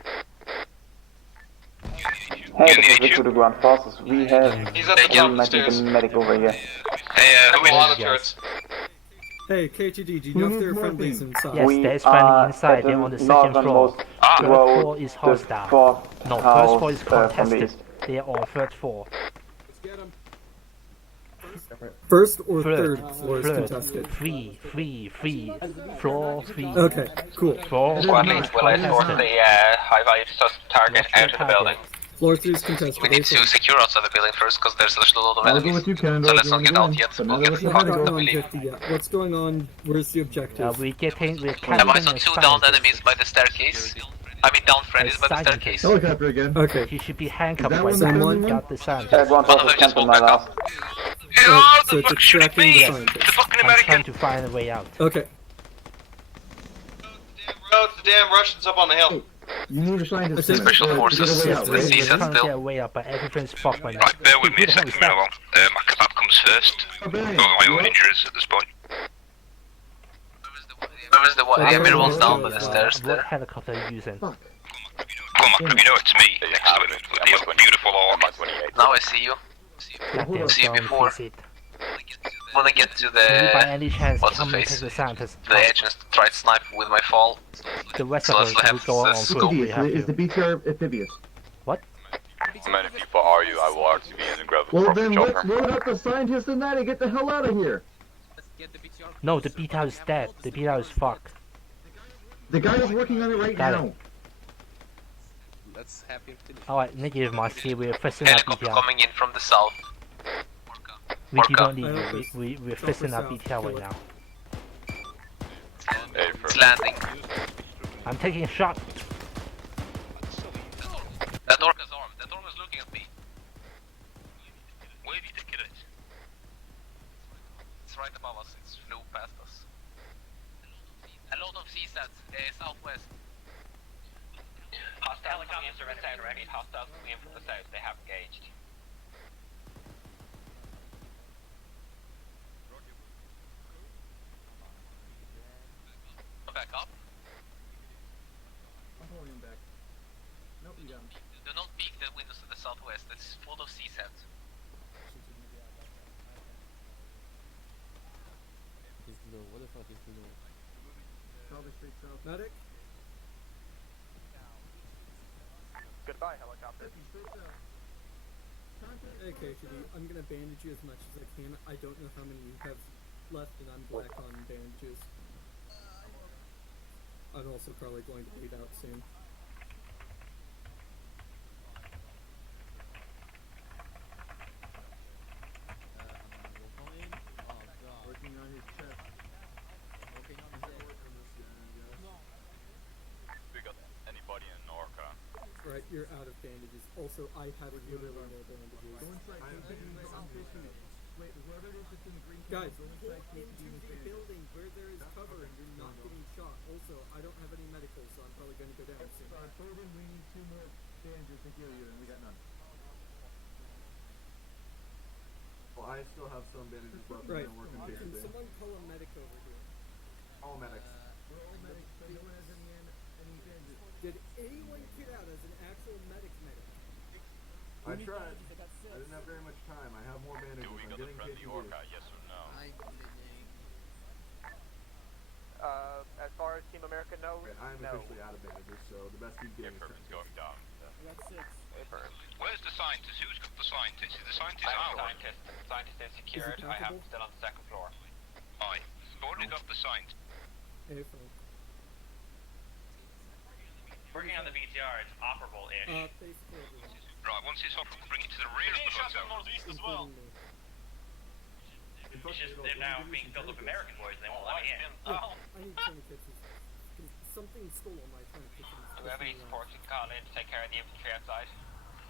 Hey, this is Victor to Ground Forces. We have He's at the top of the a stairs. medic over here. Hey, A who is lot of this? turrets. Hey, KTD, do you know if there are friendlies inside? Yes, We there's friendly are inside. at They're the on the second floor. northernmost Third road, floor is the hostile. fourth No, first house, floor is from the contested. east. They are on third floor. First or Third. third floor is contested. Free. Floor 3. Okay, cool. Floor Squad 3 leads is will escort contested. the high value target out of the building. Floor 3 is contested. We need to secure outside the building first because there's a load of I'll go enemies. with you, Canada. So if let's you not wanna get go out in, yet. but We'll now get that We we're haven't gonna gotten go. on 50 yet. What's going on? Where's the objective? We're Have capturing I saw a two downed scientist. enemies by the staircase? I mean down friendlies by the Scientist. staircase. Helicopter again. Okay. He should be handcuffed Is that by one someone. the Got the Hey, scientist. Ground One of Forces them just camping woke my back last. up. Oh, so the it's fuck shooting extracting me? the The scientist. fucking I'm trying American. to find a way out. Okay. Roads, the damn Russians up on the hill. You need to find a Special forces, to get away out, the right? sea We're set trying to still. get a way out, but everything's fucked right now. Right, bear with me Who a the hell second, is that? Milo. My kebab comes first. Oh, Barry, Got my own what? injuries at this point. Where was the I don't everyone's know, down by the stairs What there. helicopter are you using? Fuck. Come on, you know it's me. Next to it. The beautiful orc. Now I see you. Goddamn, See you don't before. fix it. When I get to Can you by the any chance what's the come and face? take the scientist? the edge and try to snipe with my fall. The rest So of let's us will have go on this foot. scope. We have Is to. the BTR amphibious? What? How many people are you? I will RTB and grab a Well, proper then let's chopper. load up the scientist and that and get the hell out of here. No, the beta is dead. The beta is fucked. The guy is working on it right Got now. it. Alright, negative Marcy, we're fixing our Helicopter BTR. coming in from the south. We do Orca. not need you. We're fixing our BTR right now. Hey, It's landing. I'm taking a shot. That orca's armed. That orca's looking at me. Where do you think it is? It's right above us. It's flew past us. A lot of CSATs, southwest. Hostile coming in from the south. I need hostiles coming in from the south. They have engaged. Back up. I'm pulling him back. Nope, you got him. Do not peek the windows to the southwest. It's full of CSATs. Probably straight south. Medic? Goodbye, helicopter. Hey, KTD, I'm gonna bandage you as much as I can. I don't know how many you have left, and I'm black on bandages. I'm also probably going to bleed out soon. Working on his chest. you're out of bandages. Also, I have really more bandages. Wait, whoever it is that's in the green Guys, go pull inside into the building where there is cover and you're not getting shot. Also, I don't have any medical, so I'm probably going to go down soon. Bourbon, we need 2 more bandages to heal you, and we got none. Well, I still have some bandages left. Right. I'm working Can today. someone call a medic over here? All medics. We're all medics, so no one has any bandages. Did anyone get out as an actual medic? I tried. I didn't have very much time. I have more bandages. I'm getting KTD. Yes or no? As far as Team America knows, I'm officially out of bandages, so the best he's getting is going down. That's 6. Where's the scientist? Who's got the scientist? Is the scientist out? The scientist is secured. I have him still on the 2nd floor. Aye. I've already got the scientist. Working on the BTR, it's operable-ish. Basically everyone. Right, once it's operable, bring it to the rear of the hotel. northeast as well. It's just they're now being filled with American boys and they won't let me in. I need tourniquets. Something stole all my tourniquets. Do we have any support you can call in to take care of the infantry outside?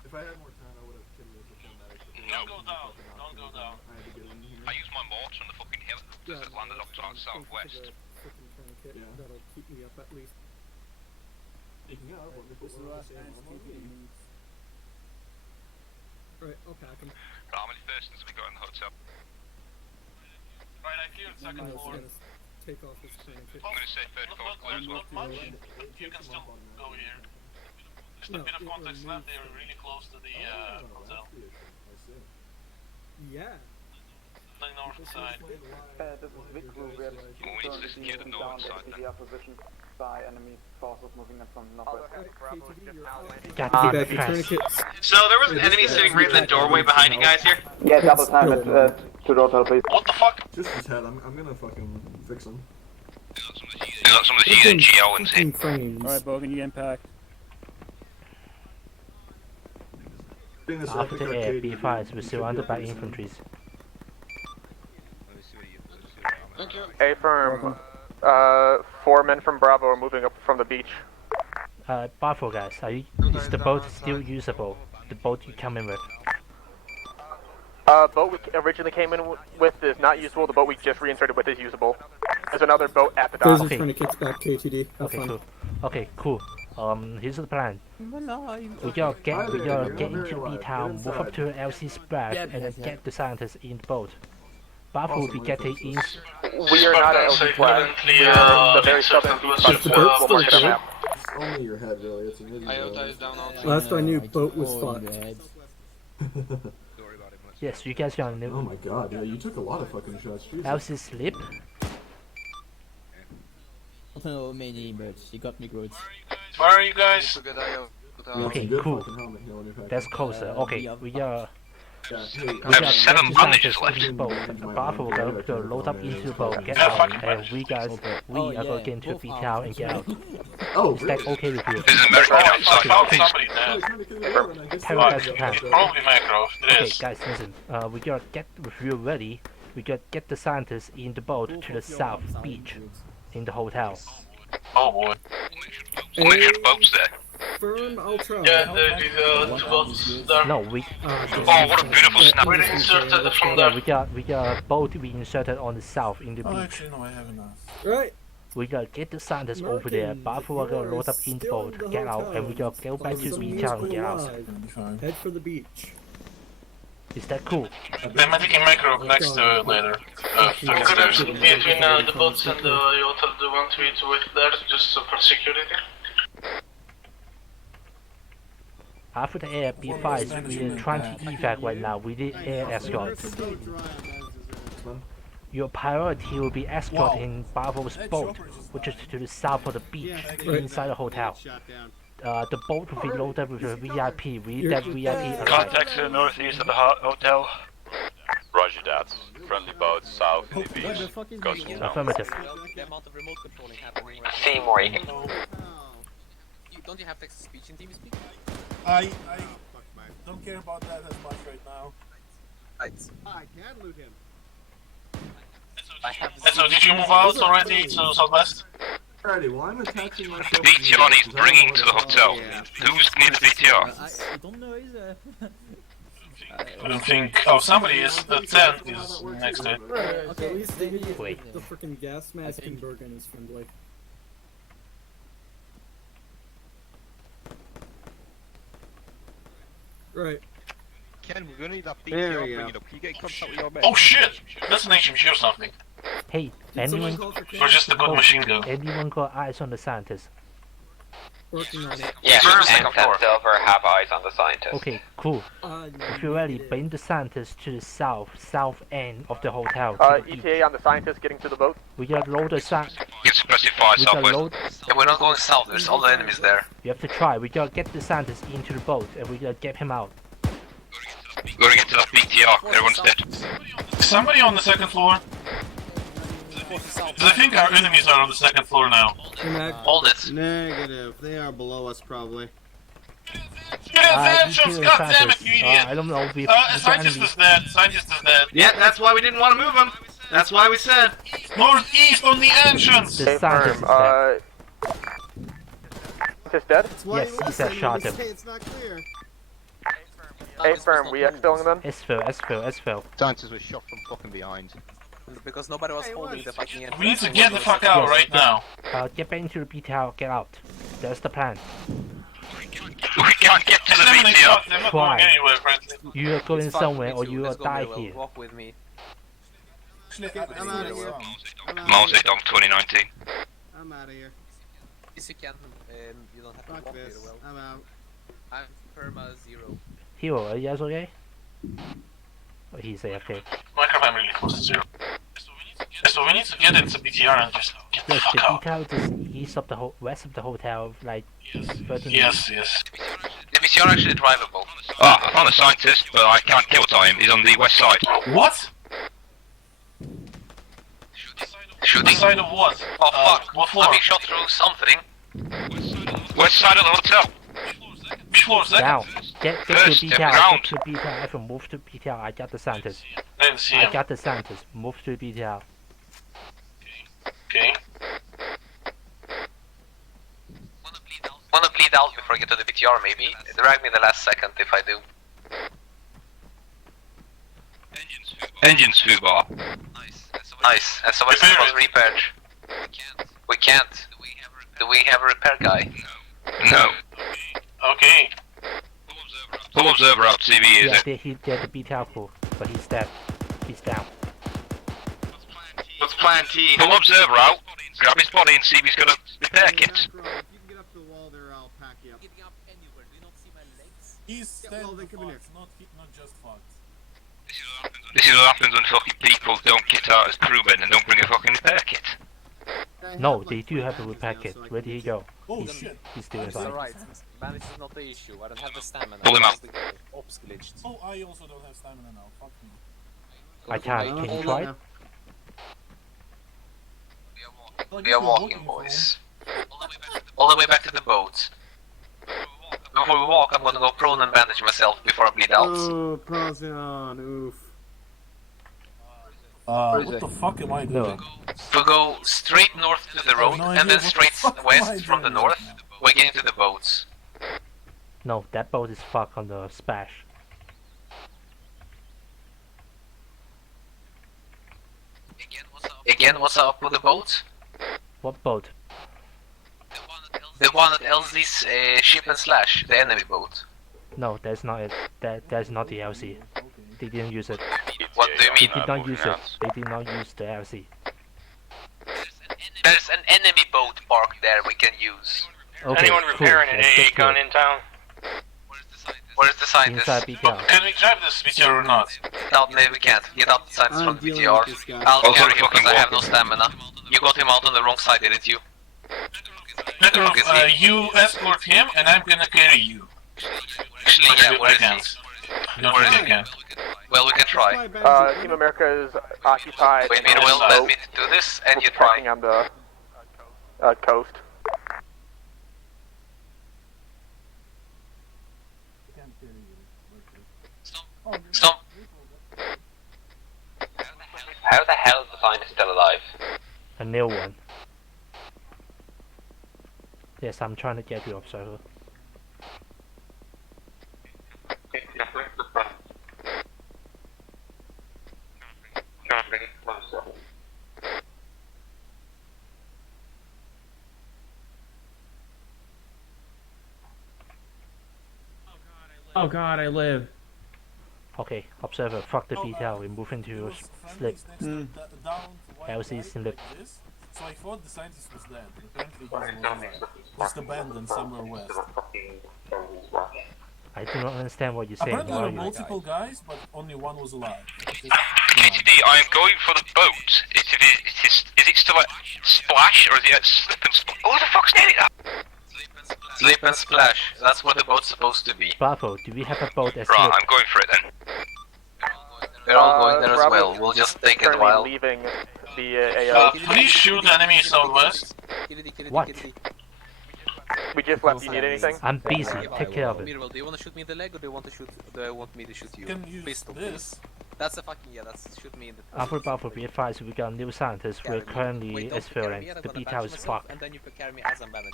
If I had more time, I would have killed the full medics. Don't go down. Don't go down. I had to get in here. I use my mortar on the fucking hill that landed up to our southwest. Yeah. That'll keep me up at least. Speaking of, let me put This is the one last on chance the KTD needs. Right, I'll pack him. How many persons have we got in the hotel? Right, I cleared 2nd floor. Take off his tourniquet. I'm going to say third floor clear as well. Not much. You can still go here. Just a bit of context left, they are really close to the hotel. Yeah. The north side. This is Vic Crew. We have currently being down at the position by enemy forces moving in from northwest. So there was an enemy sitting right in the doorway behind you guys here? Yeah, double time it to the hotel, please. What the fuck? Just his head. I'm gonna fucking fix him. You got some of the GO ones here. Alright, Bogan, you impact. After the air, be advised, we're surrounded by infantry. Thank you. A firm. 4 men from Bravo are moving up from the beach. Bravo guys, is the boat still usable? The boat you come in with? Boat we originally came in with is not usable. The boat we just reinserted with is usable. There's another boat at the dock. There's tourniquets back, KTD. Okay, cool. Here's the plan. We gotta get into B-Town, move up to LC spread, and then get the scientists in the boat. Bravo will be getting in. We are not at LC spread. We are the very southern beach. We'll mark it on map. It's only your head, really. It's invisible. Last I knew, boat was fucked. Yes, you guys are new. Oh my god, yeah, you took a lot of fucking shots. Jesus. LC slip. Oh, many birds. You got me, Groots. Where are you guys? Okay, cool. That's closer. Okay, we are. I have 7 bandages left. Bravo will go load up into the boat, get out, and we are going to be town and get out. Oh, is that okay with you? There's an American outside. Somebody dead. Tell us you can. Probably macro. Okay, guys, listen. We gotta get real ready. We gotta get the scientists in the boat to the south beach, in the hotel. Oh boy. Make sure the boat's there. Firm, I'll try. Yeah, the 2 boats there. No, we. Oh, what a beautiful snap. We inserted from Yeah, there. we got a boat we inserted on the south in the beach. Actually, no, I have enough. Right. We gotta get the scientists over there. Bravo will go load up in the boat, get out, and we gotta go back to the beach and get out. Head for the beach. Is that cool? They might be macro next to it later. Consider between the boats and the hotel, the one to wait there, just for security. After the air, be advised, we are trying to evac right now. We need air escort. Your priority will be escorting Bravo's boat, which is to the south of the beach, inside the hotel. The boat will be loaded with a VIP. We need that VIP alive. Contact to the northeast of the hotel. Roger that. Friendly boats south in the beach. Coastal town. Affirmative. The amount of remote controlling happening right now. Seymour. Don't you have text-to-speech in TeamSpeak? I don't care about that as much right now. I can loot him. So did you move out already to southwest? Alrighty, well I'm attaching myself. The BTR needs bringing to the hotel. Who's near the BTR? I don't know either. I don't think. Oh, somebody is. The tent is next to it. Okay, at least Wait. the freaking gas mask and Bergen is friendly. Right. Ken, we're gonna need that There BTR we bringing go. up. Can you get in contact with your mate? Oh shit! That's an HMG or something. Hey, anyone? Or just a good machine gun. Anyone got eyes on the scientist? Working on it. Yeah, First, and second floor. Silver have eyes on the scientist. Okay, cool. If you're ready, bring the scientist to the south end of the hotel. ETA on the scientist getting to the boat. We got load the scientist. Get specified We got southwest. load. Yeah, we're not going south. There's all the enemies there. You have to try. We gotta get the scientist into the boat, and we gotta get him out. We're gonna get to that BTR. Everyone's dead. Somebody on the second floor. I think our enemies are on the second floor now. Hold it. Negative. They are below us, probably. Get attention! God damn it, you idiot! I don't know. We Scientist is dead. Scientist is dead. Yeah, that's why we didn't want to move him. That's why we said northeast on the entrance. The scientist is dead. Is this dead? Yes, he said shot him. It's not clear. A firm, we exfilling them? S-fill. Scientist was shot from fucking behind. Because nobody was holding the fucking entrance. We need to get the fuck out right now. Get back into the BTR, get out. That's the plan. We can't get to the BTR. They're not Try. going anywhere, frankly. You are going somewhere or you will die here. Walk with me. I'm out of here. Mao Zedong 2019. I'm out of here. Yes, you can. You don't have to Fuck walk this. very well. I'm out. I'm perma 0. Hero, are you guys okay? Oh, he's AFK. Microphone really close to 0. So we need to get into BTR and just get the Yes, the fuck out. BTR is east of the west of the hotel, like 13 Yes. the BTR actually drivable. Ah, I found a scientist, but I can't kill time. He's on the west side. What? Shooting. Side of what? Oh fuck! What floor? I'm being shot through something. West side of the hotel. Which floor? Second? Down. Get to First, the step BTR. around. Get to the BTR. Everyone move to BTR. I got the scientist. I didn't see I him. got the scientist. Move to the BTR. Okay. Wanna bleed out before I get to the BTR maybe? Drag me the last second if I do. Engines foobar. Nice. And somebody said it was repaired. We can't. Do we have a repair guy? No. Okay. Full observer out TV, is Yeah, it? they're the BTR crew, but he's dead. He's down. What's plan T? Full observer out. Grab his body and see if he's got a repair kit. If you can get up to the wall there, I'll pack you up. Getting up anywhere. Do you not see my legs? He's standing well, then come in here. not just fucked. This is what happens when fucking people don't get out as crewmen and don't bring a fucking repair kit. No, they do have a repair kit. Where did he go? Oh shit. He's still It's inside. alright. Bandage is not the issue. I don't have the stamina. Pull him out. The ops glitched. Oh, I also don't have stamina now. Fuck me. I can't. Can you try? We are walking, boys. All the way back to the boat. Before we walk, I'm gonna go prone and bandage myself before I bleed out. Oh, Procyon, oof. What the fuck am I doing? We go straight north to the road, and then straight west from the north. We're getting to the boats. No, that boat is fucked on the splash. Again, what's up with the boat? What boat? The one at LZ's ship and slash, the enemy boat. No, that's not it. That's not the LC. They didn't use it. What do you They mean? did not use it. They did not use the LC. There's an enemy boat parked there we can use. Okay, cool. Let's get to it. in town? Where's the scientist? Inside BTR. Can we drive this BTR or not? No, maybe we can't. Get out the scientist from the dealing BTR. with this guy. I'll Also, carry him fucking because I have no walking. stamina. You got him out on the wrong side, didn't you? Better you escort him and I'm gonna carry you. Actually, yeah, where I is he? can't. Don't think I can. Well, we can try. Team America is occupied. Wait, meanwhile, let me do this and you try. on the coast. Stop. How the hell is the scientist still alive? A new one. Yes, I'm trying to get you, observer. Oh god, I live. Okay, observer, fuck the BTL, we move into slip. Down to white LC light slip. like this. So I thought the scientist was dead, but apparently he was alive. Just abandoned somewhere west. I do not understand what you're saying. Apparently there Why were you? multiple guys, but only one was alive. TTD, I am going for the boat. Is it still at Splash or is it at Slip and Splash? Who the fuck's name is that? Slip and splash. That's what the boat's supposed to be. Bravo, do we have a boat at Right, slip? I'm going for it then. We're all going there as Bravo well. We'll just take it a currently while. leaving the AO. Please shoot enemies southwest. What? We just left. You need anything? I'm busy. Take care of it. Mirabel, do you want to shoot me in the leg or do you want to shoot? Do I want me to shoot you? Can use Pistol, this. That's a fucking that's shoot me in the. Bravo, be advised, we got a new scientist. We're currently Wait, don't carry me, experienced. I'm The gonna BTL bandage is myself, fucked. and then you can carry me as I'm bandaging.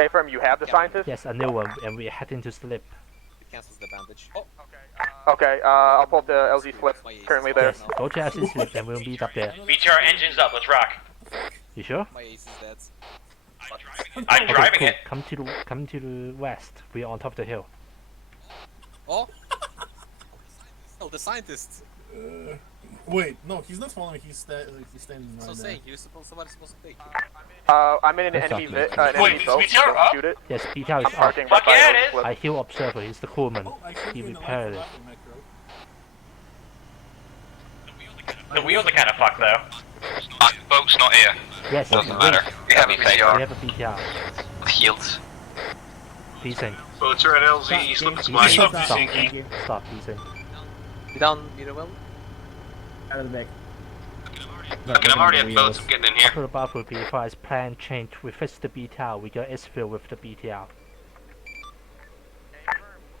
Hey, firm, you have the scientist? Yes, a new one, and we're heading to slip. It cancels the bandage. Oh, Okay, I'll pull up the LZ slip. Currently there. Yes, go to LC slip, and we'll meet up there. BTR engines up, let's rock. You sure? my ace is dead. I'm Okay, driving cool. it. Come to the west. We're on top of the hill. Oh. Oh, the scientist. Wait, no, he's not following me. He's standing right So there. saying somebody's supposed to take you. I'm in an enemy zone. Don't shoot it. Yes, BTL is up. Parking right by LZ slip. I heal observer. He's the crewman. He repaired it. The wheels are kind of fucked though. Boat's not here. Yes, Doesn't matter. We have a we BTR. have a BTR. Healed. Desync. Boats are at LZ, slip and splash. Stop, Stop desyncing. Stop, desync. You down, Mirabel? Out of the back. Okay, I'm already at boats, I'm getting in here. Bravo, be advised, plan change. We fixed the BTR. We got S-fill with the BTR.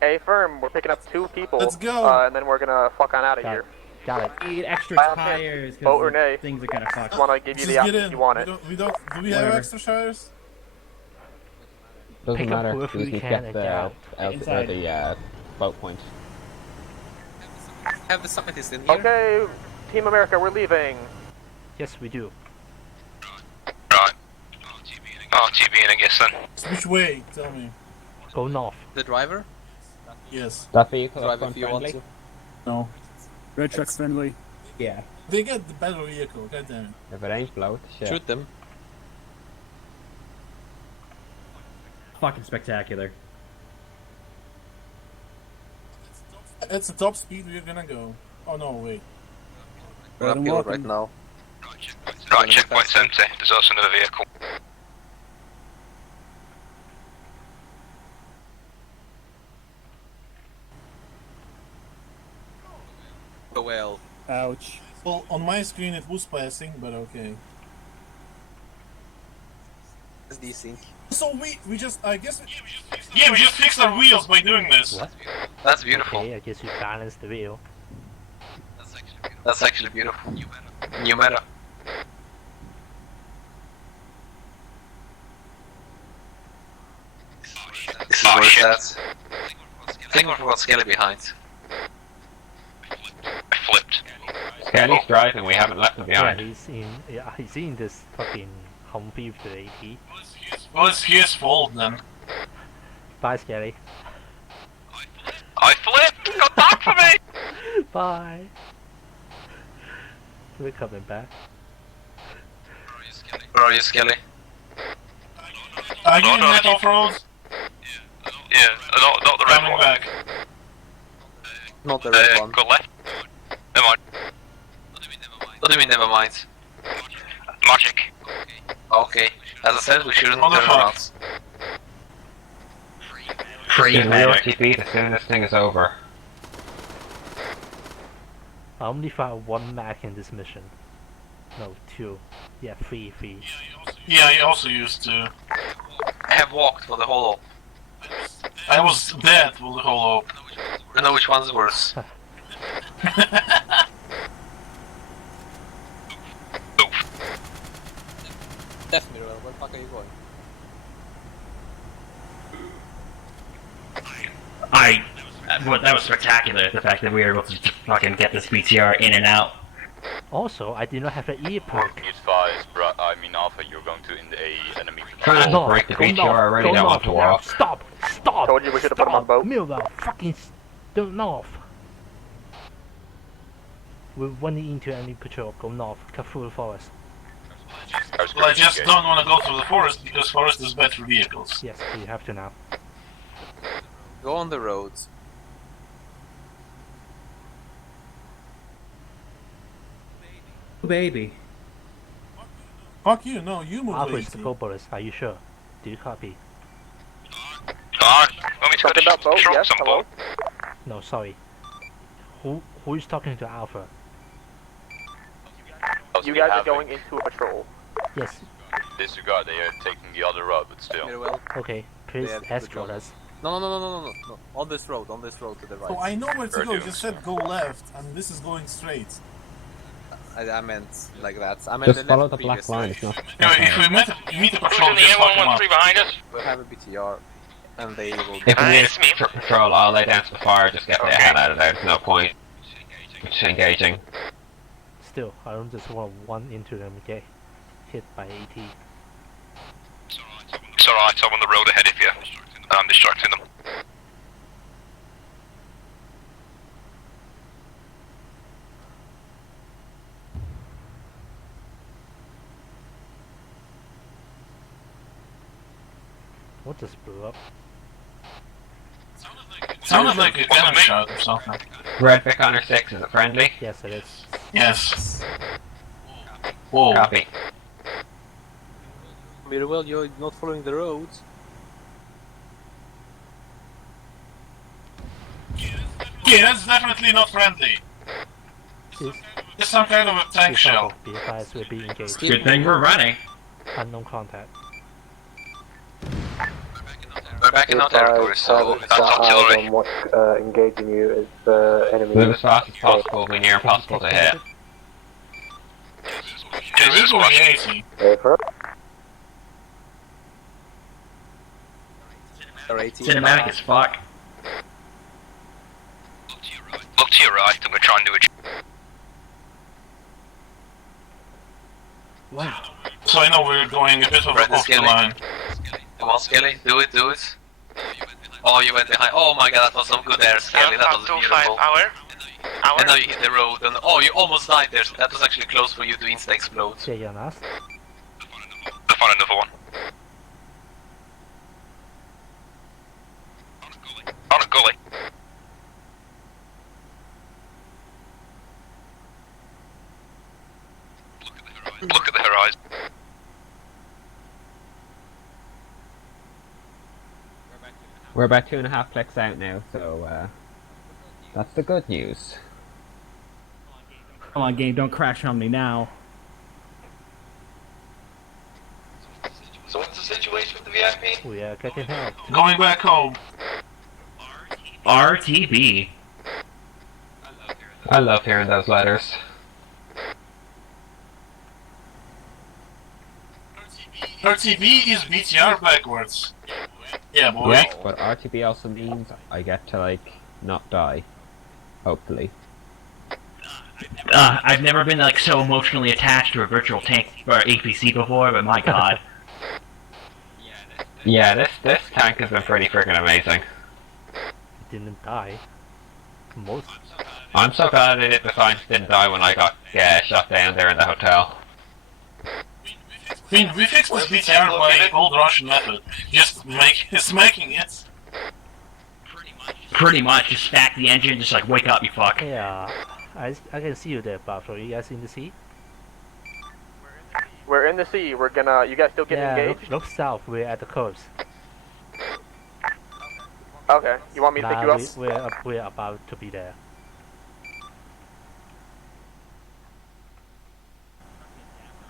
Hey, firm, we're picking up 2 people. Let's go. And then we're gonna fuck on out of here. Got it. Need extra Final tires chance. Vote or because nay. things are kind of fucked. Just wanna give you Just the get option in. if you want it. Do we have Whatever. extra tires? Doesn't Pick up matter. whoever We we can can get and the get out. Inside. boat point. Have the scientist in here. Okay, Team America, we're leaving. Yes, we do. Right. RTB in I guess then. Which way? Tell me. Go north. The driver? Yes. That vehicle Drive if you want to. No. Red truck friendly. Yeah. They get the better vehicle. God damn it. If it ain't bloat, shit. Shoot them. Fucking spectacular. That's the top speed we're gonna go. Oh no, wait. We're uphill right now. Right, checkpoint's empty. There's also another vehicle. Oh well. Ouch. Well, on my screen it was passing, but okay. It's desync. So we just, I guess... Yeah, we just fixed our wheels by doing this. What? That's beautiful. Okay, I guess we balanced the wheel. That's actually beautiful. New meta. This is where it's at. I think we've got Skelly behind. I flipped. Skelly's driving, we haven't left him behind. Yeah, he's in this fucking Humvee with the AP. Well, it's his fault then. Bye, Skelly. I flipped! Got back for me! Bye. We're coming back. Where are you, Skelly? Are you in that off-road? Yeah, not the red Coming one. back. Not the red one. Go left. Never mind. What do you mean, never mind? Magic. Okay. As I said, we shouldn't On the turn front. around. Free RTB as soon as this thing is over. I only found 1 Mac in this mission. No, 2. Yeah, 3. Yeah, he also used to. I have walked for the whole op. I was dead for the whole op. I know which one's worse. Definitely, where the fuck are you going? that was spectacular. The fact that we were able to just fucking get this BTR in and out. Also, I do not have an ear perk. Be advised, I mean Alpha, you're going to in a enemy Trying patrol. to break the BTR already, don't want to walk. Stop! Stop! Told you we should have put him on boat. Millwell, fucking go north. We're running into enemy patrol. Go north. Cut through the forest. Well, I just don't want to go through the forest because forest is bad for vehicles. Yes, you have to now. Go on the roads. Baby. Fuck you, no, you move Alpha is lazy. the Gobolis, are you sure? Do you copy? Want me to Talking about boat, yes, hello? No, sorry. Who is talking to Alpha? You guys are going into a patrol. Yes. Disregard, they are taking the other road, but still. Okay, please Yeah, escort us. No. On this road to the right. Oh, I know where to go. You just said go left, and this is going straight. I meant like that. I meant Just follow the black previously. line. It's not. If we meet the patrol, just fuck them up. behind us? We'll have a BTR, and they will. If we need to patrol, I'll lay down to the fire, just get the hell out of there. There's no point engaging. Still, I don't just want to run into them and get hit by AT. It's alright, I'm on the road ahead of you. I'm distracting them. What just blew up? Sounded like a cannon shot or something. Red Vic Honor 6, is it friendly? Yes, it is. Yes. Whoa. Copy. Well, you're not following the roads. Yeah, that's definitely not friendly. It's some kind of a tank shell. Be advised, we're being engaged. Good thing we're running. Unknown contact. We're back in our territory, so that's artillery. Engaging you is enemy. Move as fast as possible, be near impossible to hit. Yeah, this is going 80. Cinematic as fuck. Look to your right, and we're trying to do a. Wow. So I know we're going a bit of Red off the Skelly. line. Come on, Skelly, do it. Oh, you went behind. Oh my god, that was some good air, Skelly. That was beautiful. And now you hit the road, and oh, you almost died there. So that was actually close for you to insta-explode. Yeah, you're not. I found another one. On a gully. Look at the horizon. We're about 2.5 clicks out now, so that's the good news. Come on, game, don't crash on me now. So what's the situation with the VIP? We are getting help. Going back home. RTB. I love hearing those letters. RTB is BTR backwards. Yeah, boy. Yes, but RTB also means I get to, like, not die. Hopefully. I've never been like so emotionally attached to a virtual tank or APC before, but my god. Yeah, this tank has been pretty freaking amazing. Didn't die. Most. I'm so glad they didn't die when I got shot down there in the hotel. I mean, we fixed this BTR by old Russian method. Just smacking it. Pretty much, just stack the engine, just like wake up, you fuck. Yeah, I can see you there, Buff. Are you guys in the sea? We're in the sea. We're gonna. You guys still getting engaged? Look south. We're at the coast. Okay. You want me to pick you up? We're about to be there.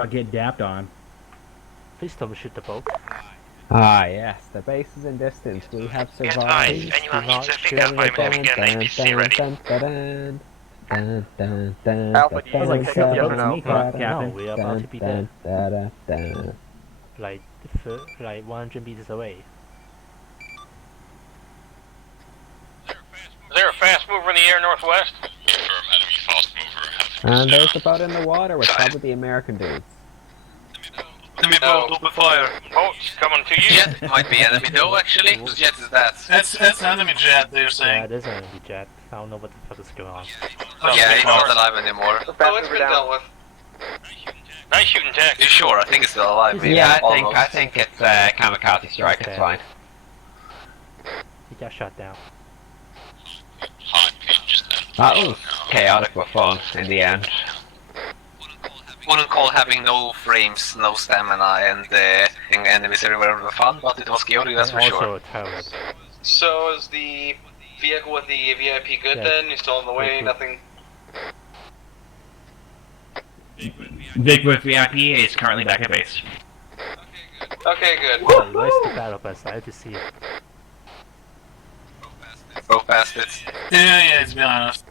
I'll get dapped on. Please don't shoot the boat. Ah, yes, the base is in distance. We have survived. Anyone needs a finger, I'm going to get an APC ready. Alpha, do you like pick up yes or no? No, we're about to be there. Like 100 meters away. there a fast mover in the air northwest? And there's a boat in the water with probably the American dudes. Enemy boat, open fire. Boats coming to you. Jet might be enemy though, actually. Whose jet is that? That's enemy jet, they're saying. Yeah, it is an enemy jet. I don't know what the fuck is going on. Yeah, he's not alive anymore. Oh, it's been dealt with. Nice shooting tech. You sure? I think it's still alive. Maybe. Yeah, Almost. I think it's kamikaze strike. It's fine. He got shot down. That was chaotic but fun in the end. Wouldn't call having no frames, no stamina, and enemies everywhere were fun, but it was chaotic, that's for sure. So is the vehicle with the VIP good then? You're still on the way, nothing? Vic with VIP is currently back at base. Okay, good. Oh, where's the battle bus? I have to see it. Both bastards. Yeah, it's being honest.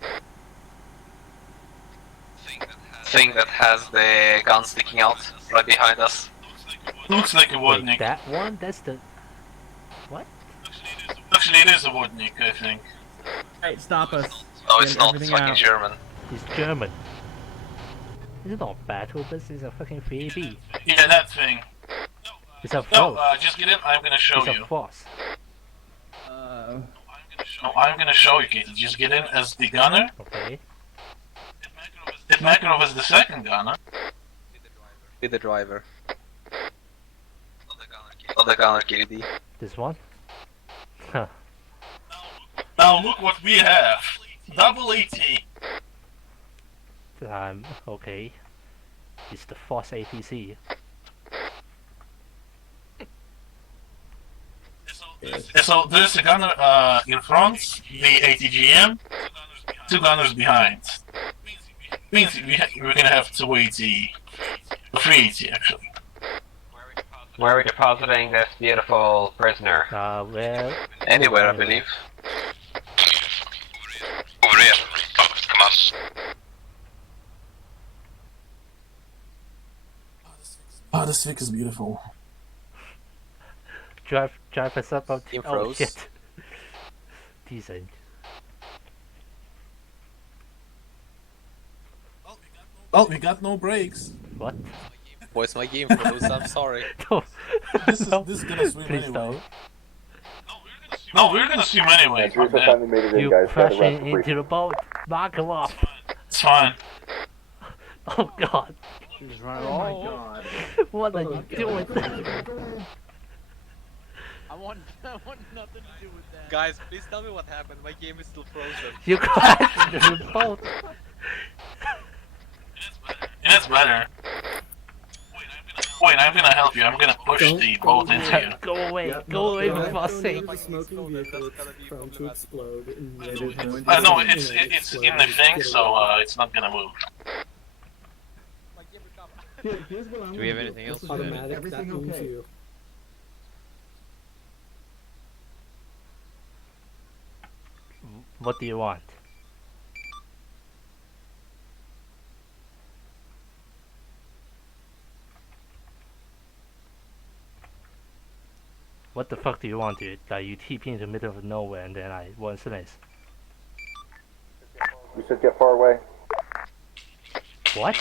Thing that has the gun sticking out right behind us. Looks like a Vodnik. That one? That's the... What? Actually, it is a Vodnik, I think. Alright, stop us. No, it's Get not. It's everything fucking out. German. He's German. This is not battle bus, it's a fucking VAB. Yeah, that thing. It's a No, force. just get in, I'm gonna show It's you. a force. No, I'm gonna show you, Katie. Just get in as the gunner. Okay. Makarov is the second gunner. Be the driver. Not the gunner, KD. This one? Huh. Now look what we have. Double AT. Okay. It's the force APC. So there's a gunner in front, the ATGM, two gunners behind. Means we're gonna have 280, 380 actually. Where are we depositing this beautiful prisoner? Well... Anywhere, I believe. Over here. Come on. Oh, this Vic is beautiful. Drive us up on... Team Oh froze. shit. Decent. Oh, we got no brakes. What? Boys, my game froze, I'm sorry. No. This is gonna swim Please anyway. No, we're gonna swim anyway. Teresa finally made it in, You guys. Got the rest crashing for free. into the boat. Mark him off. It's fine. Oh god. Oh my god. What are you doing? I want nothing to do with that. Guys, please tell me what happened. My game is still frozen. You crashed into the boat. It is better. Wait, I'm gonna help you. I'm gonna push the boat into you. Go away. Go away for fuck's sake. The smoking vehicle is prone to explode and let it have No, it's in the thing, so it's not gonna move. Do we have anything else? automatic vacuum too. What do you want? What the fuck do you want, dude? Like, you TP in the middle of nowhere and then what's this? You should get far away. What?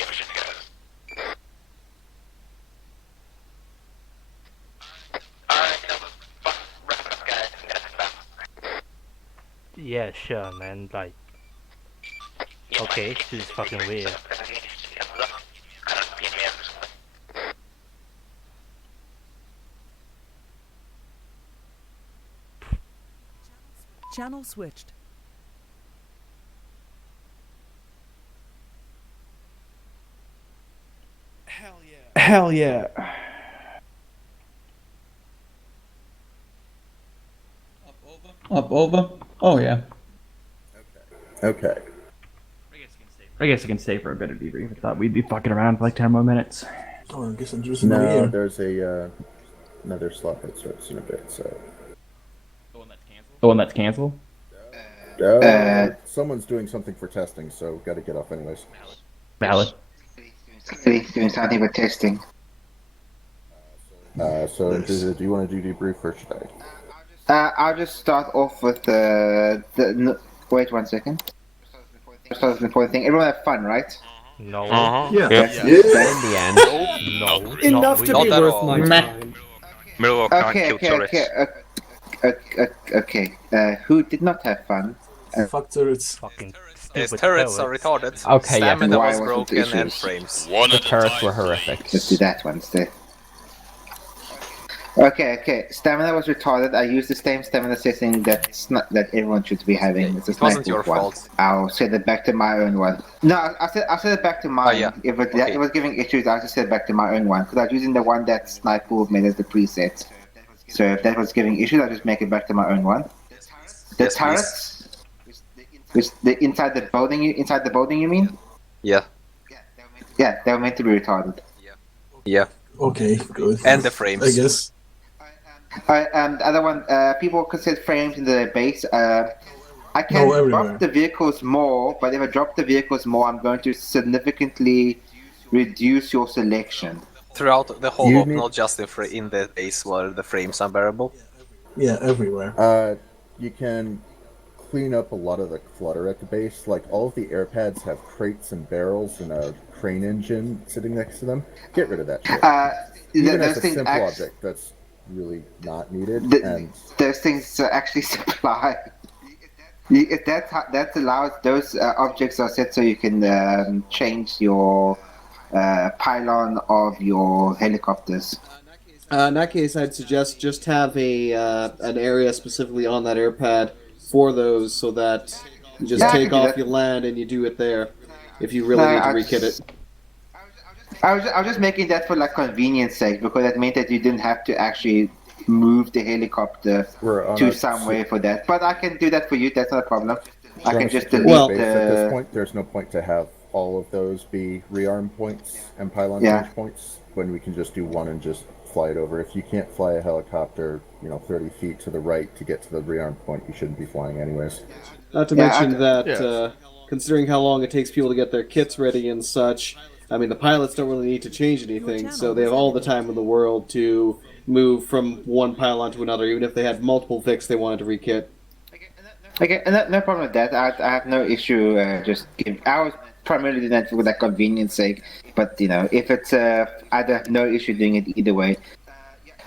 Yeah, sure, man. Like, okay, this is fucking weird. Channel switched. Hell yeah. Up over? Oh yeah. Okay. I guess I can stay for a bit of debrief. I thought we'd be fucking around for like 10 more minutes. Oh, I guess I'm just No, there's a another slot that starts in a bit. So. The one that's canceled? Someone's doing something for testing, so got to get off anyways. Valid. Somebody's doing something with testing. So do you want to do debrief or should I? I'll just start off with Wait 1 second. Start before the thing. Everyone have fun, right? No. Yeah. That's, In the end. No. Enough to be worth my time. Mirror can't Okay, kill okay, turrets. okay. Who did not have fun? Fuck turrets. Fucking His stupid turrets are retarded. Okay, yeah. Stamina Why was wasn't the broken and issues? frames. The turrets were horrific. Let's do that one instead. Okay. Stamina was retarded. I used the same stamina setting that everyone should be having. It's a It wasn't sniper your one. fault. I'll set it back to my own one. No, I'll set it back to mine. yeah. If Okay. it was giving issues, I'll just set it back to my own one because I was using the one that sniper made as the preset. So if that was giving issues, I'll just make it back to my own one. The Yes, turrets, which the inside the building, you mean? Yeah. Yeah, they were meant to be retarded. Yeah. Okay, good. And the frames. I guess. The other one, people could set frames in the base. I can everywhere. drop the vehicles more, but if I drop the vehicles more, I'm going to significantly reduce your selection. Throughout the whole You op, need- not just in the base where the frames are unbearable. Yeah, everywhere. You can clean up a lot of the clutter at the base. Like, all of the air pads have crates and barrels and a crane engine sitting next to them. Get rid of that shit. Even as those a things simple act- object, that's really not needed. And Those things actually supply. That allows those objects are set so you can change your pylon of your helicopters. In that case, I'd suggest just have an area specifically on that airpad for those, so that you just Yeah, I take can do off, that. you land, and you do it there. If you really need to rekit it. I was just making that for like convenience sake because that meant that you didn't have to actually move the helicopter to somewhere for that. But I can do that for you. That's not a problem. I We're on can a just security delete base at this the. point. There's no point to have all of those be rearm points and pylon Yeah. change points when we can just do one and just fly it over. If you can't fly a helicopter, 30 feet to the right to get to the rearm point, you shouldn't be flying anyways. Not to mention that, considering how long it takes people to get their kits ready and such, I mean, the pilots don't really need to change anything, so they have all the time in the world to move from one pylon to another, even if they had multiple Vics they wanted to rekit. Okay, no problem with that. I have no issue. I was primarily doing that for that convenience sake, but if it's I have no issue doing it either way.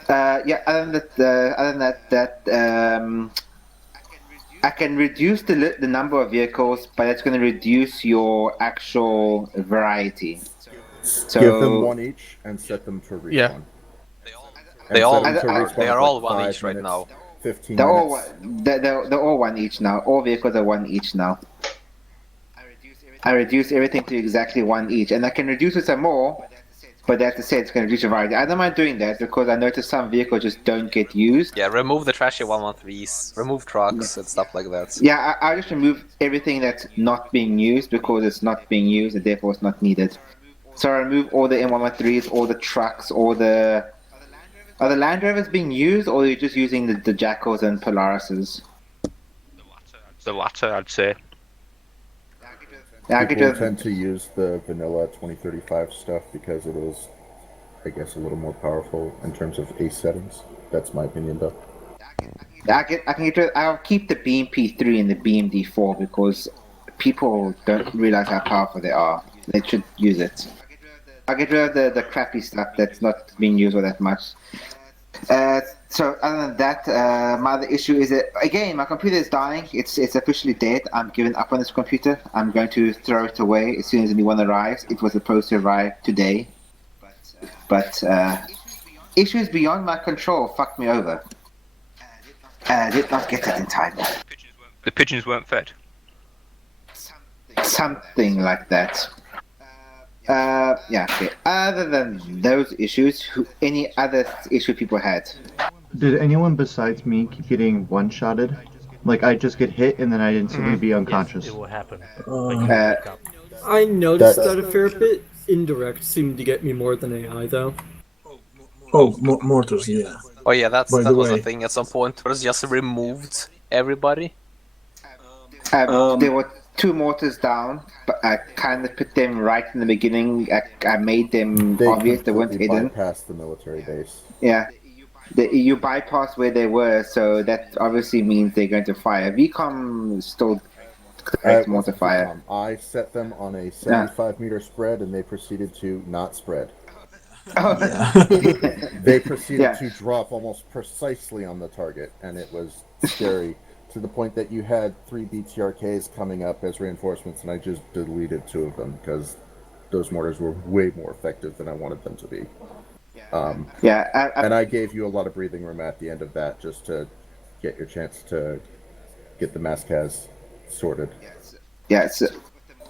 Other than that, I can reduce the number of vehicles, but it's going to reduce your actual variety. So give them one each and set them to respawn. Yeah. They are all one each right now. 15 they're minutes. they're all one each now. All vehicles are one each now. I reduce everything to exactly one each, and I can reduce it some more. But that's to say, it's going to reduce your variety. I don't mind doing that because I notice some vehicles just don't get used. Yeah, remove the trashy 113s, remove trucks and stuff like that. Yeah, I just remove everything that's not being used because it's not being used and therefore it's not needed. So I remove all the M113s, all the trucks, all the... Are the Land Rovers being used, or are you just using the Jackals and Polarises? The latter, I'd say. Yeah, People tend to use the vanilla 2035 stuff because it is, I guess, a little more powerful in terms of ace settings. That's my opinion, though. I'll keep the BMP3 and the BMD4 because people don't realize how powerful they are. They should use it. I'll get rid of the crappy stuff that's not being used all that much. So other than that, my other issue is that, again, my computer is dying. It's officially dead. I'm giving up on this computer. I'm going to throw it away as soon as a new one arrives. It was supposed to arrive today. But issues beyond my control fucked me over. Did not get it in time. The pigeons weren't fed. Something like that. Okay. Other than those issues, any other issue people had? Did anyone besides me keep getting one-shotted? Like, I just get hit and then I instantly be unconscious. Yes, it will happen. I noticed that a fair bit. Indirect seemed to get me more than AI, though. Oh, mortars, yeah. Oh yeah, that By the was way. a thing at some point where it's just removed everybody. There were 2 mortars down, but I kind of put them right in the beginning. I made them obvious, they weren't hidden. Bypass the military base. Yeah. You bypass where they were, so that obviously means they're going to fire. VCOM still correct mortar fire. I set them on a 75-meter spread, and they proceeded to not spread. They proceeded to drop almost precisely on the target, and it was scary to the point that you had 3 BTRKs coming up as reinforcements, and I just deleted 2 of them because those mortars were way more effective than I wanted them to be. And I gave you a lot of breathing room at the end of that just to get your chance to get the Maskaz sorted.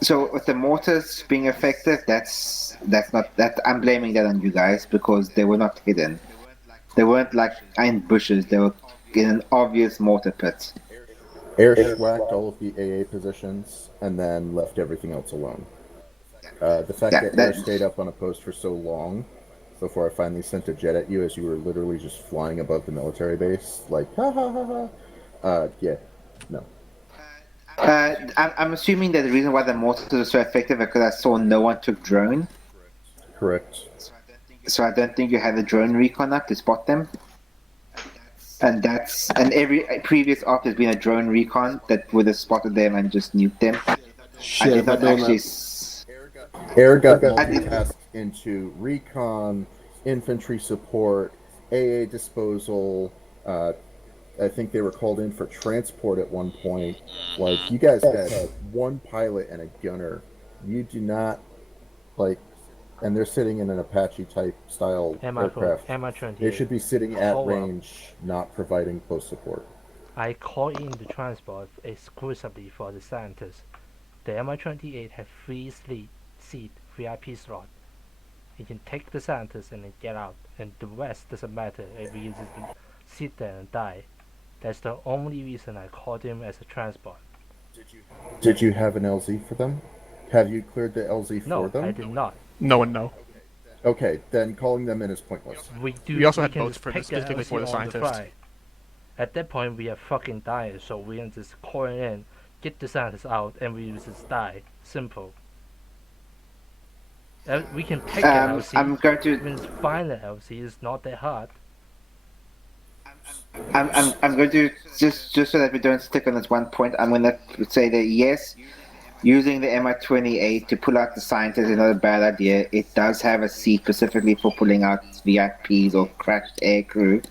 So with the mortars being effective, that's not that I'm blaming that on you guys because they were not hidden. They weren't like in bushes. They were in an obvious mortar pit. Air schwacked all of the AA positions and then left everything else alone. The fact that Air stayed up on a post for so long before I finally sent a jet at you as you were literally just flying above the military base, like, ha ha ha ha. No. I'm assuming that the reason why the mortars are so effective is because I saw no one took drone. Correct. So I don't think you had a drone recon up to spot them. And every previous op has been a drone recon that would have spotted them and just nuked them. Shit, I did not actually. Air got multitasked into recon, infantry support, AA disposal. I think they were called in for transport at one point. Like, you guys had 1 pilot and a gunner. You do not, like, and they're sitting in an Apache-type style aircraft. They should be sitting at range, not providing close support. I call in the transport exclusively for the scientists. The Mi-28 have 3 seat VIP slot. You can take the scientists and then get out, and the rest doesn't matter if you just sit there and die. That's the only reason I called him as a transport. Did you have an LZ for them? Have you cleared the LZ for them? No, I did not. No and no. Okay, then calling them in is pointless. We also had boats for specifically for the scientists. At that point, we are fucking dying, so we can just call it in, get the scientists out, and we just die. Simple. We can take the LC. I'm going to find the LC. It's not that hard. I'm going to just so that we don't stick on this one point. I'm going to say that yes, using the Mi-28 to pull out the scientists is not a bad idea. It does have a seat specifically for pulling out VIPs or crashed air crew.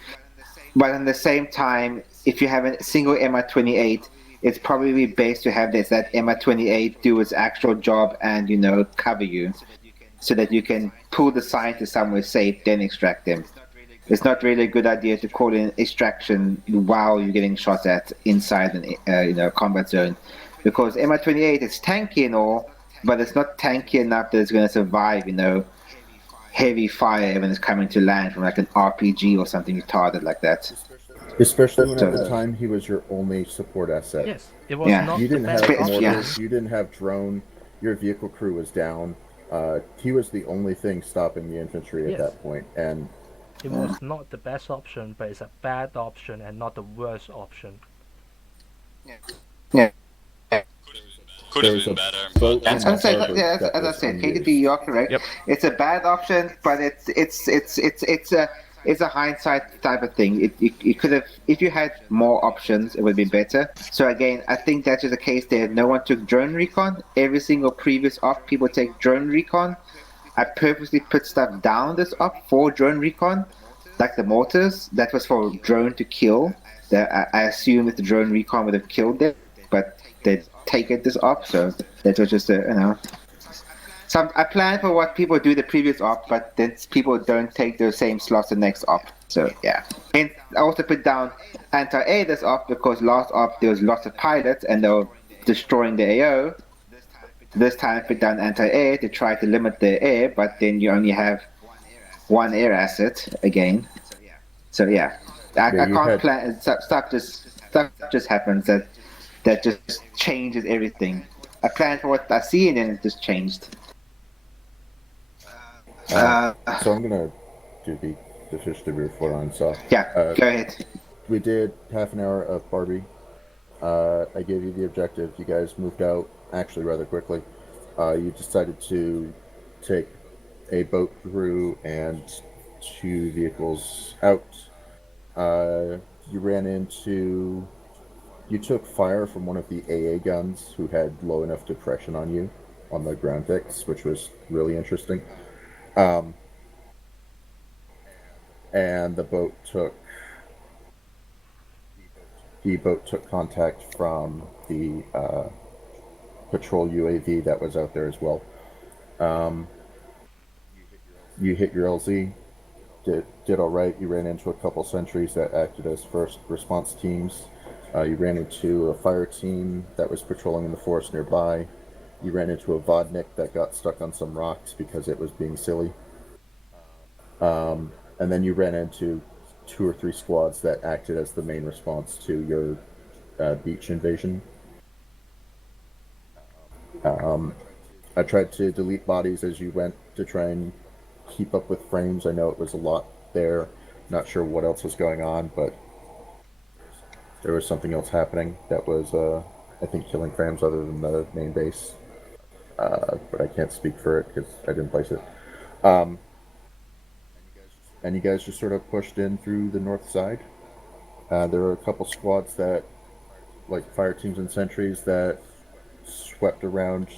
But at the same time, if you have a single Mi-28, it's probably best to have that Mi-28 do its actual job and cover you, so that you can pull the scientists somewhere safe, then extract them. It's not really a good idea to call in extraction while you're getting shot at inside a combat zone, because Mi-28 is tanky and all, but it's not tanky enough that it's going to survive, heavy fire when it's coming to land from like an RPG or something retarded like that. Especially when at the time he was your only support asset. Yes, it was not. You didn't have mortars, you didn't have drone, your vehicle crew was down. He was the only thing stopping the infantry at that point, and it was not the best option, but it's a bad option and not the worst option. Yeah. Could have been better. As I said, KDB, you're correct. Yep. It's a bad option, but it's a hindsight type of thing. It could have, if you had more options, it would be better. So again, I think that's just the case there. No one took drone recon. Every single previous op, people take drone recon. I purposely put stuff down this op for drone recon, like the mortars. That was for drone to kill. I assume that the drone recon would have killed them, but they take it this op, so that was just So I planned for what people do the previous op, but then people don't take the same slots the next op. So yeah. And I also put down anti-air this op because last op there was lots of pilots and they were destroying the AO. This time I put down anti-air to try to limit the air, but then you only have 1 air asset again. So yeah, I can't plan. Stuff just happens that just changes everything. I planned for what I see and then it just changed. So I'm gonna do the fish to report on. So yeah, go ahead. We did half an hour of Barbie. I gave you the objective. You guys moved out actually rather quickly. You decided to take a boat crew and 2 vehicles out. You ran into you took fire from one of the AA guns who had low enough depression on you on the ground decks, which was really interesting. And the boat took contact from the patrol UAV that was out there as well. You hit your LZ, did all right. You ran into a couple sentries that acted as first response teams. You ran into a fire team that was patrolling in the forest nearby. You ran into a vodnik that got stuck on some rocks because it was being silly. And then you ran into 2 or 3 squads that acted as the main response to your beach invasion. I tried to delete bodies as you went to try and keep up with frames. I know it was a lot there. Not sure what else was going on, but there was something else happening that was, I think, killing frames other than the main base. But I can't speak for it because I didn't place it. And you guys just sort of pushed in through the north side. There were a couple squads that, like fire teams and sentries, that swept around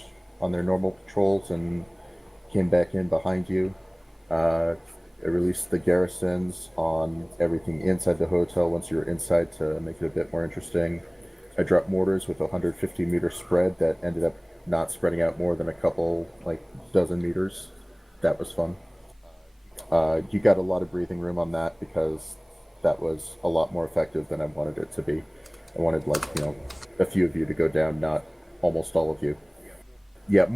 on their normal patrols and came back in behind you. It released the garrisons on everything inside the hotel once you were inside to make it a bit more interesting. I dropped mortars with a 150-meter spread that ended up not spreading out more than a couple, like, dozen meters. That was fun. You got a lot of breathing room on that because that was a lot more effective than I wanted it to be. I wanted, like, a few of you to go down, not almost all of you. Yeah,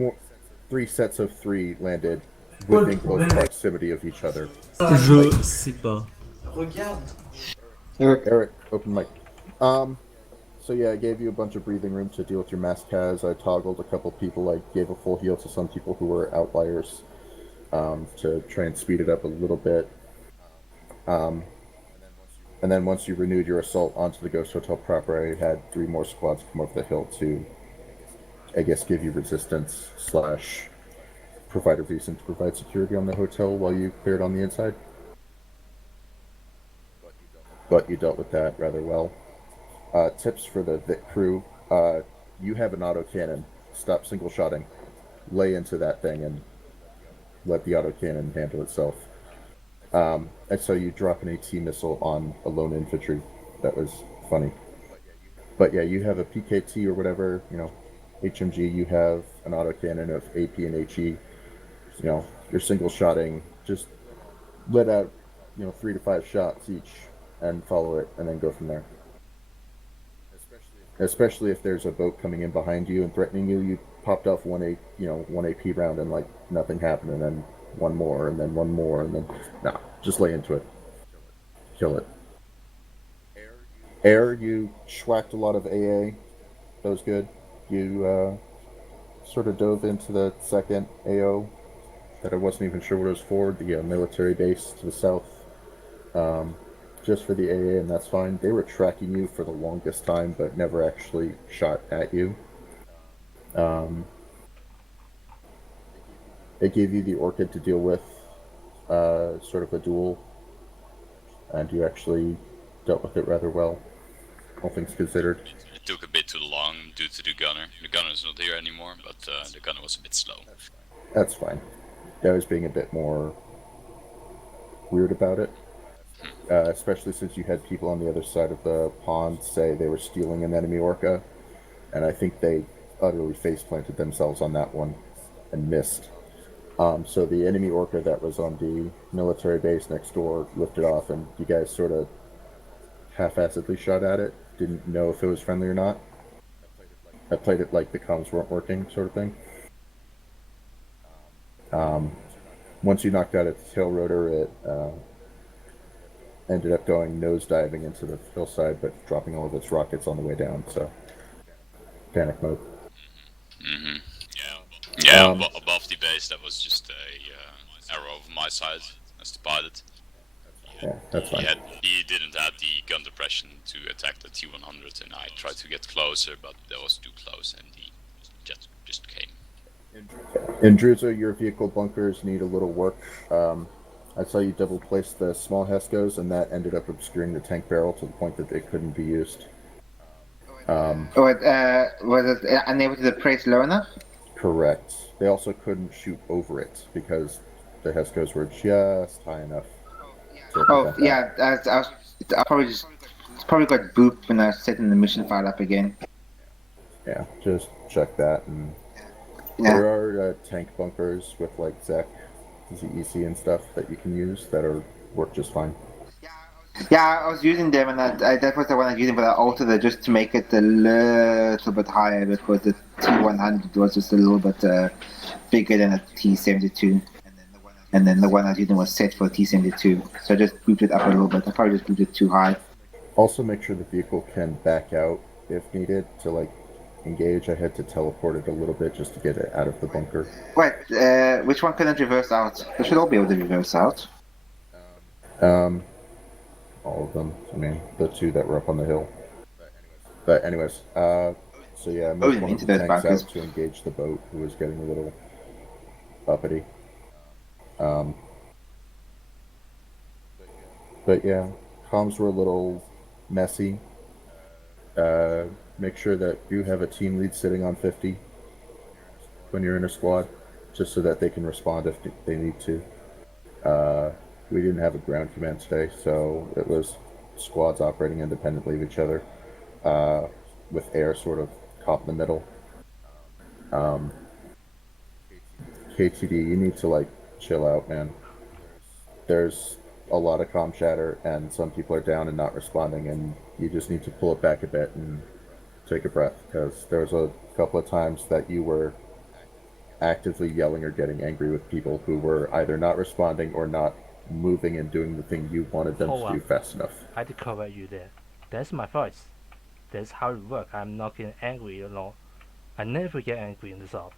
3 sets of 3 landed within close proximity of each other. Je sais pas. Eric, open mic. So yeah, I gave you a bunch of breathing room to deal with your mass cas. I toggled a couple people. I gave a full heal to some people who were outliers to try and speed it up a little bit. And then once you renewed your assault onto the Ghost Hotel proper, I had 3 more squads come over the hill to, I guess, give you resistance / provide a reason to provide security on the hotel while you cleared on the inside. But you dealt with that rather well. Tips for the Vic crew: you have an autocannon. Stop single shotting. Lay into that thing and let the autocannon handle itself. I saw you drop an AT missile on a lone infantry. That was funny. But yeah, you have a PKT or whatever, HMG. You have an autocannon of AP and HE. You're single shotting. Just let out, 3 to 5 shots each and follow it, and then go from there. Especially if there's a boat coming in behind you and threatening you. You popped off one AP round and like nothing happened, and then one more, and then one more, and then just lay into it. Kill it. Air, you schwacked a lot of AA. That was good. You sort of dove into the second AO that I wasn't even sure what it was for, the military base to the south, just for the AA, and that's fine. They were tracking you for the longest time, but never actually shot at you. It gave you the Orchid to deal with, sort of a duel, and you actually dealt with it rather well, all things considered. It took a bit too long due to the gunner. The gunner's not here anymore, but the gunner was a bit slow. That's fine. I was being a bit more weird about it, especially since you had people on the other side of the pond say they were stealing an enemy orca, and I think they utterly face-planted themselves on that one and missed. So the enemy orca that was on the military base next door lifted off, and you guys sort of half-assedly shot at it. Didn't know if it was friendly or not. I played it like the comms weren't working, sort of thing. Once you knocked out its tail rotor, it ended up going nosediving into the hillside, but dropping all of its rockets on the way down, so panic mode. Yeah, above the base, that was just a error of my side as the pilot. Yeah, that's fine. He didn't have the gun depression to attack the T-100, and I tried to get closer, but that was too close, and the jet just came. In Druzo, your vehicle bunkers need a little work. I saw you double place the small HESCOs, and that ended up obscuring the tank barrel to the point that they couldn't be used. Was it unable to depress low enough? Correct. They also couldn't shoot over it because the HESCOs were just high enough. Oh yeah, I probably just probably got booped when I was setting the mission file up again. Yeah, just check that. And Yeah. there are tank bunkers with like ZEC, ZEC and stuff that you can use that work just fine. Yeah, I was using them, and that was the one I was using, but I altered it just to make it a little bit higher because the T100 was just a little bit bigger than a T72. And then the one I was using was set for T72, so I just booped it up a little bit. I probably just booped it too high. Also, make sure the vehicle can back out if needed to like engage. I had to teleport it a little bit just to get it out of the bunker. Wait, which one couldn't reverse out? They should all be able to reverse out. All of them. I mean, the two that were up on the hill. But anyways, so yeah, I moved one of the tanks out to engage the boat, who was getting a little uppity. But yeah, comms were a little messy. Make sure that you have a team lead sitting on 50 when you're in a squad, just so that they can respond if they need to. We didn't have a ground command today, so it was squads operating independently of each other, with air sort of caught in the middle. KTD, you need to like chill out, man. There's a lot of comm chatter, and some people are down and not responding, and you just need to pull it back a bit and take a breath, because there was a couple of times that you were actively yelling or getting angry with people who were either not responding or not moving and doing the thing you wanted them to do fast enough. I did cover you there. That's my voice. That's how it works. I'm not getting angry at all. I never get angry in this op.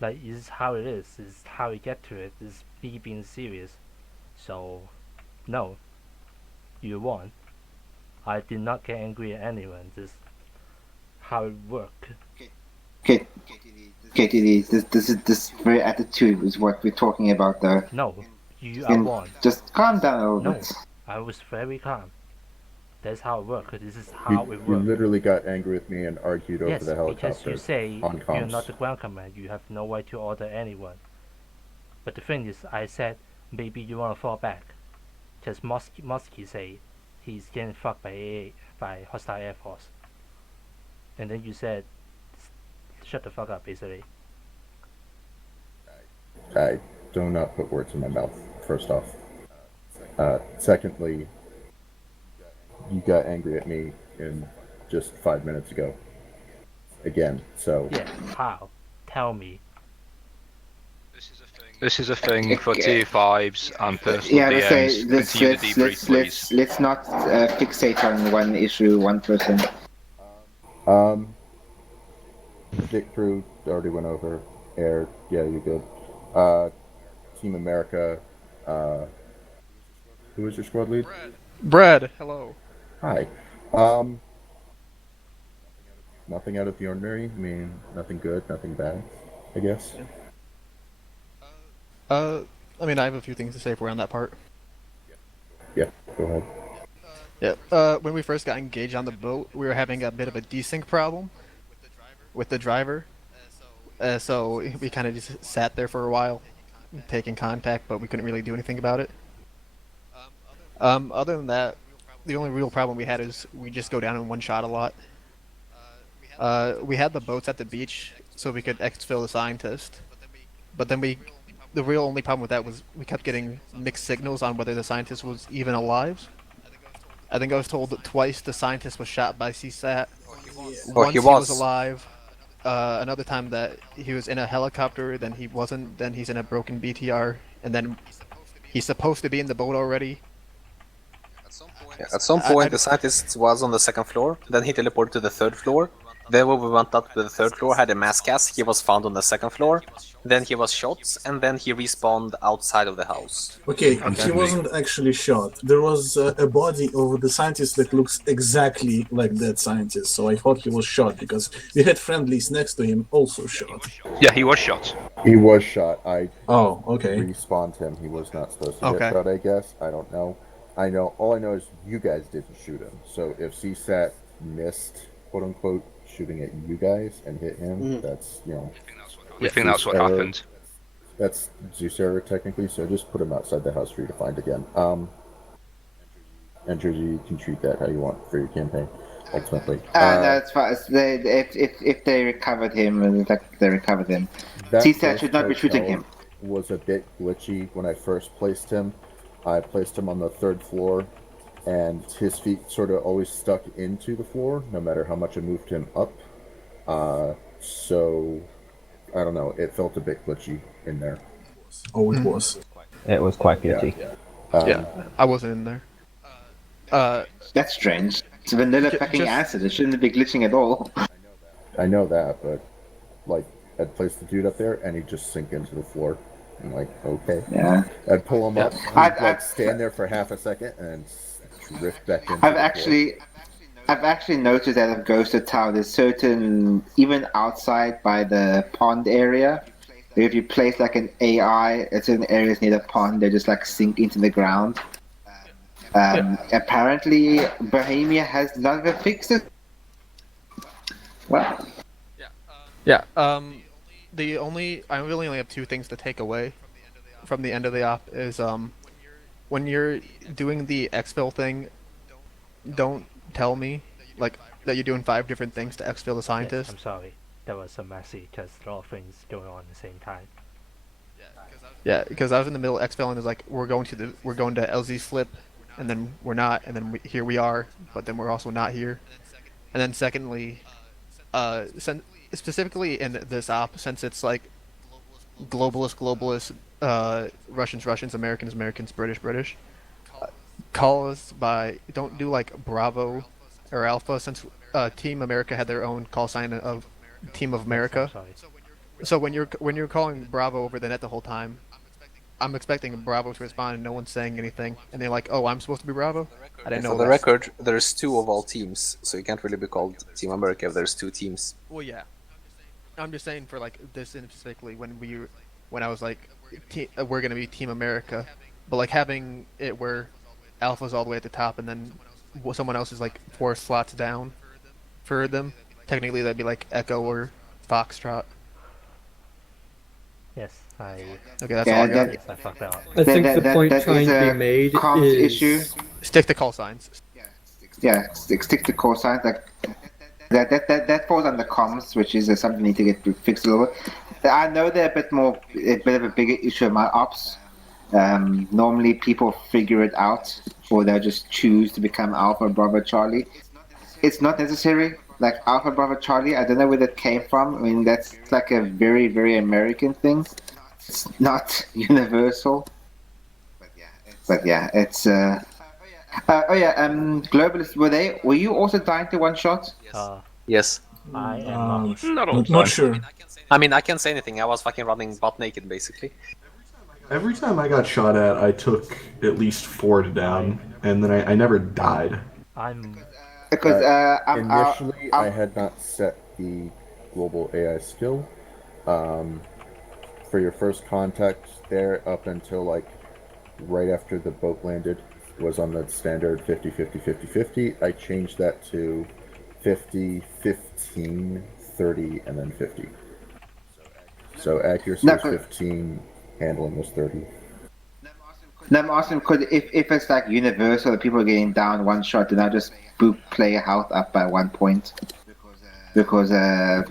Like, it's how it is. It's how we get to it. It's me being serious. So, no. You won. I did not get angry at anyone. This is how it works. KTD, this very attitude is what we're talking about there. No, you are won. Just calm down a little bit. I was very calm. That's how it works. This is how it works. You literally got angry with me and argued over the helicopter. Yes, because you say on comms. you're not the ground command. You have no right to order anyone. But the thing is, I said maybe you want to fall back. Just Mosky say he's getting fucked by AA, by hostile air force. And then you said, shut the fuck up, basically. I do not put words in my mouth, first off. Secondly, you got angry at me in just 5 minutes ago. Again, so... Yeah, how? Tell me. This is a thing for tier 5s and personal DMs. Let's not fixate on one issue, one person. Dick Crew already went over. Air, yeah, you're good. Team America, who is your squad lead? Brad, hello. Hi. Nothing out of the ordinary. I mean, nothing good, nothing bad, I guess. I mean, I have a few things to say if we're on that part. Yeah, go ahead. Yeah, when we first got engaged on the boat, we were having a bit of a desync problem with the driver. So we kind of just sat there for a while, taking contact, but we couldn't really do anything about it. Other than that, the only real problem we had is we just go down in one shot a lot. We had the boats at the beach so we could exfil the scientist, but then the real only problem with that was we kept getting mixed signals on whether the scientist was even alive. I think I was told that twice the scientist was shot by CSAT. Once he was alive. Another time that he was in a helicopter, then he wasn't, then he's in a broken BTR, and then he's supposed to be in the boat already. Yeah, at some point the scientist was on the second floor, then he teleported to the third floor. Then when we went up to the third floor, had a mass cast, he was found on the second floor. Then he was shot, and then he respawned outside of the house. Okay, he wasn't actually shot. There was a body of the scientist that looks exactly like that scientist, so I thought he was shot, because we had friendlies next to him also shot. Yeah, he was shot. He was shot. I okay. Respawned him. He was not supposed to get shot, I guess. I don't know. All I know is you guys didn't shoot him. So if CSAT missed, quote unquote, shooting at you guys and hit him. That's, you know. We think that's what happened. That's Zeus error technically, so just put him outside the house for you to find again. And Jersey, you can treat that how you want for your campaign, ultimately. No, it's fine. If they recovered him, they recovered him. CSAT should not be shooting him. Was a bit glitchy when I first placed him. I placed him on the 3rd floor, and his feet sort of always stuck into the floor, no matter how much I moved him up. So, I don't know, it felt a bit glitchy in there. Oh, it was. It was quite glitchy. Yeah, I wasn't in there. That's strange. It's vanilla fucking acid. It shouldn't be glitching at all. I know that, but, like, I'd place the dude up there, and he'd just sink into the floor. I'm like, okay. Yeah. I'd pull him up, he'd stand there for half a second, and drift back into I've actually noticed that at Ghost of Tower, there's certain, even outside by the pond area, if you place like an AI at certain areas near the pond, they just like sink into the ground. Apparently, Bohemia has never fixed it. Well. Yeah. I really only have 2 things to take away from the end of the op is when you're doing the exfil thing, don't tell me like that you're doing 5 different things to exfil the scientist. Yes, I'm sorry, that was so messy because a lot of things going on at the same time. Yeah, because I was in the middle of exfil and it's like we're going to LZ slip, and then we're not, and then here we are, but then we're also not here, and then secondly, specifically in this op, since it's like globalist, Russians, Americans, British, call us by, don't do like Bravo or Alpha, since Team America had their own call sign of Team of America. So when you're calling Bravo over the net the whole time, I'm expecting Bravo to respond and no one's saying anything, and they're like, oh, I'm supposed to be Bravo? I didn't know. For the record, there's 2 of all teams, so you can't really be called Team America if there's 2 teams. Well, yeah. I'm just saying for like this specifically when I was like, we're gonna be Team America, but like having it where Alpha's all the way at the top and then someone else is like 4 slots down for them, technically that'd be like Echo or Foxtrot. Yes, okay, that's all I got. I fucked up. I think the point trying to be made is issue. Stick to call signs. Yeah, stick to call signs. Like that falls under comms, which is something need to get fixed a little bit. I know they're a bit of a bigger issue in my ops. Normally people figure it out, or they'll just choose to become Alpha Bravo Charlie. It's not necessary. Like Alpha Bravo Charlie, I don't know where that came from. I mean, that's like a very, very American thing. It's not universal. But yeah, it's Globalists, were you also dying to one shot? Yes. I am not sure. I mean, I can't say anything. I was fucking running butt naked, basically. Every time I got shot at, I took at least 4 down, and then I never died. Because initially I had not set the global AI skill. For your first contact there, up until like right after the boat landed, was on the standard 50-50-50-50. I changed that to 50, 15, 30, and then 50. So accuracy was 15, handling was 30. No, I'm asking because if it's like universal, that people are getting down one shot, then I just boop player health up by 1 point. Because I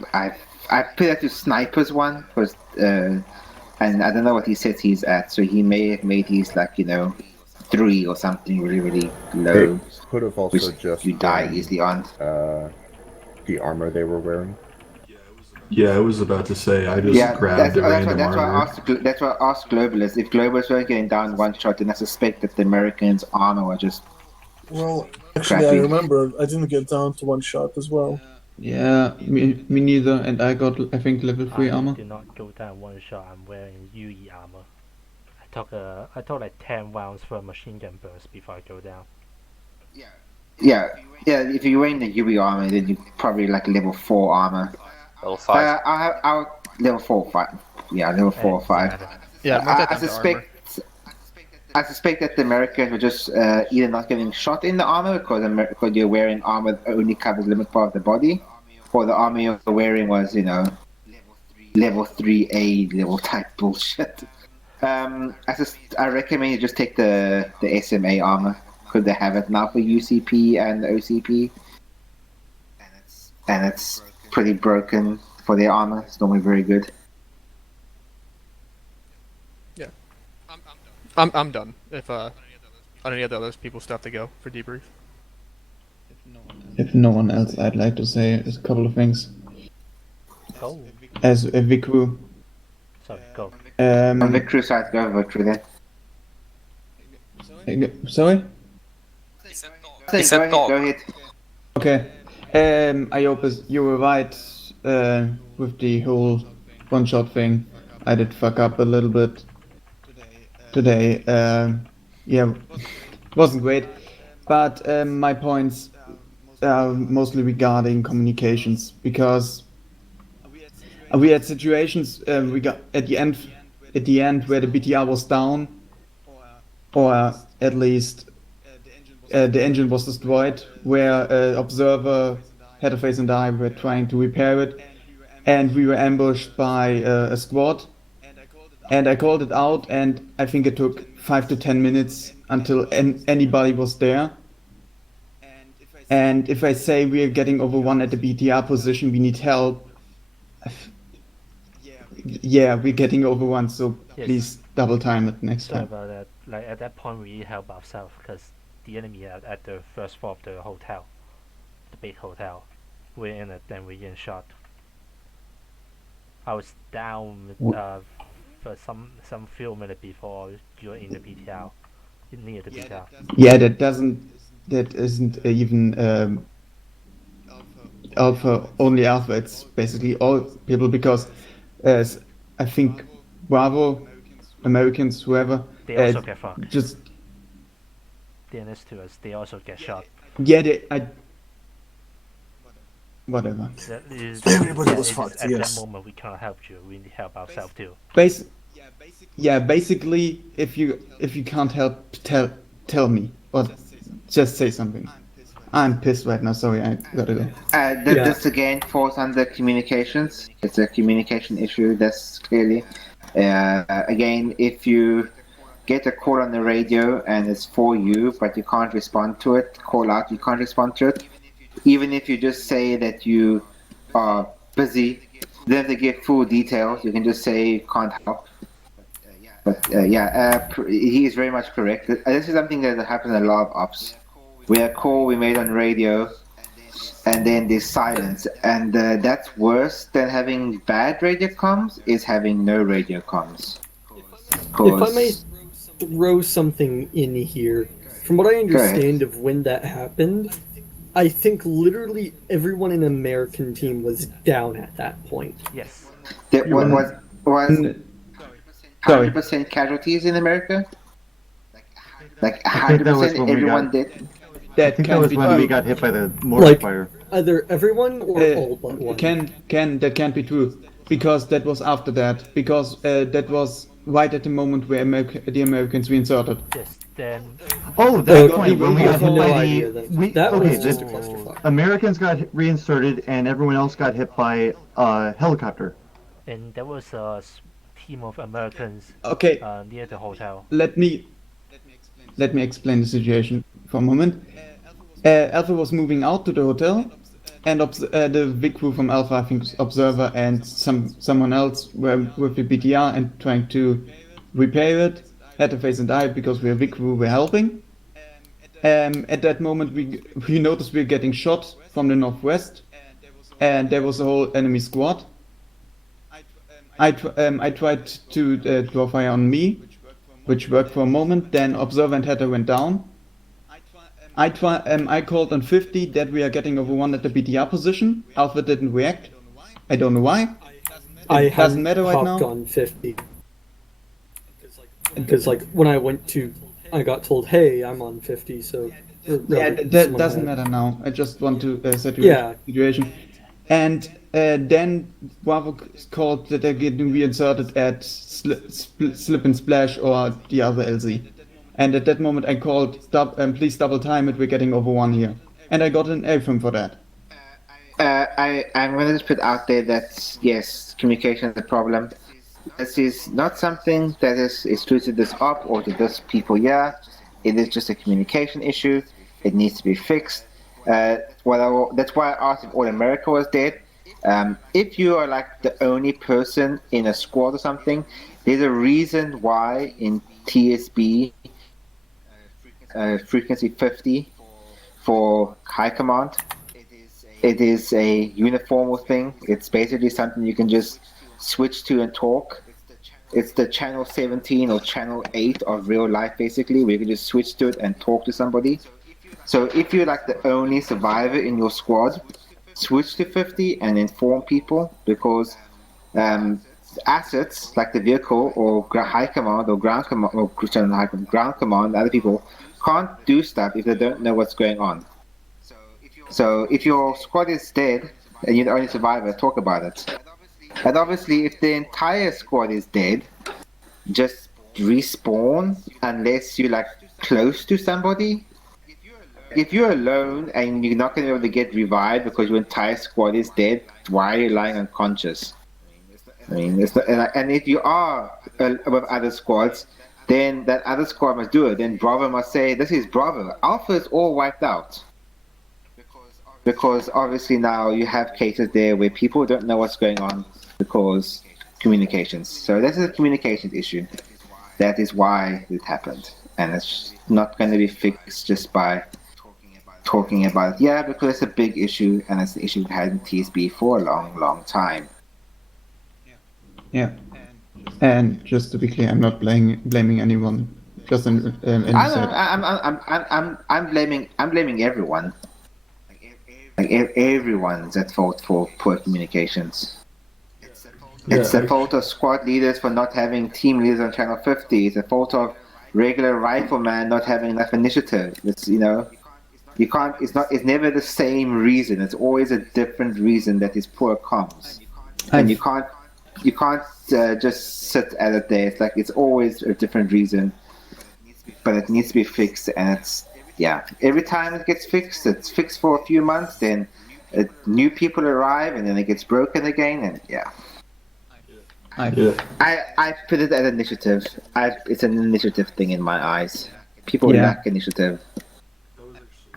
put that to snipers one, because and I don't know what he says he's at, so he may have made his like 3 or something really, really low. It could have also just you die easily on. The armor they were wearing. Yeah, I was about to say, I just grabbed the random armor. That's why I asked Globalists. If Globalists weren't getting down one shot, then I suspect that the Americans' armor were just Well, actually, I remember I didn't get down to one shot as well. Yeah, me neither, and I got, I think, level 3 armor. I did not go down one shot. I'm wearing UE armor. I took like 10 rounds for a machine gun burst before I go down. Yeah. If you're wearing the UE armor, then you probably like level 4 armor. Level 5. I level 4 or 5. Yeah, level 4 or 5. Yeah, I suspect I suspect that the Americans were just either not getting shot in the armor because you're wearing armor that only covers limited part of the body, or the armor you're wearing was, level 3A level type bullshit. I recommend you just take the SMA armor because they have it now for UCP and OCP, and it's pretty broken for their armor. It's normally very good. Yeah, I'm done. If on any of the other people still have to go for debrief. If no one else, I'd like to say a couple of things. Go. As a Vicru. Sorry, go. On Vicru side, go Vicru then. Sorry? He said dog. Go ahead. Okay. Iopus, you were right with the whole one-shot thing. I did fuck up a little bit today. Yeah, wasn't great. But my points are mostly regarding communications, because we had situations we got at the end where the BTR was down, or at least the engine was destroyed, where observer, Headerface and I were trying to repair it, and we were ambushed by a squad, and I called it out, and I think it took 5 to 10 minutes until anybody was there. And if I say we're getting overrun at the BTR position, we need help, yeah, we're getting overrun, so Yes. please double time it next Sorry time. about that. Like at that point, we need help ourselves because the enemy are at the first floor of the hotel, the big hotel. We're in it, then we get shot. I was down for some few minutes before you're in the BTR, near the BTR. Yeah, that isn't even alpha, only alpha, it's basically all people, because I think Bravo, Americans, whoever, They also get fucked. just DNS to us, they also get shot. yeah, whatever. Everybody was fucked, At yes. that moment, we can't help you. We need to help ourselves too. Basically, if you can't help, tell me, or just say something. I'm pissed right now. Sorry, I gotta go. This again falls under communications. It's a communication issue. That's clearly. Again, if you get a call on the radio and it's for you, but you can't respond to it, call out. You can't respond to it. Even if you just say that you are busy, you don't have to give full details. You can just say can't help. But he is very much correct. This is something that happens in a lot of ops. We had a call we made on radio, and then there's silence, and that's worse than having bad radio comms. Is having no radio comms. If I may throw something in here, from what I understand of when that happened, I think literally everyone in the American team was down at that point. Yes. There was 100% casualties in America. Like 100%, everyone did. I think that was when we got hit by the mortar fire. Either everyone or all but one. That can't be true, because that was after that, because that was right at the moment where the Americans reinserted. Yes, then. Oh, that point when we got hit by That was just a clusterfuck. Americans got reinserted and everyone else got hit by a helicopter. And there was a team of Americans near the hotel. Let me explain the situation for a moment. Alpha was moving out to the hotel, and the big crew from Alpha, I think Observer and someone else, were with the BTR and trying to repair it. Headerface and I, because we're big crew, were helping. At that moment, we noticed we were getting shot from the northwest, and there was a whole enemy squad. I tried to draw fire on me, which worked for a moment. Then Observer and Header went down. I called on 50 that we are getting overrun at the BTR position. Alpha didn't react. I don't know why. It doesn't matter right now. On 50 because like when I got told, hey, I'm on 50, so yeah, that doesn't matter now. I just want to set the situation. And then Bravo called that they're getting reinserted at Slip and Splash or the other LZ. And at that moment I called, please double time it, we're getting over 1 here. And I got an A from for that. I'm going to just put out there that, yes, communication is a problem. This is not something that is exclusive to this op or to this people here. It is just a communication issue. It needs to be fixed. That's why I asked if All America was dead. If you are like the only person in a squad or something, there's a reason why in TSB frequency 50 for high command. It is a uniformal thing. It's basically something you can just switch to and talk. It's the channel 17 or channel 8 of real life, basically, where you can just switch to it and talk to somebody. So if you're like the only survivor in your squad, switch to 50 and inform people, because assets like the vehicle or high command or ground command or ground command, other people can't do stuff if they don't know what's going on. So if your squad is dead and you're the only survivor, talk about it. And obviously, if the entire squad is dead, just respawn unless you're like close to somebody. If you're alone and you're not going to be able to get revived because your entire squad is dead, why are you lying unconscious? I mean, it's not, and if you are with other squads, then that other squad must do it. Then Bravo must say, "This is Bravo. Alpha is all wiped out." Because obviously now you have cases there where people don't know what's going on because communications. So this is a communications issue. That is why it happened. And it's not going to be fixed just by talking about it. Yeah, because it's a big issue and it's an issue we've had in TSB for a long, long time. Yeah. And just to be clear, I'm not blaming anyone. Just I'm blaming everyone. Like everyone's at fault for poor communications. It's the fault of squad leaders for not having team leaders on channel 50. It's the fault of regular rifleman not having enough initiative. It's you can't. It's never the same reason. It's always a different reason that is poor comms, and you can't just sit at it there. It's like it's always a different reason, but it needs to be fixed, and it's. Yeah, every time it gets fixed, it's fixed for a few months, then new people arrive, and then it gets broken again, and yeah. I put it as initiative. It's an initiative thing in my eyes. People lack initiative.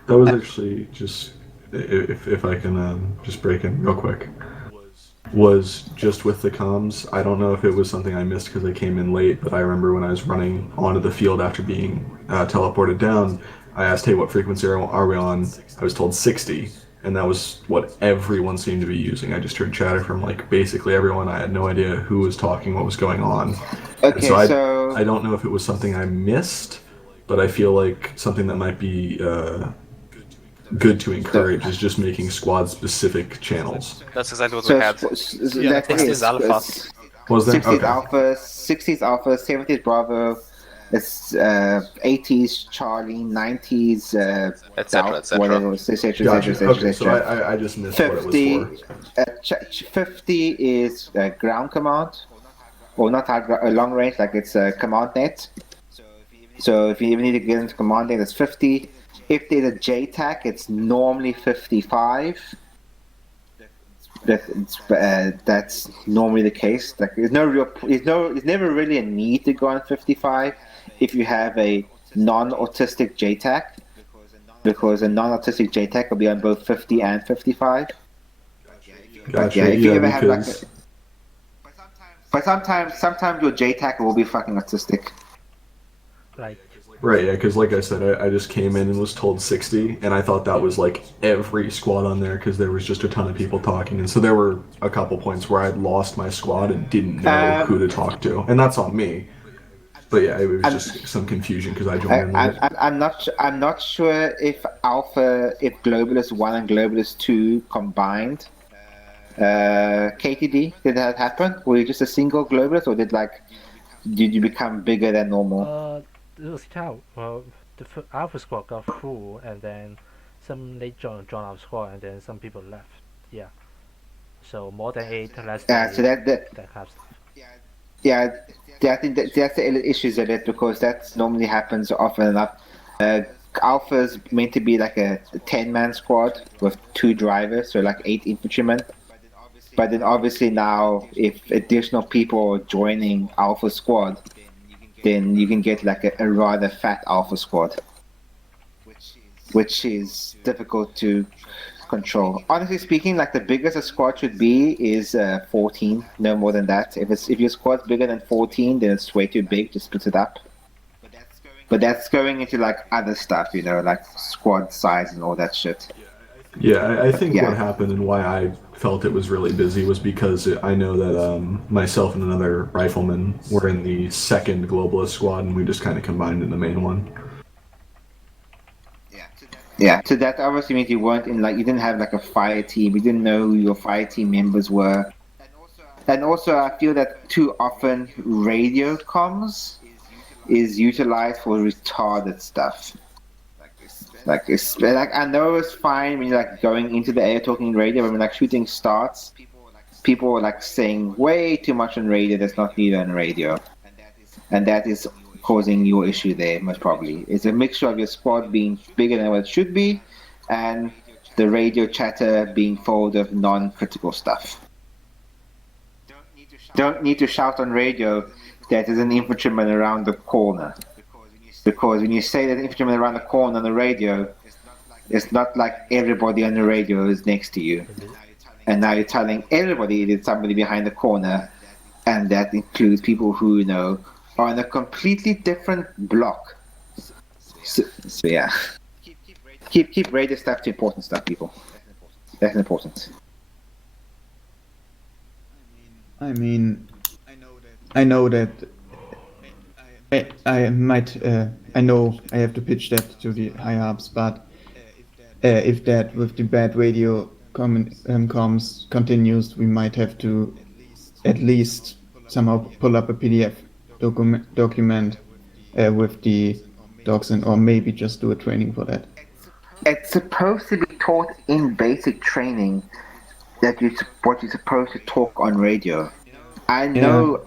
That was actually just, if I can just break in real quick, was just with the comms. I don't know if it was something I missed because I came in late, but I remember when I was running onto the field after being teleported down, I asked, hey, what frequency are we on? I was told 60, and that was what everyone seemed to be using. I just heard chatter from like basically everyone. I had no idea who was talking, what was going on. Okay, so I don't know if it was something I missed, but I feel like something that might be good to encourage is just making squad-specific channels. That's exactly what we had. 60's Alpha. Was there? 60's Okay. Alpha, 60's Alpha, 70's Bravo, it's 80s Charlie, 90s etc. whatever, etc. Okay, so I just missed 50, what it was for. 50 is ground command, or not long range, like it's command net. So if you even need to get into command net, it's 50. If there's a JTAC, it's normally 55. That's normally the case. Like there's never really a need to go on 55 if you have a non-autistic JTAC, because a non-autistic JTAC will be on both 50 and 55. Gotcha. If you ever have like, but sometimes your JTAC will be fucking autistic. Like. Right, yeah, because like I said, I just came in and was told 60, and I thought that was like every squad on there because there was just a ton of people talking, and so there were a couple points where I'd lost my squad and didn't know who to talk to, and that's on me. But yeah, it was just some confusion because I joined in late. I'm not sure if Globalist 1 and Globalist 2 combined. KTD, did that happen? Were you just a single Globalist, or did you become bigger than normal? It was how the Alpha squad got full, and then some they joined our squad, and then some people left. Yeah, so more than 8, less than 8, so that kind of stuff. Yeah, I think that's the issues of it because that normally happens often enough. Alpha's meant to be like a 10-man squad with 2 drivers, so like 8 infantrymen. But then obviously now, if additional people are joining Alpha squad, then you can get like a rather fat Alpha squad, which is difficult to control. Honestly speaking, like the biggest a squad should be is 14, no more than that. If your squad's bigger than 14, then it's way too big to split it up. But that's going into like other stuff, you know, like squad size and all that shit. Yeah, I think what happened and why I felt it was really busy was because I know that myself and another rifleman were in the second globalist squad, and we just kind of combined in the main one. Yeah, so that obviously means you weren't in like you didn't have like a fire team. You didn't know who your fire team members were. And also, I feel that too often radio comms is utilized for retarded stuff. Like I know it's fine when you're like going into the air talking radio, but when like shooting starts, people are like saying way too much on radio that's not needed on radio, and that is causing your issue there most probably. It's a mixture of your squad being bigger than what it should be, and the radio chatter being full of non-critical stuff. Don't need to shout on radio that there's an infantryman around the corner. Because when you say that infantryman around the corner on the radio, it's not like everybody on the radio is next to you. And now you're telling everybody there's somebody behind the corner, and that includes people who, you know, are in a completely different block. So yeah. Keep radio stuff to important stuff, people. That's important. I mean, I know that I might, I know I have to pitch that to the high-ups, but if that with the bad radio comms continues, we might have to at least somehow pull up a PDF document with the docs and or maybe just do a training for that. It's supposed to be taught in basic training that what you're supposed to talk on radio. I know